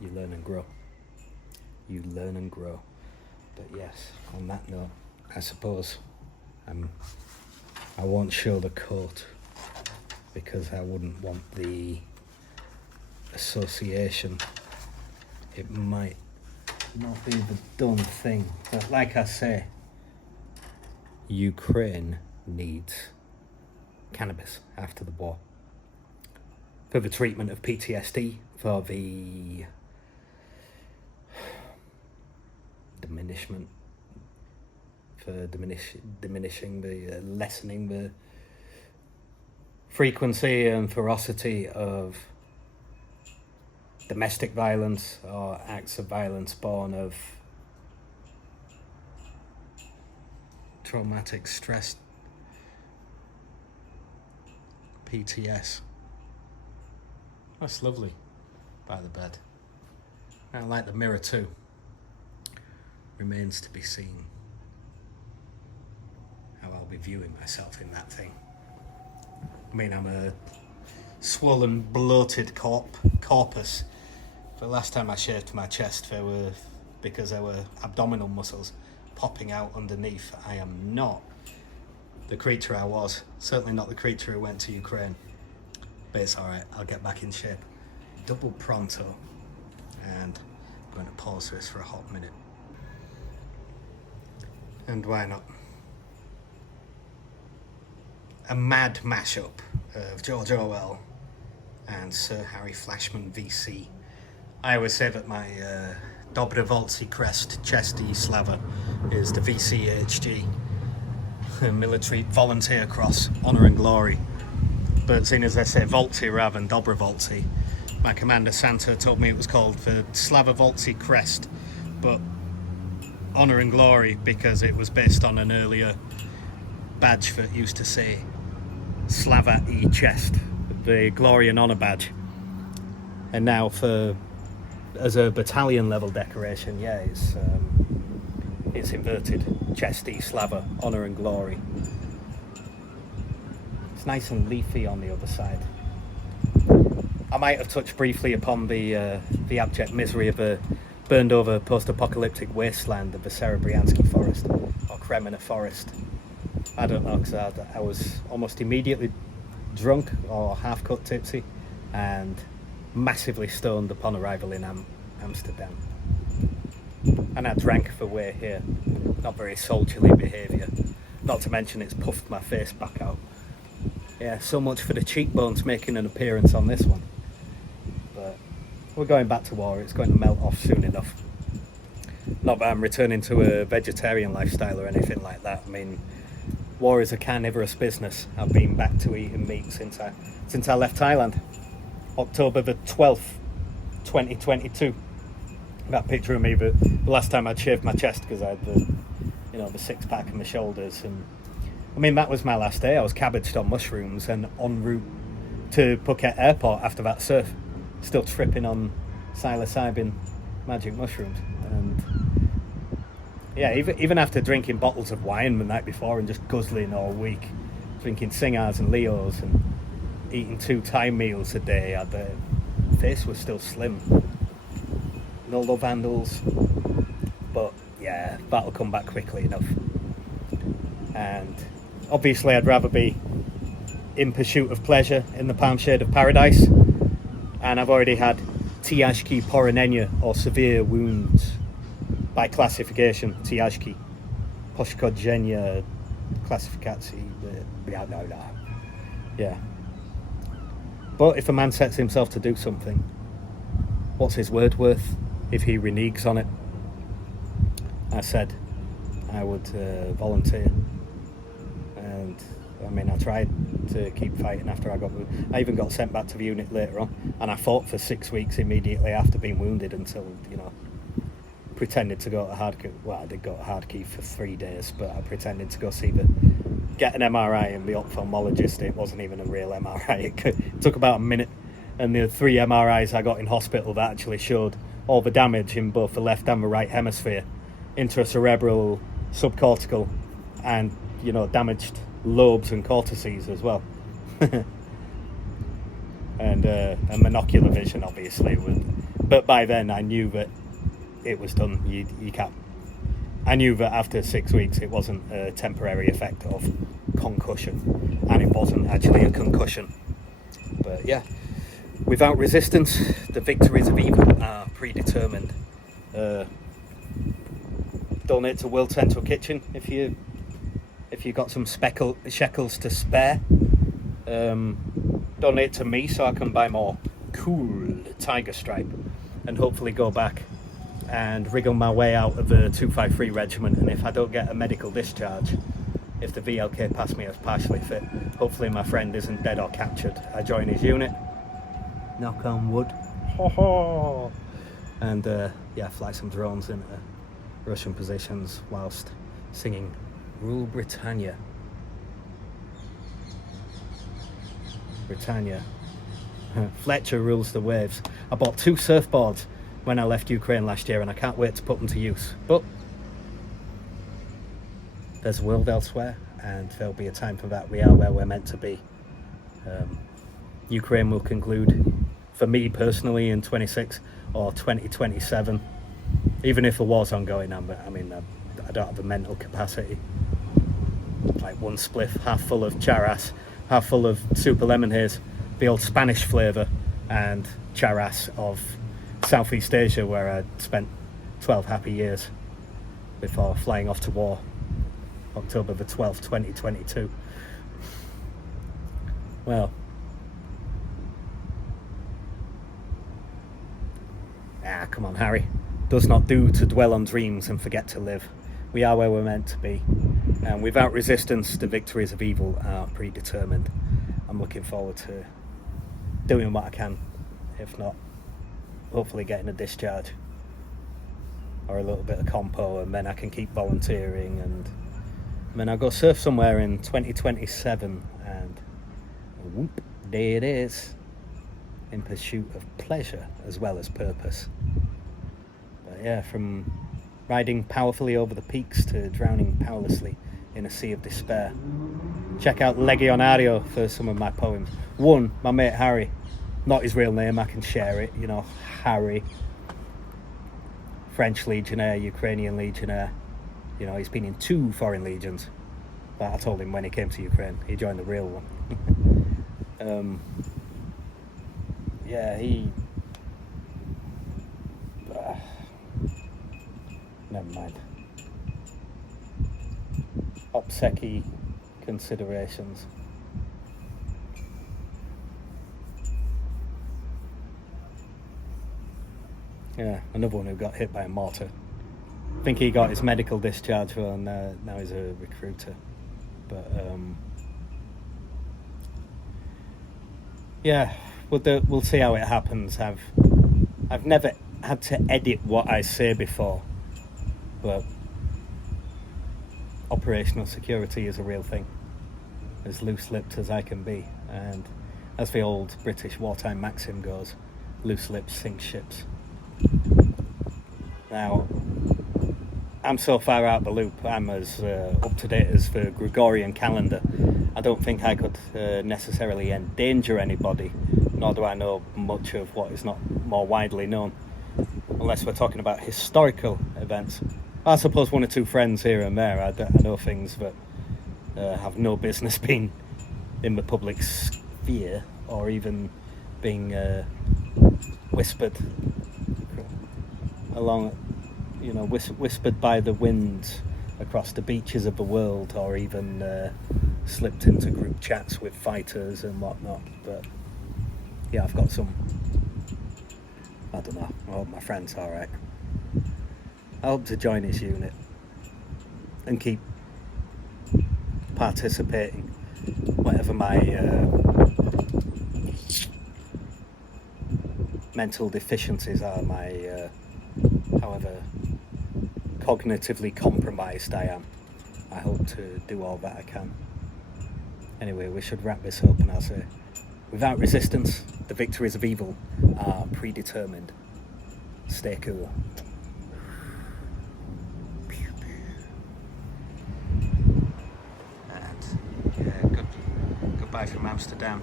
you learn and grow. You learn and grow. But yes, on that note, I suppose I won't show the coat because I wouldn't want the association. It might not be the done thing, but like I say, Ukraine needs cannabis after the war for the treatment of PTSD, for the lessening the frequency and ferocity of domestic violence or acts of violence born of traumatic stress, PTS. That's lovely by the bed. I like the mirror too. Remains to be seen how I'll be viewing myself in that thing. I mean, I'm a swollen, bloated corpus. The last time I shaved my chest, because there were abdominal muscles popping out underneath. I am not the creature I was. Certainly not the creature who went to Ukraine. But it's alright, I'll get back in shape. Double pronto. And I'm going to pause this for a hot minute. And why not? A mad mashup of George Orwell and Sir Harry Flashman VC. I always say that my Dobrovolci crest, chesty slava, is the VCHG, military volunteer cross, honour and glory. But seeing as I say Volci rather than Dobrovolci, my commander Santa told me it was called the Slavovolci crest, but honour and glory because it was based on an earlier badge that used to say Slava E chest, the glory and honour badge. And now as a battalion level decoration, it's inverted, chest E Slava, honour and glory. It's nice and leafy on the other side. I might have touched briefly upon the abject misery of a burned over post-apocalyptic wasteland of the Serebryansky forest, or Kremina forest. I don't know, because I was almost immediately drunk or half-cut tipsy and massively stoned upon arrival in Amsterdam. And I drank the way here. Not very soldierly behaviour. Not to mention it's puffed my face back out. Yeah, so much for the cheekbones making an appearance on this one. But we're going back to war, it's going to melt off soon enough. Not that I'm returning to a vegetarian lifestyle or anything like that. I mean, war is a carnivorous business. I've been back to eating meat since I left Thailand. October the 12th, 2022. That picture of me, the last time I'd shaved my chest because I had the six-pack on my shoulders. And I mean, that was my last day. I was cabbaged on mushrooms and en route to Phuket airport after that surf. Still tripping on psilocybin magic mushrooms. And yeah, even after drinking bottles of wine the night before and just guzzling all week, drinking Singars and Leos and eating 2 Thai meals a day, the face was still slim. No love handles, but yeah, that'll come back quickly enough. And obviously I'd rather be In Pursuit of Pleasure in the Palm Shade of Paradise, and I've already had ciężkie poranenie, or severe wounds by classification. Ciężkie poszkodzenia klasyfikacji. Yeah. But if a man sets himself to do something, what's his word worth if he reneges on it? I said I would volunteer, and I mean, I tried to keep fighting after I got wounded. I even got sent back to the unit later on, and I fought for 6 weeks immediately after being wounded until, pretended to go to Hardkey. Well, I did go to Hardkey for 3 days, but I pretended to go get an MRI, and the ophthalmologist, it wasn't even a real MRI. It took about a minute, and the 3 MRIs I got in hospital that actually showed all the damage in both the left and the right hemisphere, intracerebral, subcortical, and, damaged lobes and cortices as well. And monocular vision, obviously. But by then I knew that it was done. You can't. I knew that after 6 weeks it wasn't a temporary effect of concussion, and it wasn't actually a concussion. But yeah, without resistance, the victories of evil are predetermined. Donate to World Central Kitchen if you got some shekels to spare. Donate to me so I can buy more cool tiger stripe, and hopefully go back and wriggle my way out of the 253 regiment. And if I don't get a medical discharge, if the VLK pass me as partially fit, hopefully my friend isn't dead or captured, I join his unit, knock on wood, and fly some drones into Russian positions whilst singing Rule Britannia. Britannia. Fletcher rules the waves. I bought 2 surfboards when I left Ukraine last year, and I can't wait to put them to use. But there's a world elsewhere, and there'll be a time for that. We are where we're meant to be. Ukraine will conclude, for me personally, in 26 or 2027. Even if the war's ongoing, I don't have the mental capacity. Like one spliff, half full of charas, half full of super lemon haze, the old Spanish flavour, and charas of Southeast Asia, where I spent 12 happy years before flying off to war, October the 12th, 2022. Well, come on, Harry. Does not do to dwell on dreams and forget to live. We are where we're meant to be, and without resistance, the victories of evil are predetermined. I'm looking forward to doing what I can, if not, hopefully getting a discharge or a little bit of compo, and then I can keep volunteering, and then I'll go surf somewhere in 2027, and whoop, there it is, in pursuit of pleasure as well as purpose. But yeah, from riding powerfully over the peaks to drowning powerlessly in a sea of despair. Check out Legionario for some of my poems. One, my mate Harry, not his real name, I can share it, Harry, French legionnaire, Ukrainian legionnaire, he's been in 2 foreign legions, but I told him when he came to Ukraine he joined the real one. He never mind. Obseki considerations. Yeah, another one who got hit by a mortar. I think he got his medical discharge, and now he's a recruiter. But we'll see how it happens. I've never had to edit what I say before, but operational security is a real thing. As loose-lipped as I can be, and as the old British wartime maxim goes, loose lips sink ships. Now, I'm so far out the loop, I'm as up to date as the Gregorian calendar. I don't think I could necessarily endanger anybody, nor do I know much of what is not more widely known, unless we're talking about historical events. I suppose 1 or 2 friends here and there, I know things that have no business being in the public sphere, or even being whispered along, whispered by the winds across the beaches of the world, or even slipped into group chats with fighters and whatnot. But yeah, I've got some, I don't know, I hope my friend's alright. I hope to join his unit and keep participating, whatever my mental deficiencies are, my however cognitively compromised I am. I hope to do all that I can. Anyway, we should wrap this up, and I'll say, without resistance, the victories of evil are predetermined. Stay cool. And yeah, goodbye from Amsterdam.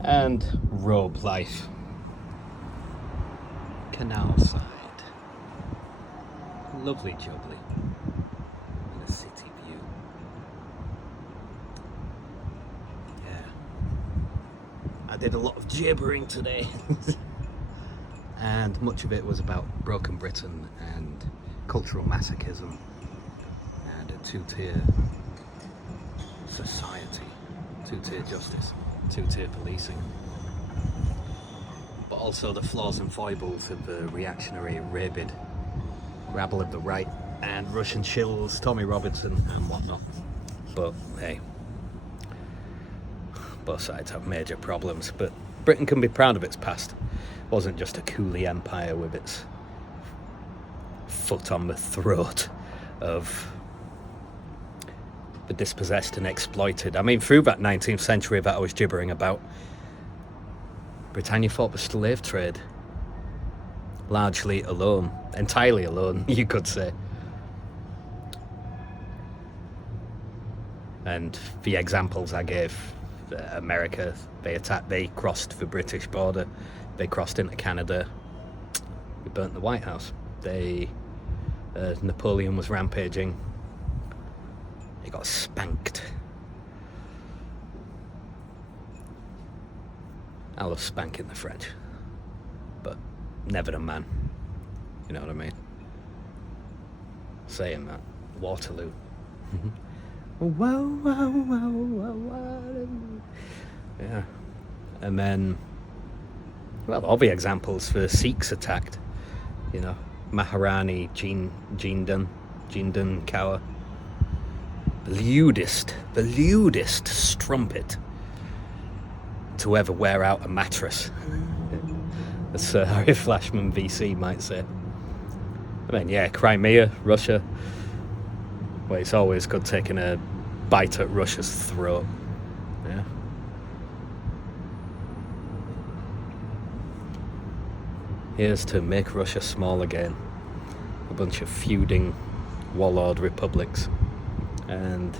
And robe life. Canalside. Lovely jubbly. And a city view. Yeah. I did a lot of gibbering today. And much of it was about broken Britain and cultural masochism and a two-tier society, two-tier justice, two-tier policing, but also the flaws and foibles of the reactionary, rabid rabble of the right and Russian shills, Tommy Robinson and whatnot. But hey, both sides have major problems, but Britain can be proud of its past. It wasn't just a coolie empire with its foot on the throat of the dispossessed and exploited. I mean, through that 19th century that I was gibbering about, Britannia fought the slave trade largely alone, entirely alone, you could say. And the examples I gave, America, they crossed the British border, they crossed into Canada, we burnt the White House. Napoleon was rampaging, he got spanked. I love spanking the French, but never the man, you know what I mean? Saying that, Waterloo. Wow, wow, wow, wow, wow. Yeah. And then, well, all the examples for Sikhs attacked, you know, Maharani, Jindan Kaur, the lewdest strumpet to ever wear out a mattress, as Sir Harry Flashman VC might say. I mean, yeah, Crimea, Russia. Well, it's always good taking a bite at Russia's throat. Yeah. Here's to make Russia small again. A bunch of feuding warlord republics. And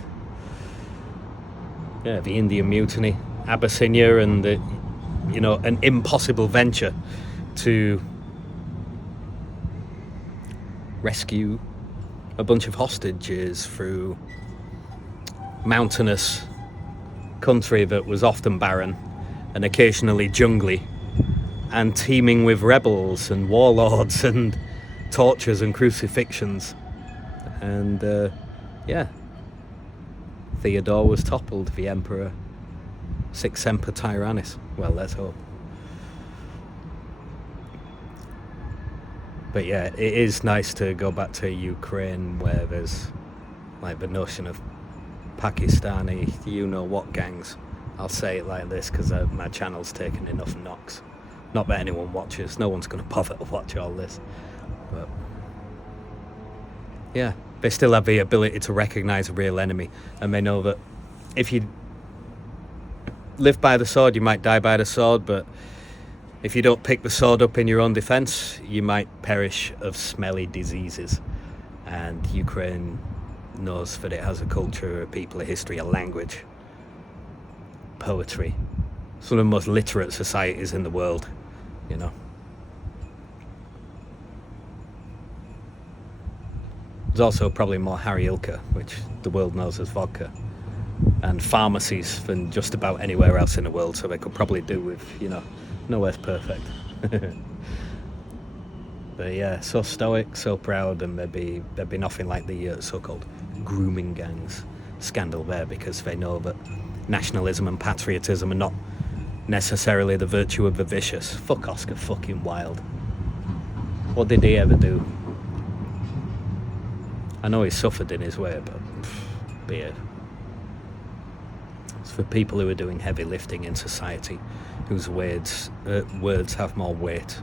yeah, the Indian Mutiny, Abyssinia, and the, you know, an impossible venture to rescue a bunch of hostages through mountainous country that was often barren and occasionally jungly and teeming with rebels and warlords and tortures and crucifixions. And yeah, Theodore was toppled, the emperor, Sic Semper Tyrannis. Well, let's hope. But yeah, it is nice to go back to Ukraine, where there's like the notion of Pakistani, you know what gangs. I'll say it like this because my channel's taken enough knocks. Not that anyone watches, no one's going to bother to watch all this. But yeah, they still have the ability to recognise a real enemy, and they know that if you live by the sword, you might die by the sword, but if you don't pick the sword up in your own defence, you might perish of smelly diseases. And Ukraine knows that it has a culture, a people, a history, a language, poetry. It's one of the most literate societies in the world, you know. There's also probably more Harry-Ilka, which the world knows as vodka, and pharmacies than just about anywhere else in the world, so they could probably do with, you know, nowhere's perfect. But yeah, so stoic, so proud, and there'd be nothing like the so-called grooming gangs scandal there, because they know that nationalism and patriotism are not necessarily the virtue of the vicious. Fuck Oscar fucking Wilde. What did he ever do? I know he suffered in his way, but beard. It's for people who are doing heavy lifting in society, whose words have more weight.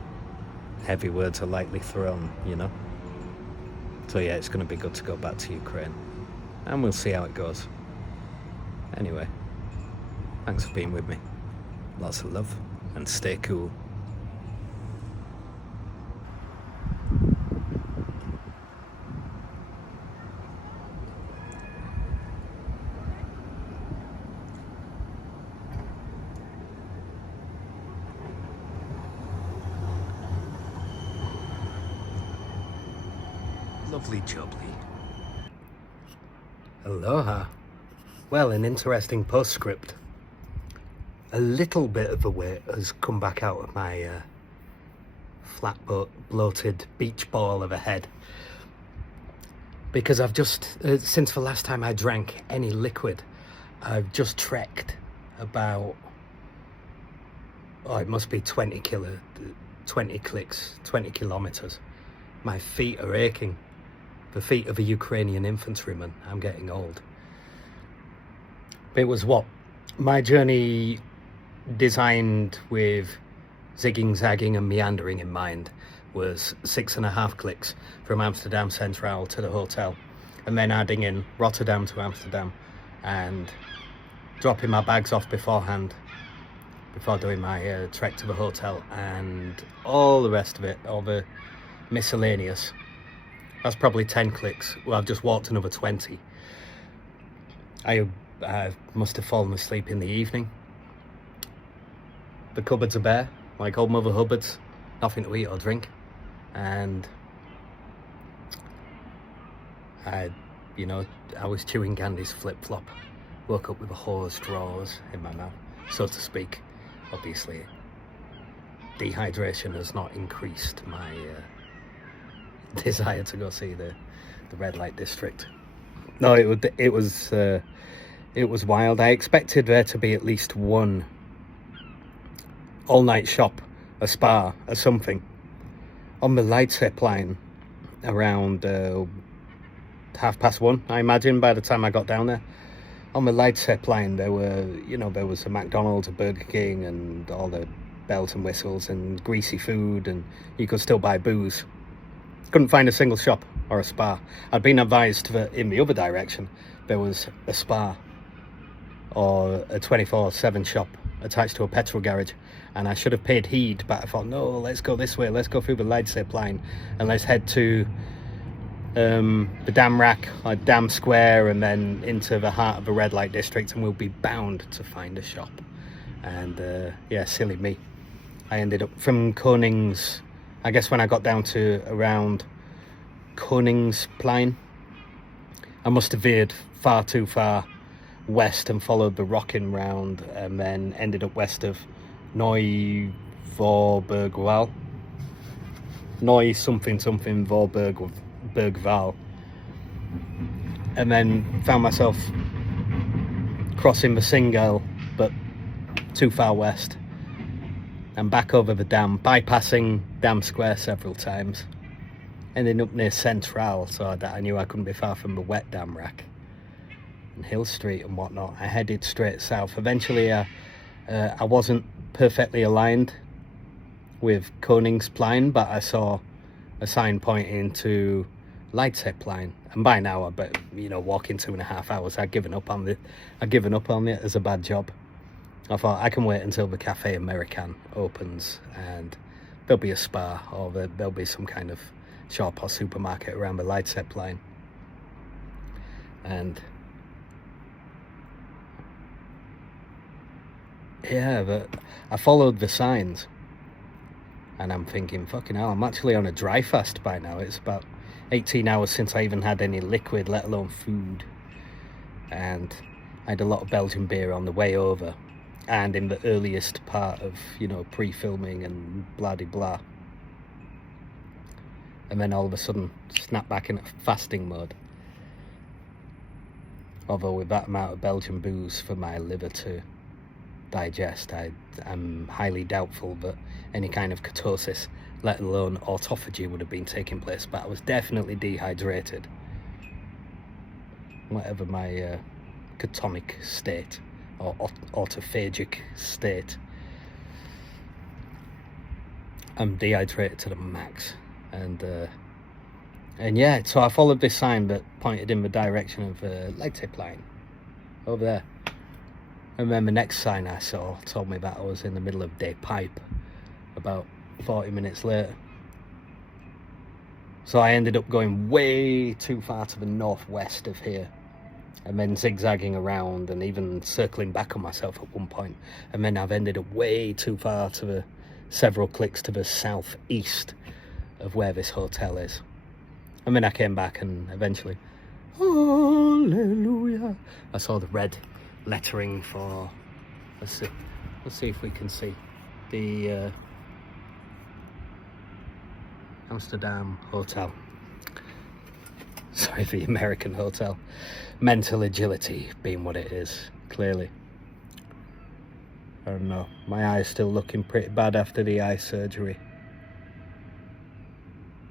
Heavy words are lightly thrown, you know? So yeah, it's going to be good to go back to Ukraine. And we'll see how it goes. Anyway, thanks for being with me. Lots of love, and stay cool. Lovely jubbly. Aloha. Well, an interesting postscript. A little bit of the weight has come back out of my flat bloated beach ball of a head, because I've just, since the last time I drank any liquid, I've just trekked about, it must be 20 kilometers. My feet are aching. The feet of a Ukrainian infantryman. I'm getting old. It was my journey, designed with zigging, zagging and meandering in mind, was 6.5 clicks from Amsterdam Centraal to the hotel, and then adding in Rotterdam to Amsterdam and dropping my bags off beforehand before doing my trek to the hotel, and all the rest of it, all the miscellaneous. That's probably 10 clicks. Well, I've just walked another 20. I must have fallen asleep in the evening. The cupboards are bare, like old Mother Hubbard's. Nothing to eat or drink. And I was chewing Gandhi's flip-flop. Woke up with a hose drawers in my mouth, so to speak. Obviously, dehydration has not increased my desire to go see the red light district. No, it was wild. I expected there to be at least one all-night shop, a spa, or something on the Leidsegracht line around 1:30, I imagine, by the time I got down there. On the Leidsegracht line, there was a McDonald's, a Burger King, and all the bells and whistles and greasy food, and you could still buy booze. Couldn't find a single shop or a spa. I'd been advised that in the other direction there was a spa or a 24/7 shop attached to a petrol garage, and I should have paid heed, but I thought, no, let's go this way, let's go through the Leidsegracht line and let's head to the Damrak or Dam Square and then into the heart of the red light district, and we'll be bound to find a shop. And yeah, silly me. I ended up from Konings. I guess when I got down to around Koningsplein, I must have veered far too far west and followed the rocking round, and then ended up west of Voorburgwal. Voorburgwal. And then found myself crossing the Singel, but too far west, and back over the dam, bypassing Dam Square several times, ending up near Centraal, so that I knew I couldn't be far from the Wet Damrak and Hill Street and whatnot. I headed straight south. Eventually I wasn't perfectly aligned with Koningsplein, but I saw a sign pointing to Leidsegracht, and by now, but walking 2.5 hours, I'd given up on it as a bad job. I thought I can wait until the Café American opens and there'll be a spa, or there'll be some kind of shop or supermarket around the Leidsegracht. And yeah, but I followed the signs, and I'm thinking, fucking hell, I'm actually on a dry fast by now. 18 hours since I even had any liquid, let alone food. And I had a lot of Belgian beer on the way over, and in the earliest part of, you know, pre-filming and blah-de-blah. And then all of a sudden, snap back into fasting mode. Although with that amount of Belgian booze for my liver to digest, I'm highly doubtful that any kind of ketosis, let alone autophagy, would have been taking place. But I was definitely dehydrated. Whatever my ketonic state or autophagic state, I'm dehydrated to the max. And yeah, so I followed this sign that pointed in the direction of Leidsegracht over there. And then the next sign I saw told me that I was in the middle of day pipe about 40 minutes later. So I ended up going way too far to the northwest of here, and then zigzagging around and even circling back on myself at one point. And then I've ended up way too far to the several clicks to the southeast of where this hotel is. And then I came back and eventually, hallelujah, I saw the red lettering for, let's see if we can see, the Amsterdam hotel. Sorry, the American hotel. Mental agility being what it is, clearly. I don't know, my eye's still looking pretty bad after the eye surgery.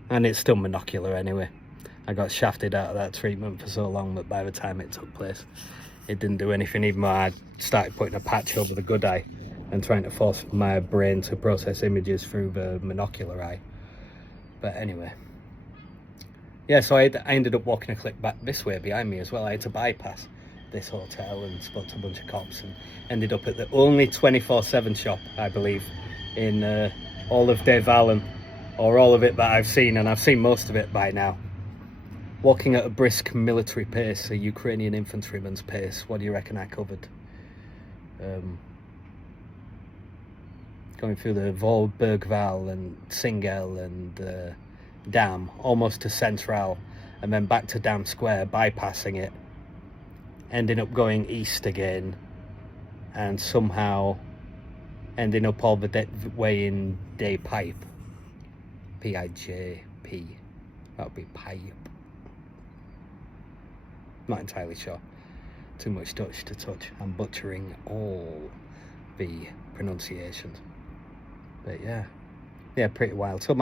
And it's still monocular anyway. I got shafted out of that treatment for so long that by the time it took place, it didn't do anything, even though I started putting a patch over the good eye and trying to force my brain to process images through the monocular eye. But anyway. Yeah, so I ended up walking a click back this way behind me as well. I had to bypass this hotel and spoke to a bunch of cops and ended up at the only 24/7 shop, I believe, in all of Devalen. Or all of it that I've seen, and I've seen most of it by now. Walking at a brisk military pace, a Ukrainian infantryman's pace. What do you reckon I covered? Going through the Volbergval and Singel and Dam, almost to Centraal, and then back to Dam Square, bypassing it, ending up going east again, and somehow ending up all the way in Day Pipe. P-I-J-P. That would be pipe. Not entirely sure. Too much Dutch to touch. I'm butchering all the pronunciations. But yeah. Yeah, pretty wild. So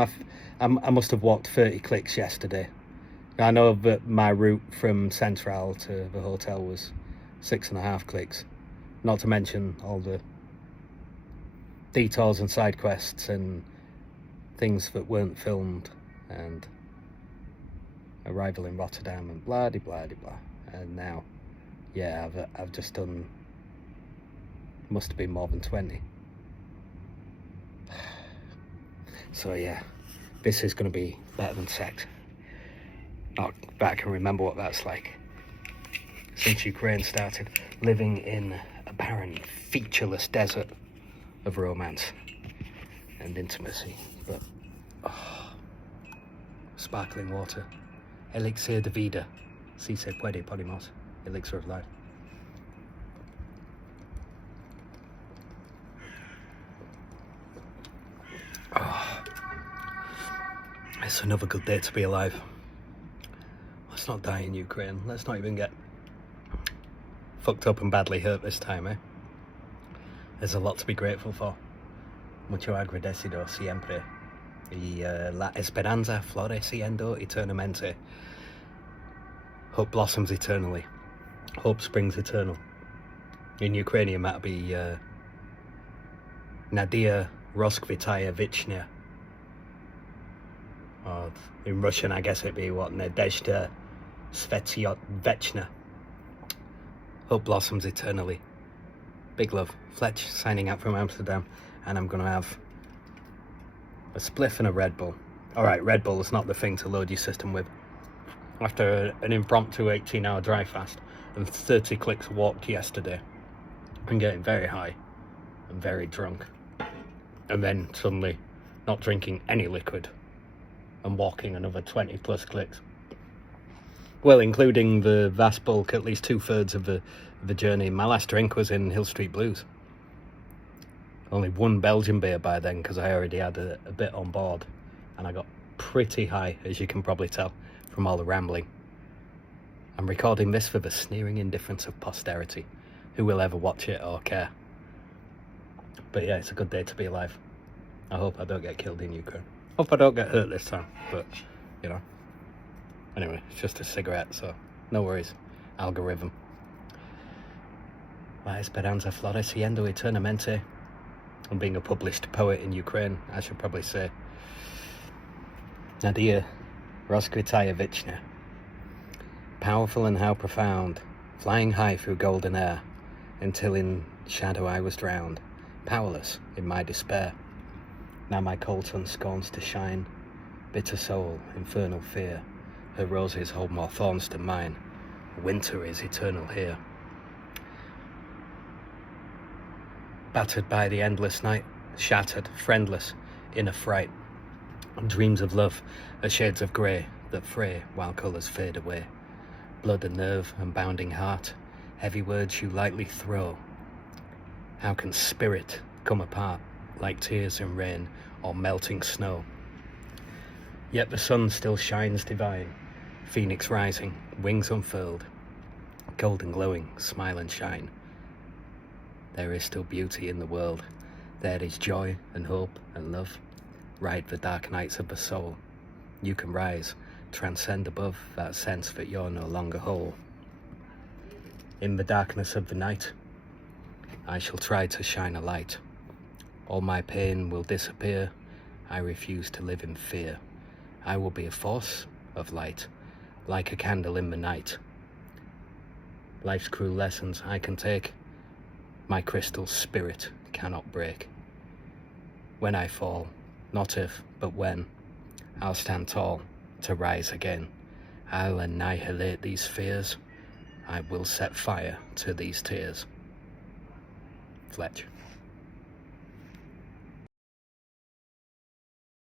I must have walked 30 clicks yesterday. I know that my route from Centraal to the hotel was 6.5 clicks. Not to mention all the detours and side quests and things that weren't filmed, and arrival in Rotterdam and blah de blah de blah. And now, yeah, I've just done, must have been more than 20. So yeah, this is going to be better than sex. Not that I can remember what that's like since Ukraine started living in a barren, featureless desert of romance and intimacy. But sparkling water, elixir de vida, si se puede podemos, elixir of life. It's another good day to be alive. Let's not die in Ukraine. Let's not even get fucked up and badly hurt this time, eh? There's a lot to be grateful for. Mucho agradecido siempre. Y la esperanza floreciendo eternamente. Hope blossoms eternally. Hope springs eternal. In Ukrainian, that'd be Nadia Roskvitaya Vichnya. Or in Russian, I guess it'd be what? Nadezhda Svetyot Vechna. Hope blossoms eternally. Big love. Fletch signing out from Amsterdam. And I'm going to have a spliff and a Red Bull. Alright, Red Bull is not the thing to load your system with. After an impromptu 18-hour dry fast and 30 clicks walked yesterday, I'm getting very high and very drunk. And then suddenly not drinking any liquid and walking another 20 plus clicks. Well, including the vast bulk, at least 2/3 of the journey. My last drink was in Hill Street Blues. Only one Belgian beer by then, because I already had a bit on board, and I got pretty high, as you can probably tell from all the rambling. I'm recording this for the sneering indifference of posterity, who will ever watch it or care. But yeah, it's a good day to be alive. I hope I don't get killed in Ukraine. Hope I don't get hurt this time, but, you know. Anyway, it's just a cigarette, so no worries. Algorithm. La esperanza floreciendo eternamente. And being a published poet in Ukraine, I should probably say, Nadia Roskvitaya Vichnya. Powerful and how profound, flying high through golden air, until in shadow I was drowned, powerless in my despair. Now my cold sun scorns to shine, bitter soul, infernal fear, her roses hold more thorns than mine, winter is eternal here. Battered by the endless night, shattered, friendless, in a fright, dreams of love are shades of grey that fray while colours fade away. Blood and nerve and bounding heart, heavy words you lightly throw. How can spirit come apart like tears in rain or melting snow? Yet the sun still shines divine, phoenix rising, wings unfurled, golden glowing, smile and shine. There is still beauty in the world. There is joy and hope and love. Ride the dark nights of the soul. You can rise, transcend above that sense that you're no longer whole. In the darkness of the night, I shall try to shine a light. All my pain will disappear. I refuse to live in fear. I will be a force of light, like a candle in the night. Life's cruel lessons I can take. My crystal spirit cannot break. When I fall, not if, but when, I'll stand tall to rise again. I'll annihilate these fears. I will set fire to these tears. Fletch.